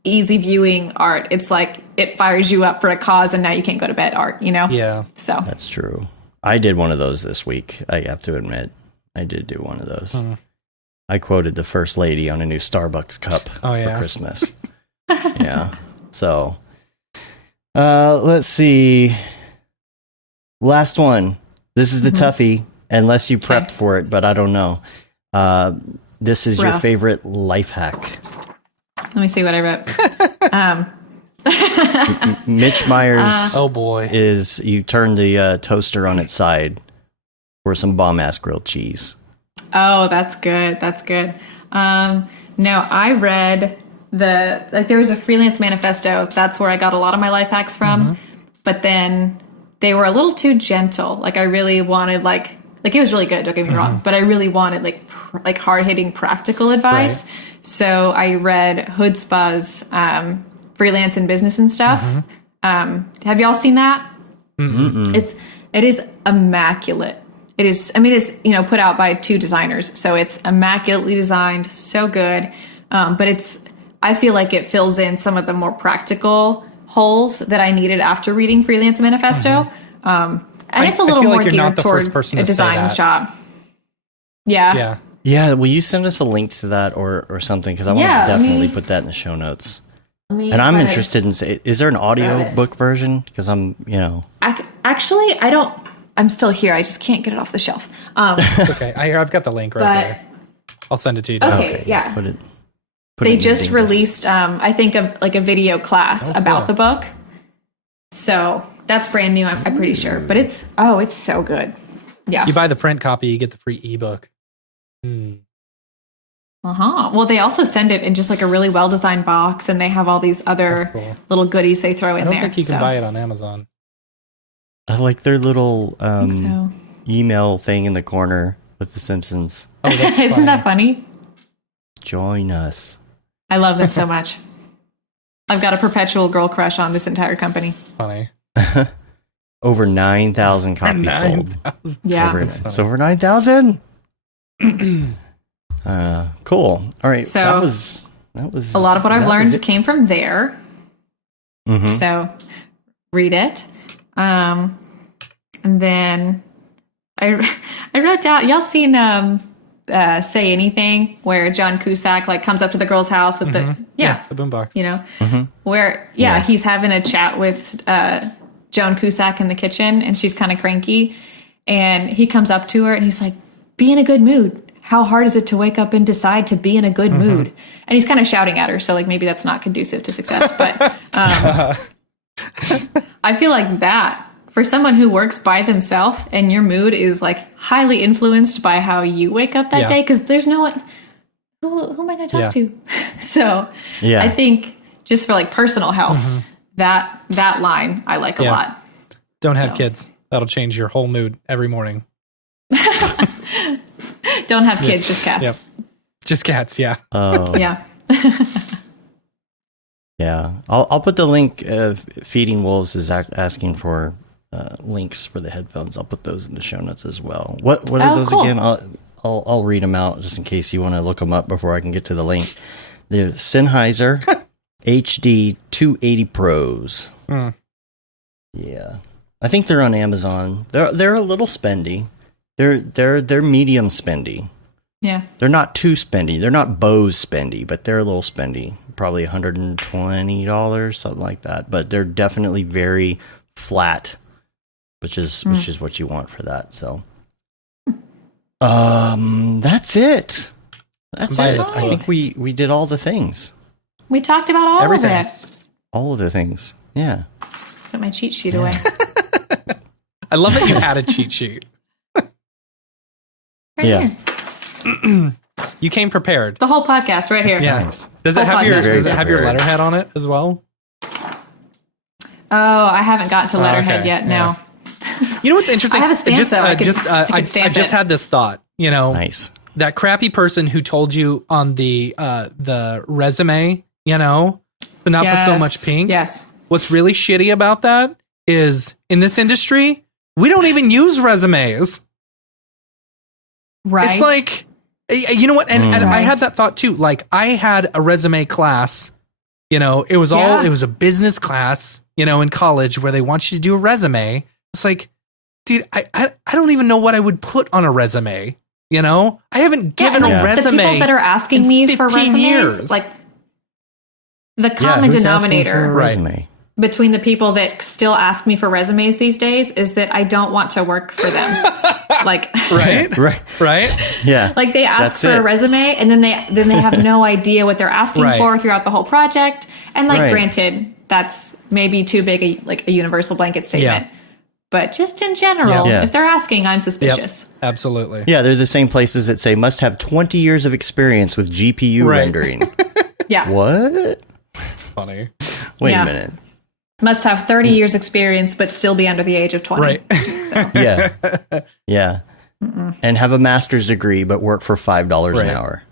easy viewing art. It's like it fires you up for a cause and now you can't go to bed art, Yeah. So That's true. I did one of those this week. I have to admit, I did do one of those. I quoted the first lady on a new Starbucks cup Oh, yeah. for Christmas. Yeah. So, let's see. Last one. This is the toughie, unless you prepped Okay. for it, but I don't know. This is your Rough. favorite life hack. let me see what I wrote. Mitch Myers Oh boy. is you turn the toaster on its side for some bomb ass grilled cheese. Oh, that's good. That's good. No, I read there was a freelance manifesto. That's where I got a lot of my life hacks from. But then they were a little too gentle. Like I really wanted like it was really good. Don't get me wrong, but I really wanted like hard hitting practical advice. Right. So I read Hoodspah's freelance and business and stuff. Have y'all seen that? It is immaculate. It is, I mean, it's, put out by two designers. So it's immaculately designed, so good. But I feel like it fills in some of the more practical holes that I needed after reading Freelance Manifesto. And it's a little feel more like you're not geared the toward first person a to say design that. shop. Yeah. Yeah. Yeah, will you send us a link to that or something? Because I want Yeah, to let me- definitely put that in the show notes. And And I'm interested in, is there an audio it. book version? Because I'm, Actually, I don't. I'm still here. I just can't get it off the shelf. Okay. I've got the link right But there. I'll send it to you. Dave. okay, yeah. Put it They in just Dingus. released, I think, like a video class about the book. So that's brand new. I'm pretty sure, but it's so good. Yeah. You buy the print copy, you get the free ebook. Well, they also send it in just like a really well designed box, and they have all these other That's cool. little goodies they throw in I don't there. think you can so. buy it on Amazon. I like their little I think so. email thing in the corner with the Simpsons. Oh, that's Isn't that funny? Join us. I love them so much. I've got a perpetual girl crush on this entire company. funny? Over 9,000 copies sold. 9,000. Yeah. It's over 9,000. Cool. All right. So, that was A lot of what I've that was learned it. came from there. Mhm. So read it. And then I wrote down, y'all seen Say Anything, where John Cusack like comes up to the girl's house with the The boombox. you know, where he's having a chat with Joan Cusack in the kitchen, and she's kind of cranky, and he comes up to her and he's like, "Be in a good mood. How hard is it to wake up and decide to be in a good mood?" And he's kind of shouting at her, so like maybe that's not conducive to success. But I feel like that for someone who works by themselves and your mood is like highly influenced by how you wake up that Yeah. day, because there's no one. Who am I going to talk to? So Yeah. I think just for like personal health, that line I like a Yeah. lot. Don't have kids. That'll change your whole mood every morning. Don't have kids, just cats. Yep. Just cats, yeah. Oh, Yeah. yeah. I'll put the link. Feeding Wolves is asking for links for the headphones. I'll put those in the show notes as well. What are those cool. again? I'll read them out just in case you want to look them up before I can get to the link. The Sennheiser HD 280 Pros. Yeah, I think they're on Amazon. They're a little spendy. They're medium spendy. Yeah. They're not too spendy. They're not Bose spendy, but they're a little spendy. Probably $120, something like that. But they're definitely very flat, which is what you want for that. So, that's it. That's Buy it. this I think we did all the things. We talked about all Everything. of it. All of the things. Yeah. Put my cheat sheet away. I love that you had a cheat sheet. Right Yeah. here. You came prepared. The whole podcast right here. Yeah. Nice. Does it Whole have your podcast. does it have your Very letterhead on it as well? Oh, I haven't gotten to letterhead okay. yet. No. You know what's interesting? I have a stamp, just, though. I could I stamp just it. had this thought. You know, Nice. that crappy person who told you on the resume, you know, to not put so Yes. much pink. Yes. What's really shitty about that is in this industry, we don't even use resumes. Right. It's like, you know what? And I Right. had that thought too. Like I had a resume class, you know, it was a business class, you know, in college where they want you to do a resume. It's like, dude, I don't even know what I would put on a resume. You know, I haven't given and, a like, resume. The people that are asking in me for 15 resumes, years. like the Yeah, common who's asking for a denominator resume? between the people that still ask me for resumes these days is that I don't want to work for them. Like, right? Right. Right? Yeah. like they ask That's for it. a resume and then they have no idea what they're asking Right. for throughout the whole project. And like, Right. granted, that's maybe too big a universal blanket statement. Yeah. But just in general, Yeah. if they're asking, I'm Yep. suspicious. Absolutely. Yeah, they're the same places that say must have 20 years of experience with GPU Right. rendering. Yeah. What? Funny. Wait Yeah. a minute. Must have 30 years experience, but still be under the age of 20. Right. Yeah. Yeah. And have a master's degree, but work for $5 an Right. hour.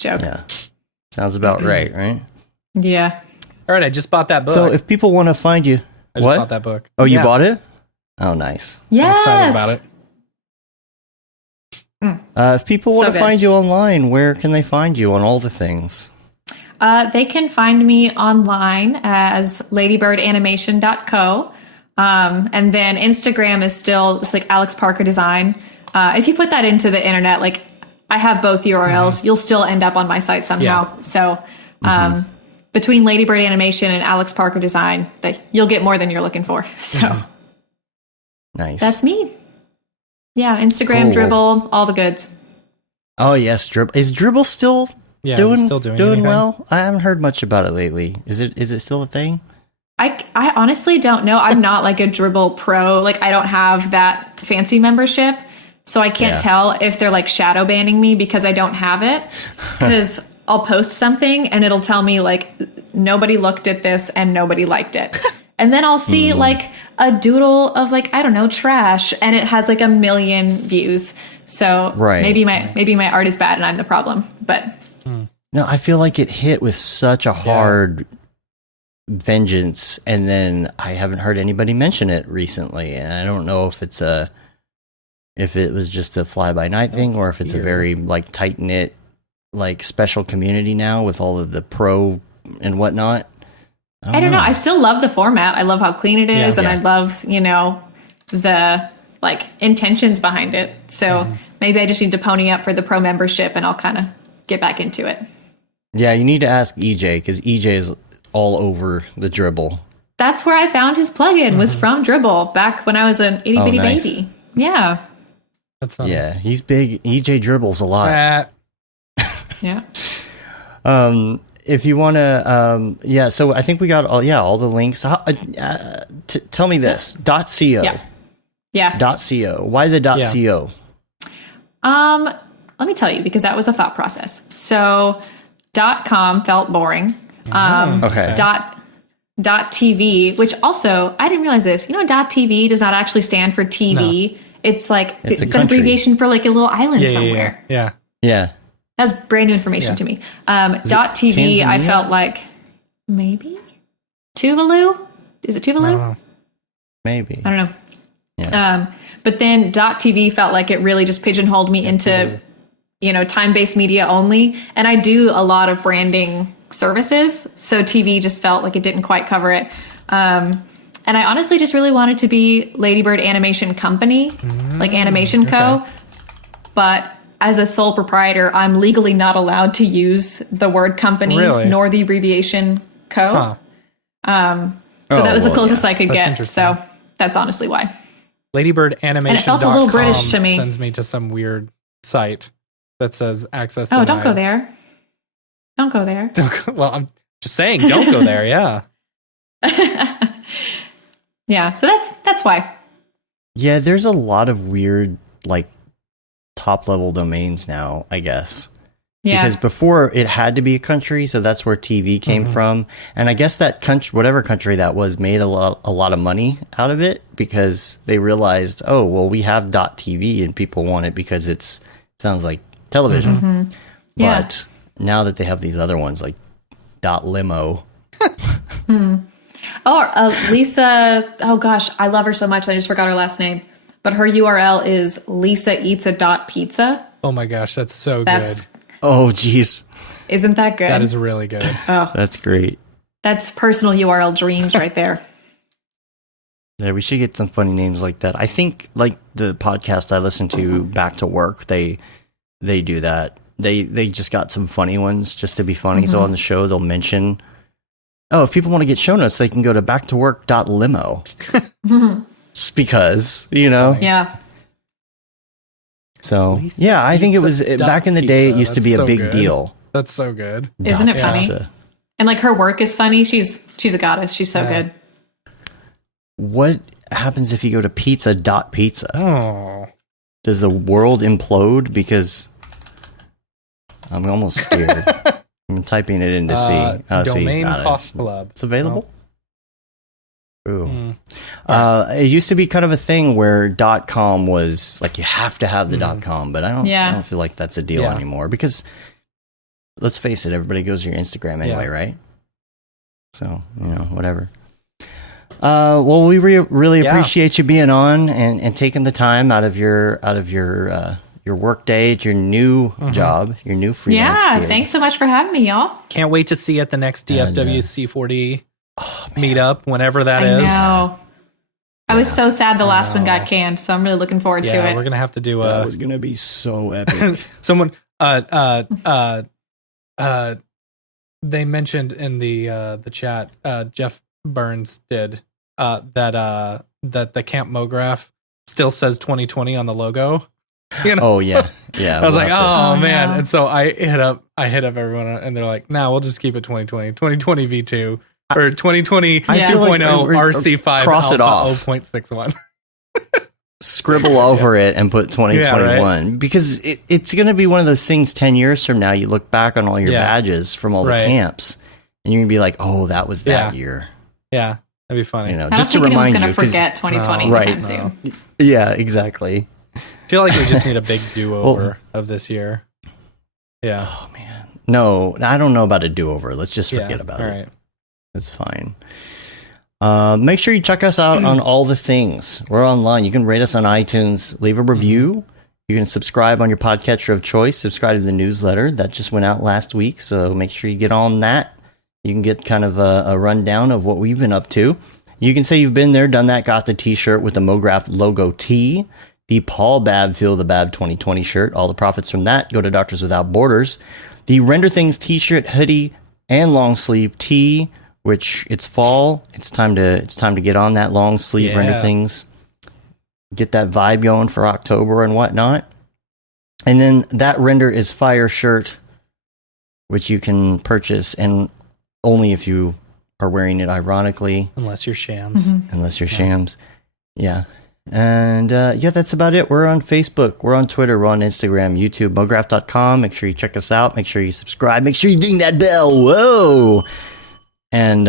Joke. Yeah. Sounds about right, right? Yeah. All right. I just bought that book. So if people want to find you, I just what? bought that book. Oh, you Yeah. bought it? Oh, nice. I'm Yes. excited about it. If people want So to good. find you online, where can they find you on all the things? They can find me online as ladybirdanimation.co. And then Instagram is still just like Alex Parker Design. If you put that into the internet, like I have both URLs, you'll still end up on my site somehow. Yeah. So between Ladybird Animation and Alex Parker Design, you'll get more than you're looking for. So Nice. that's me. Yeah, Instagram, Cool. Dribble, all the goods. Oh yes, Dribble. Is Dribble still Yeah, doing is it still doing anything? well? I haven't heard much about it lately. Is it still a thing? I honestly don't know. I'm not like a Dribble pro. Like I don't have that fancy membership. So I can't Yeah. tell if they're like shadow banning me because I don't have it. Because I'll post something and it'll tell me like nobody looked at this and nobody liked it. And then I'll see like a doodle of like, I don't know, trash, and it has like 1 million views. So Right. maybe my art is bad and I'm the problem. But No, I feel like it hit with such a hard vengeance, and then I haven't heard anybody mention it recently, and I don't know if if it was just a fly by night thing or if it's a very like tight knit like special community now with all of the pro and whatnot. I don't know. I still love the format. I love how clean it is, and Yeah. I love, the like intentions behind it. So maybe I just need to pony up for the pro membership and I'll kind of get back into it. Yeah, you need to ask EJ because EJ is all over the Dribble. That's where I found his plugin was from Dribble back when I was an itty bitty nice. baby. Yeah. That's funny. Yeah, he's big. EJ dribbles a lot. Yeah. If you want to, so I think we got all the links. Tell me this, .co. Yeah. Yeah. .co. Why the .co? Let me tell you, because that was a thought process. So .com felt boring. Okay. .tv, which also, I didn't realize this. .tv does not actually stand for TV. No. It's like It's a an country. abbreviation for like a little island somewhere. Yeah. Yeah. That's brand new information to me. .tv, I Tanzania? felt like maybe Tuvalu. Is it Tuvalu? Maybe. I don't know. Yeah. But then .tv felt like it really just pigeonholed me into, time-based media only. And I do a lot of branding services. So TV just felt like it didn't quite cover it. And I honestly just really wanted to be Ladybird Animation Company, like Animation Co. Okay. But as a sole proprietor, I'm legally not allowed to use the word company Really? nor the abbreviation co. Huh. So that was the well, closest I could That's get. interesting. So that's honestly why. Ladybirdanimation.com felt a little British to me. sends me to some weird site that says access Oh, denied. don't go there. Don't go there. Well, I'm just saying, don't go there. Yeah. Yeah, so that's why. Yeah, there's a lot of weird, like, top level domains now, I guess. Yeah. Because before it had to be a country, so that's where TV came from. And I guess that country, whatever country that was, made a lot of money out of it because they realized, oh, well, we have .tv and people want it because it sounds like television. Yeah. But now that they have these other ones like .limo. Oh, Lisa, oh gosh, I love her so much. I just forgot her last name. But her URL is lisaeatsa.pizza. Oh my gosh, that's so That's good. Oh, geez. Isn't that good? That is really good. That's great. That's personal URL dreams right there. Yeah, we should get some funny names like that. I think like the podcast I listen to, Back to Work, they do that. They just got some funny ones just to be funny. So on the show they'll mention, oh, if people want to get show notes, they can go to backtowork.limo. Just because, Yeah. So yeah, I think it was back in the day. It used to That's be a so big good. deal. That's so good. Isn't it Dot funny? pizza. And like her work is funny. She's a goddess. She's so Yeah. good. What happens if you go to pizza.pizza? Oh. Does the world implode? Because I'm almost scared. I'm typing it in to see. Domain Got it. Cost Club. It's available. Ooh. Mm. It used to be kind of a thing where .com was like you have to have the .com, but I don't feel like that's a deal Yeah. anymore because let's face it, everybody goes to your Instagram anyway, right? So whatever. Well, we really appreciate you being on and taking the time out of your work day, your new job, your new freelance gig. Thanks so much for having me, y'all. Can't wait to see you at the next DFW C40 meetup, whenever that I is. know. I was so sad the last one got canned, so I'm really looking forward to it. We're gonna have to do That was gonna be so epic. someone they mentioned in the chat, Jeff Burns did that the Camp Mograph still says 2020 on the logo. You know? Oh yeah. I was like, oh man. no. And so I hit up everyone and they're like, nah, we'll just keep it 2020 V2 or 2020 I feel like 2.0 we're- RC5 cross it Alpha off. 0.61. Scribble over it and put 2021 right. because it's going to be one of those things 10 years from now. You look back on all your badges from all the Right. camps and you're going to be like, oh, that was that year. Yeah, that'd be funny. You know, I don't just to think anyone's remind going you. to 'cause- forget 2020 right. anytime soon. Yeah, exactly. I feel like we just need a big do-over of this year. Yeah. Oh man. No, I don't know about a do-over. Let's just forget about all it. right. It's fine. Make sure you check us out on all the things. We're online. You can rate us on iTunes, leave a review. You can subscribe on your podcatcher of choice. Subscribe to the newsletter that just went out last week. So make sure you get on that. You can get kind of a rundown of what we've been up to. You can say you've been there, done that, got the t-shirt with the Mograph logo tee, the Paul Babb Feel the Babb 2020 shirt. All the profits from that go to Doctors Without Borders. The Render Things t-shirt, hoodie, and long sleeve tee, which it's fall. It's time to get on that long sleeve Render Things. Get that vibe going for October and whatnot. And then that Render is Fire shirt, which you can purchase and only if you are wearing it ironically. Unless you're shams. Unless you're shams. Yeah. And that's about it. We're on Facebook. We're on Twitter. We're on Instagram, YouTube, mograph.com. Make sure you check us out. Make sure you subscribe. Make sure you ding that bell. Whoa. And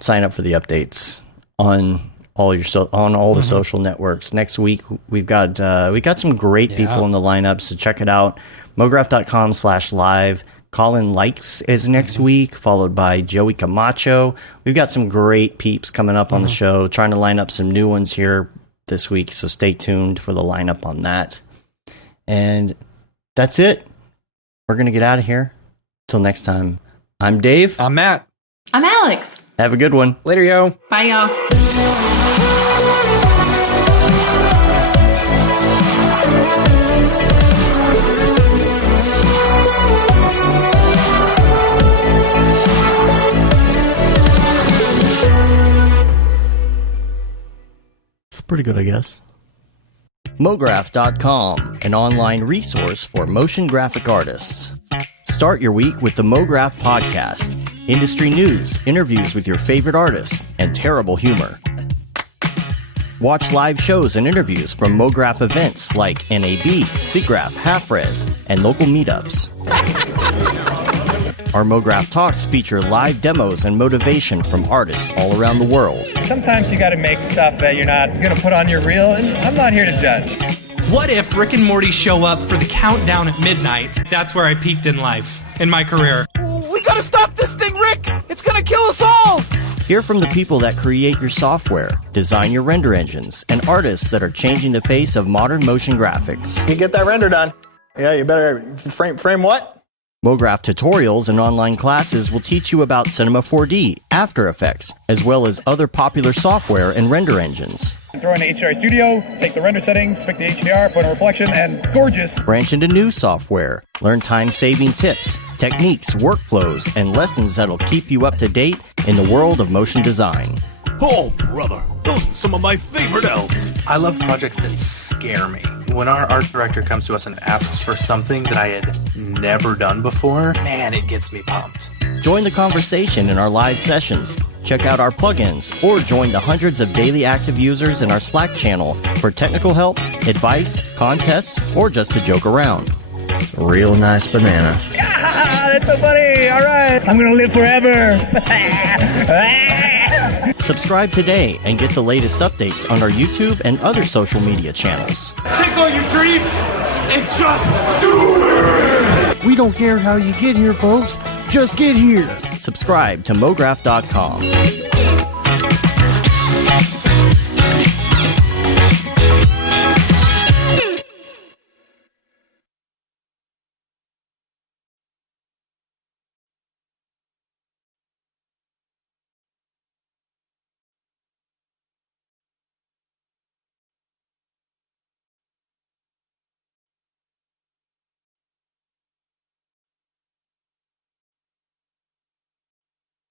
sign up for the updates on all your all the social networks. Next week we got some great people in the lineup, so check it out. Mograph.com/live. Colin Likes is next week, followed by Joey Camacho. We've got some great peeps coming up on the show, trying to line up some new ones here this week, so stay tuned for the lineup on that. And that's it. We're going to get out of here. Till next time, I'm Dave. I'm Matt. I'm Alex. Have a good one. Later, yo. Bye, y'all. It's pretty good, I guess. Mograph.com, an online resource for motion graphic artists. Start your week with the Mograph podcast. Industry news, interviews with your favorite artists, and terrible humor. Watch live shows and interviews from Mograph events like NAB, SIGGRAPH, Half-Res, and local meetups. Our Mograph Talks feature live demos and motivation from artists all around the world. Sometimes you gotta make stuff that you're not gonna put on your reel, and I'm not here to judge. What if Rick and Morty show up for the countdown at midnight? That's where I peaked in life, in my career. We gotta stop this thing, Rick! It's gonna kill us all! Hear from the people that create your software, design your render engines, and artists that are changing the face of modern motion graphics. You get that render done. Yeah, you better frame what? Mograph tutorials and online classes will teach you about Cinema 4D, After Effects, as well as other popular software and render engines. Throw in the HDR Studio, take the render settings, pick the HDR, put in a reflection, and gorgeous. Branch into new software. Learn time-saving tips, techniques, workflows, and lessons that'll keep you up to date in the world of motion design. Oh, brother, those are some of my favorite elves. I love projects that scare me. When our art director comes to us and asks for something that I had never done before, man, it gets me pumped. Join the conversation in our live sessions. Check out our plugins or join the hundreds of daily active users in our Slack channel for technical help, advice, contests, or just to joke around. Real nice banana. Ah, that's so funny. All right. I'm gonna live forever. Subscribe today and get the latest updates on our YouTube and other social media channels. Take all your dreams and just do it! We don't care how you get here, folks. Just get here. Subscribe to Mograph.com.